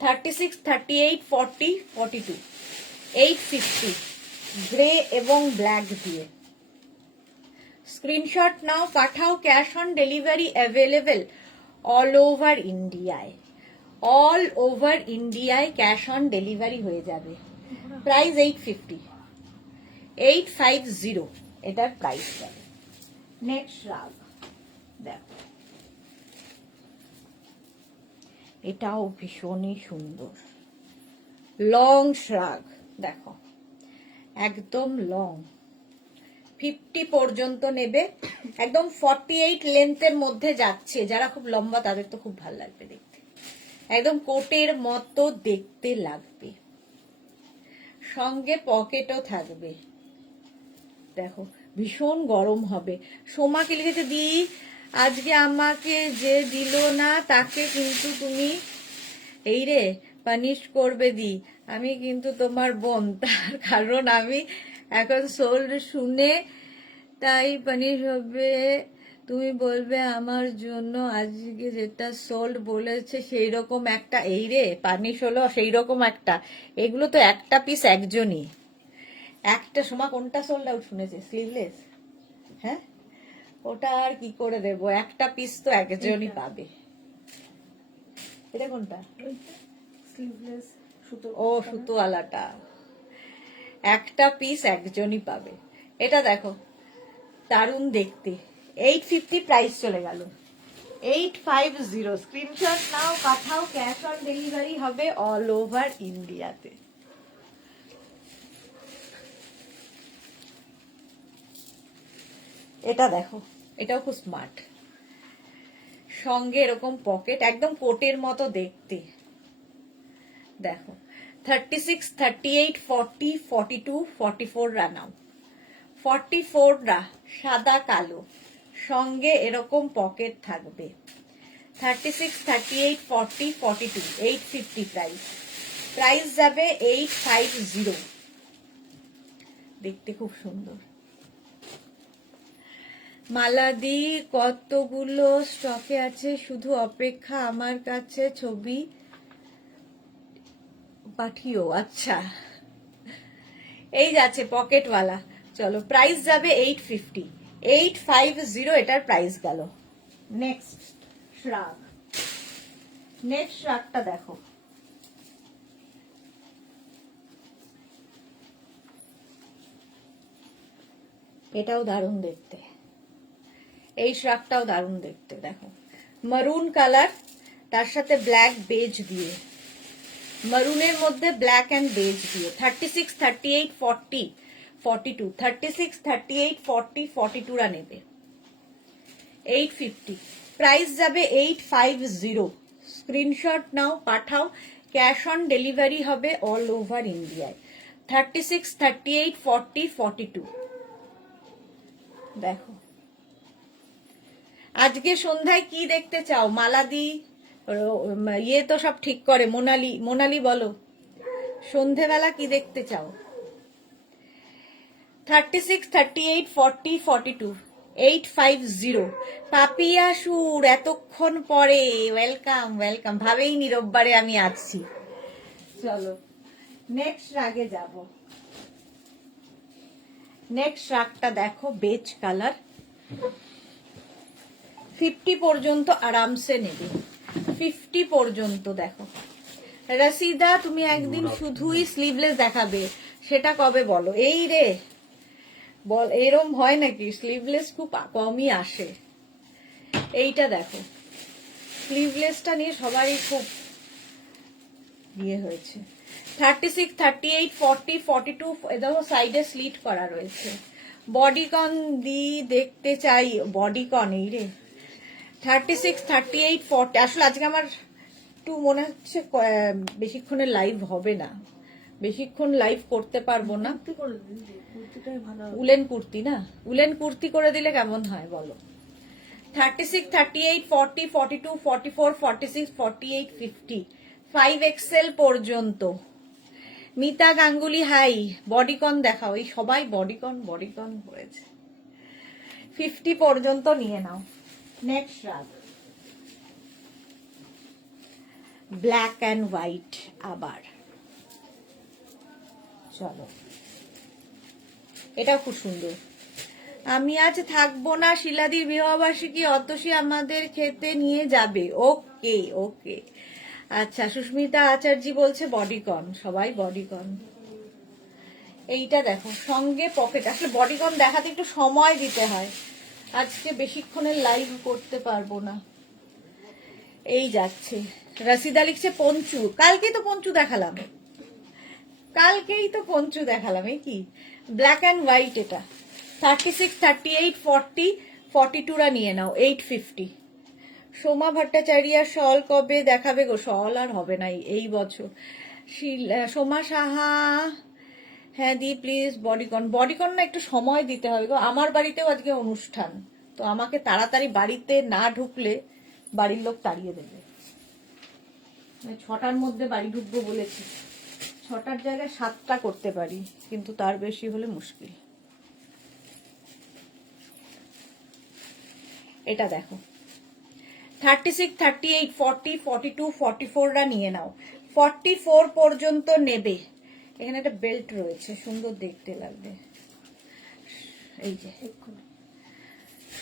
36, 38, 40, 42, 850, গ্রে এবং ব্ল্যাক দিয়ে। স্ক্রিনশট নাও, পাঠাও, cash on delivery available all over ইন্ডিয়ায়, অল ওভার ইন্ডিয়ায় ক্যাশ অন ডেলিভারি হয়ে যাবে। প্রাইস 850, 850 এটার প্রাইস যাবে। নেক্সট রাগ, দেখো এটাও ভীষণই সুন্দর, লং শ্রাগ, দেখো একদম লং, 50 পর্যন্ত নেবে, একদম 48 লেন্থের মধ্যে যাচ্ছে। যারা খুব লম্বা তাদের তো খুব ভালো লাগবে দেখতে, একদম কোটের মতো দেখতে লাগবে, সঙ্গে পকেটও থাকবে। দেখো ভীষণ গরম হবে। সোমাকে লিখেছে, দি আজকে আমাকে যে দিল না তাকে কিন্তু তুমি এই রে পানিশ করবে দি, আমি কিন্তু তোমার বোন, তার কারণ আমি এখন সোল্ড শুনে তাই পানিশ হবে, তুমি বলবে আমার জন্য আজকে যেটা সোল্ড বলেছে সেই রকম একটা, এই রে পানিশ হলো সেই রকম একটা। এগুলো তো একটা পিস একজনই, একটা সময় কোনটা সোল্ড আউট শুনেছে, স্লিভলেস, হ্যাঁ ওটা আর কি করে দেবো, একটা পিস তো একজনই পাবে। এটা কোনটা? স্লিভলেস সুতো, ও সুতোওয়ালাটা, একটা পিস একজনই পাবে। এটা দেখো দারুণ দেখতে, 850, প্রাইস চলে গেল 850। স্ক্রিনশট নাও, পাঠাও, ক্যাশ অন ডেলিভারি হবে অল ওভার ইন্ডিয়াতে। এটা দেখো, এটাও খুব স্মার্ট, সঙ্গে এরকম পকেট, একদম কোটের মতো দেখতে। দেখো 36, 38, 40, 42, 44 রা নাও। 44 রা সাদা কালো, সঙ্গে এরকম পকেট থাকবে। 36, 38, 40, 42, 850 প্রাইস, প্রাইস যাবে 850। দেখতে খুব সুন্দর। মালাদি কতগুলো স্টকে আছে, শুধু অপেক্ষা আমার কাছে ছবি পাঠিও। আচ্ছা, এই যাচ্ছে পকেটওয়ালা, চলো প্রাইস যাবে 850, 850 এটার প্রাইস গেল। নেক্সট শ্রাগ, নেক্সট শ্রাগটা দেখো, এটাও দারুণ দেখতে, এই শ্রাগটাও দারুণ দেখতে। দেখো মারুন কালার, তার সাথে ব্ল্যাক বেজ দিয়ে, মারুনের মধ্যে ব্ল্যাক অ্যান্ড বেজ দিয়ে। 36, 38, 40, 42, 36, 38, 40, 42 রা নেবে 850, প্রাইস যাবে 850। স্ক্রিনশট নাও, পাঠাও, ক্যাশ অন ডেলিভারি হবে অল ওভার ইন্ডিয়ায়। 36, 38, 40, 42। দেখো আজকে সন্ধ্যায় কি দেখতে চাও? মালাদি ইয়ে তো সব ঠিক করে, মোনালি, মোনালি বলো সন্ধেবেলা কি দেখতে চাও? 36, 38, 40, 42, 850। পাপিয়া সুর এতক্ষণ পরে, ওয়েলকাম ওয়েলকাম, ভাবেইনি রোববারে আমি আসছি। চলো নেক্সট রাগে যাব। নেক্সট রাগটা দেখো বেজ কালার, 50 পর্যন্ত আরামসে নেবে, 50 পর্যন্ত। দেখো রাশিদা তুমি একদিন শুধুই স্লিভলেস দেখাবে, সেটা কবে বলো? এই রে বল, এরম হয় নাকি? স্লিভলেস খুব কমই আসে। এইটা দেখো, স্লিভলেসটা নিয়ে সবারই খুব ইয়ে হয়েছে। 36, 38, 40, 42, দেখো সাইডে স্লিট করা রয়েছে। বডিকন দি দেখতে চাই, বডিকন এই রে। 36, 38, 40। আসলে আজকে আমার একটু মনে হচ্ছে বেশিক্ষণের লাইভ হবে না, বেশিক্ষণ লাইভ করতে পারবো না। কুর্তি করে দিন, কুর্তিটাই ভালো হবে। উলেন কুর্তি না, উলেন কুর্তি করে দিলে কেমন হয় বলো? 36, 38, 40, 42, 44, 46, 48, 50, 5XL পর্যন্ত। মিতা গাঙ্গুলি হাই, বডিকন দেখাও। এই সবাই বডিকন বডিকন করেছে। 50 পর্যন্ত নিয়ে নাও। নেক্সট রাগ ব্ল্যাক অ্যান্ড হোয়াইট আবার। চলো এটা খুব সুন্দর। আমি আজ থাকবো না, শিলাদির বিবাহবার্ষিকী, অতসী আমাদের খেতে নিয়ে যাবে। ওকে ওকে, আচ্ছা। সুস্মিতা আচার্যি বলছে বডিকন, সবাই বডিকন। এইটা দেখো সঙ্গে পকেট। আসলে বডিকন দেখাতে একটু সময় দিতে হয়, আজকে বেশিক্ষণের লাইভ করতে পারবো না। এই যাচ্ছে। রাশিদা লিখছে পঞ্চু, কালকেই তো পঞ্চু দেখালাম, কালকেই তো পঞ্চু দেখালাম। এই কি ব্ল্যাক অ্যান্ড হোয়াইট এটা। 36, 38, 40, 42 রা নিয়ে নাও 850। সোমা ভট্টাচার্য শল কবে দেখাবে গো? শল আর হবে না এই বছর। সোমা সাহা, হ্যাঁ দি প্লিজ বডিকন। বডিকন না একটু সময় দিতে হবে গো। আমার বাড়িতেও আজকে অনুষ্ঠান, তো আমাকে তাড়াতাড়ি বাড়িতে না ঢুকলে বাড়ির লোক তাড়িয়ে দেবে। 6টার মধ্যে বাড়ি ঢুকবো বলেছি, 6টার জায়গায় 7টা করতে পারি, কিন্তু তার বেশি হলে মুশকিল। এটা দেখো 36, 38, 40, 42, 44 রা নিয়ে নাও। 44 পর্যন্ত নেবে। এখানে একটা বেল্ট রয়েছে, সুন্দর দেখতে লাগবে। এই যে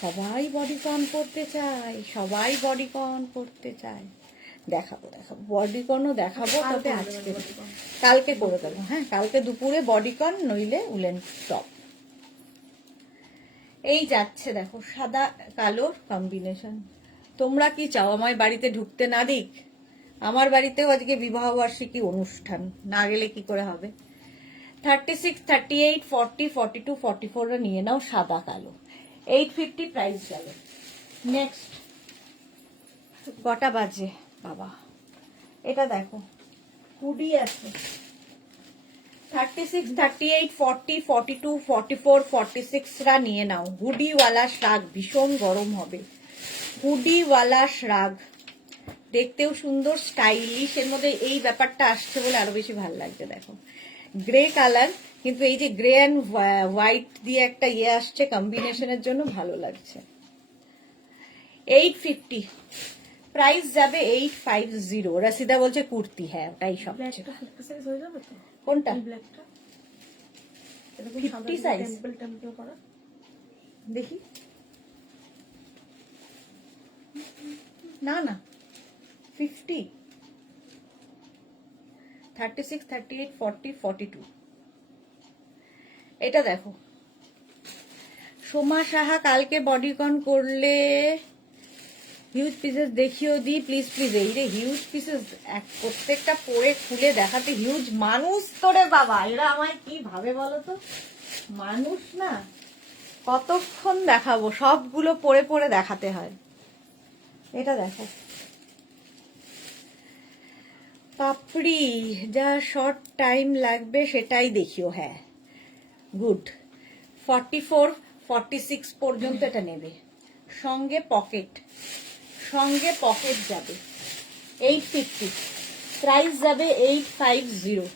সবাই বডিকন করতে চায়, সবাই বডিকন করতে চায়। দেখাবো দেখাবো, বডিকনও দেখাবো, তবে আজকে কালকে করে দেবো। হ্যাঁ কালকে দুপুরে বডিকন, নইলে উলেন টপ। এই যাচ্ছে দেখো সাদা কালোর কম্বিনেশন। তোমরা কি চাও আমায় বাড়িতে ঢুকতে না দিক? আমার বাড়িতেও আজকে বিবাহবার্ষিকী অনুষ্ঠান, না গেলে কি করে হবে? 36, 38, 40, 42, 44 রা নিয়ে নাও সাদা কালো। 850 প্রাইস গেল। নেক্সট কটা বাজে বাবা? এটা দেখো হুডি আছে। 36, 38, 40, 42, 44, 46 রা নিয়ে নাও। হুডিওয়ালা শ্রাগ, ভীষণ গরম হবে। হুডিওয়ালা শ্রাগ দেখতেও সুন্দর, স্টাইলিশ। এর মধ্যে এই ব্যাপারটা আসছে বলে আরো বেশি ভালো লাগছে। দেখো গ্রে কালার, কিন্তু এই যে গ্রে অ্যান্ড হোয়াইট দিয়ে একটা ইয়ে আসছে কম্বিনেশনের জন্য ভালো লাগছে। 850 প্রাইস যাবে 850। রাশিদা বলছে কুর্তি, হ্যাঁ ওটাই সবচেয়ে। ব্ল্যাকটা 50 সাইজ হয়ে যাবে তো? কোনটা? এই ব্ল্যাকটা এরকম 50 সাদা সাইজ? টেম্পল টেম্পল করা। দেখি, না না 50, 36, 38, 40, 42। এটা দেখো সোমা সাহা কালকে বডিকন করলে হিউজ পিসেস দেখিও দি প্লিজ প্লিজ। এই রে হিউজ পিসেস প্রত্যেকটা পরে খুলে দেখাতে হিউজ মানুষ তোরে বাবা, এরা আমায় কি ভাবে বলো তো, মানুষ না কতক্ষণ দেখাবো, সবগুলো পরে পরে দেখাতে হয়। এটা দেখো পাপড়ি, যা শর্ট টাইম লাগবে সেটাই দেখিও। হ্যাঁ গুড, 44-46 পর্যন্ত এটা নেবে। সঙ্গে পকেট যাবে 850, প্রাইস যাবে 850।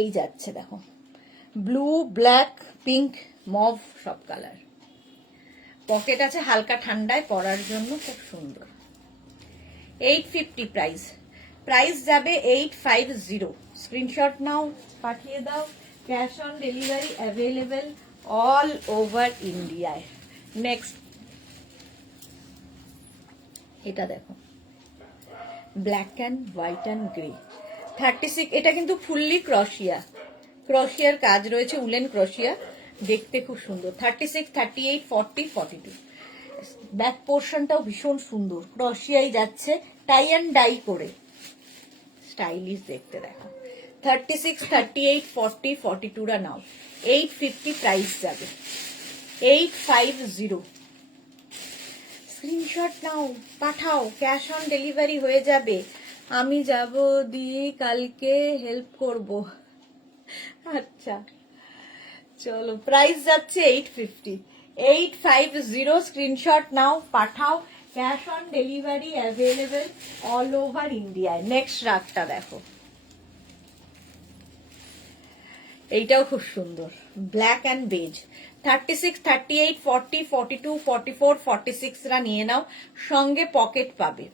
এই যাচ্ছে দেখো, ব্লু, ব্ল্যাক, পিঙ্ক, মভ সব কালার। পকেট আছে, হালকা ঠান্ডায় পরার জন্য খুব সুন্দর। 850 প্রাইস যাবে 850। স্ক্রিনশট নাও, পাঠিয়ে দাও। Cash on delivery available all over ইন্ডিয়ায়। নেক্সট এটা দেখো, black and white and grey 36। এটা কিন্তু ফুললি ক্রশিয়ার কাজ রয়েছে, উলেন ক্রশিয়া, দেখতে খুব সুন্দর। 36, 38, 40, 42। ব্যাক পোর্শনটাও ভীষণ সুন্দর, ক্রশিয়াই যাচ্ছে, টাই অ্যান্ড ডাই করে, স্টাইলিশ দেখতে। দেখো 36, 38, 40, 42 রা নাও। 850 প্রাইস যাবে, 850। স্ক্রিনশট নাও, পাঠাও, ক্যাশ অন ডেলিভারি হয়ে যাবে। আমি যাব দিয়ে কালকে হেল্প করব। আচ্ছা চলো, প্রাইস যাচ্ছে 850। স্ক্রিনশট নাও, পাঠাও, cash on delivery available all over ইন্ডিয়ায়। নেক্সট রাগটা দেখো, এইটাও খুব সুন্দর, ব্ল্যাক অ্যান্ড বেজ। 36, 38, 40, 42, 44, 46 রা নিয়ে নাও। সঙ্গে পকেট পাবে,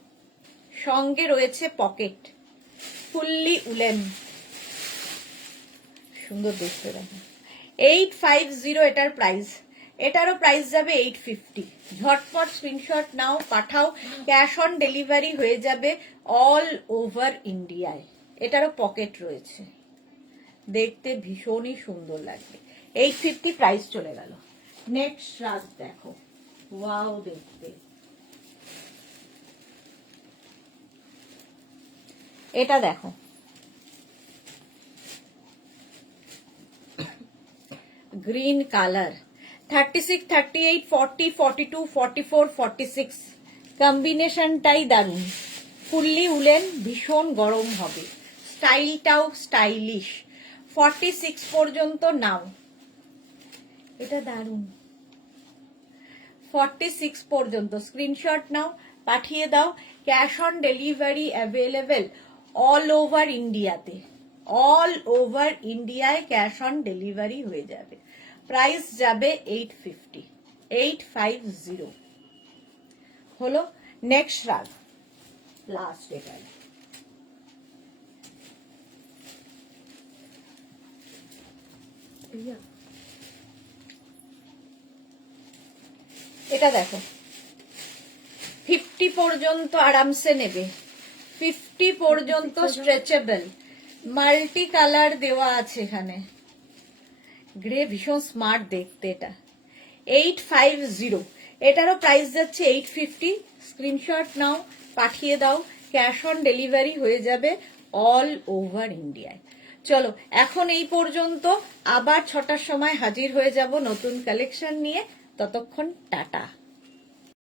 সঙ্গে রয়েছে পকেট, ফুললি উলেন, সুন্দর দেখতে দেখো। 850 এটার প্রাইস, এটারও প্রাইস যাবে 850। ঝটপট স্ক্রিনশট নাও, পাঠাও, ক্যাশ অন ডেলিভারি হয়ে যাবে অল ওভার ইন্ডিয়ায়। এটারও পকেট রয়েছে, দেখতে ভীষণই সুন্দর লাগবে। 850 প্রাইস চলে গেল। নেক্সট রাগ দেখো, ওয়াও দেখতে। এটা দেখো, গ্রিন কালার। 36, 38, 40, 42, 44, 46 কম্বিনেশনটাই দারুণ, ফুললি উলেন, ভীষণ গরম হবে, স্টাইলটাও স্টাইলিশ। 46 পর্যন্ত নাও, এটা দারুণ। 46 পর্যন্ত স্ক্রিনশট নাও, পাঠিয়ে দাও। Cash on delivery available all over ইন্ডিয়াতে, অল ওভার ইন্ডিয়ায় ক্যাশ অন ডেলিভারি হয়ে যাবে। প্রাইস যাবে 850, 850 হলো। নেক্সট রাগ, লাস্ট এটা। এটা দেখো, 50 পর্যন্ত আরামসে নেবে, 50 পর্যন্ত স্ট্রেচেবল, মাল্টি কালার দেওয়া আছে এখানে, গ্রে, ভীষণ স্মার্ট দেখতে এটা। 850, এটারও প্রাইস যাচ্ছে 850। স্ক্রিনশট নাও, পাঠিয়ে দাও, ক্যাশ অন ডেলিভারি হয়ে যাবে অল ওভার ইন্ডিয়ায়। চলো এখন এই পর্যন্ত, আবার 6টার সময় হাজির হয়ে যাব নতুন কালেকশন নিয়ে। ততক্ষণ টাটা।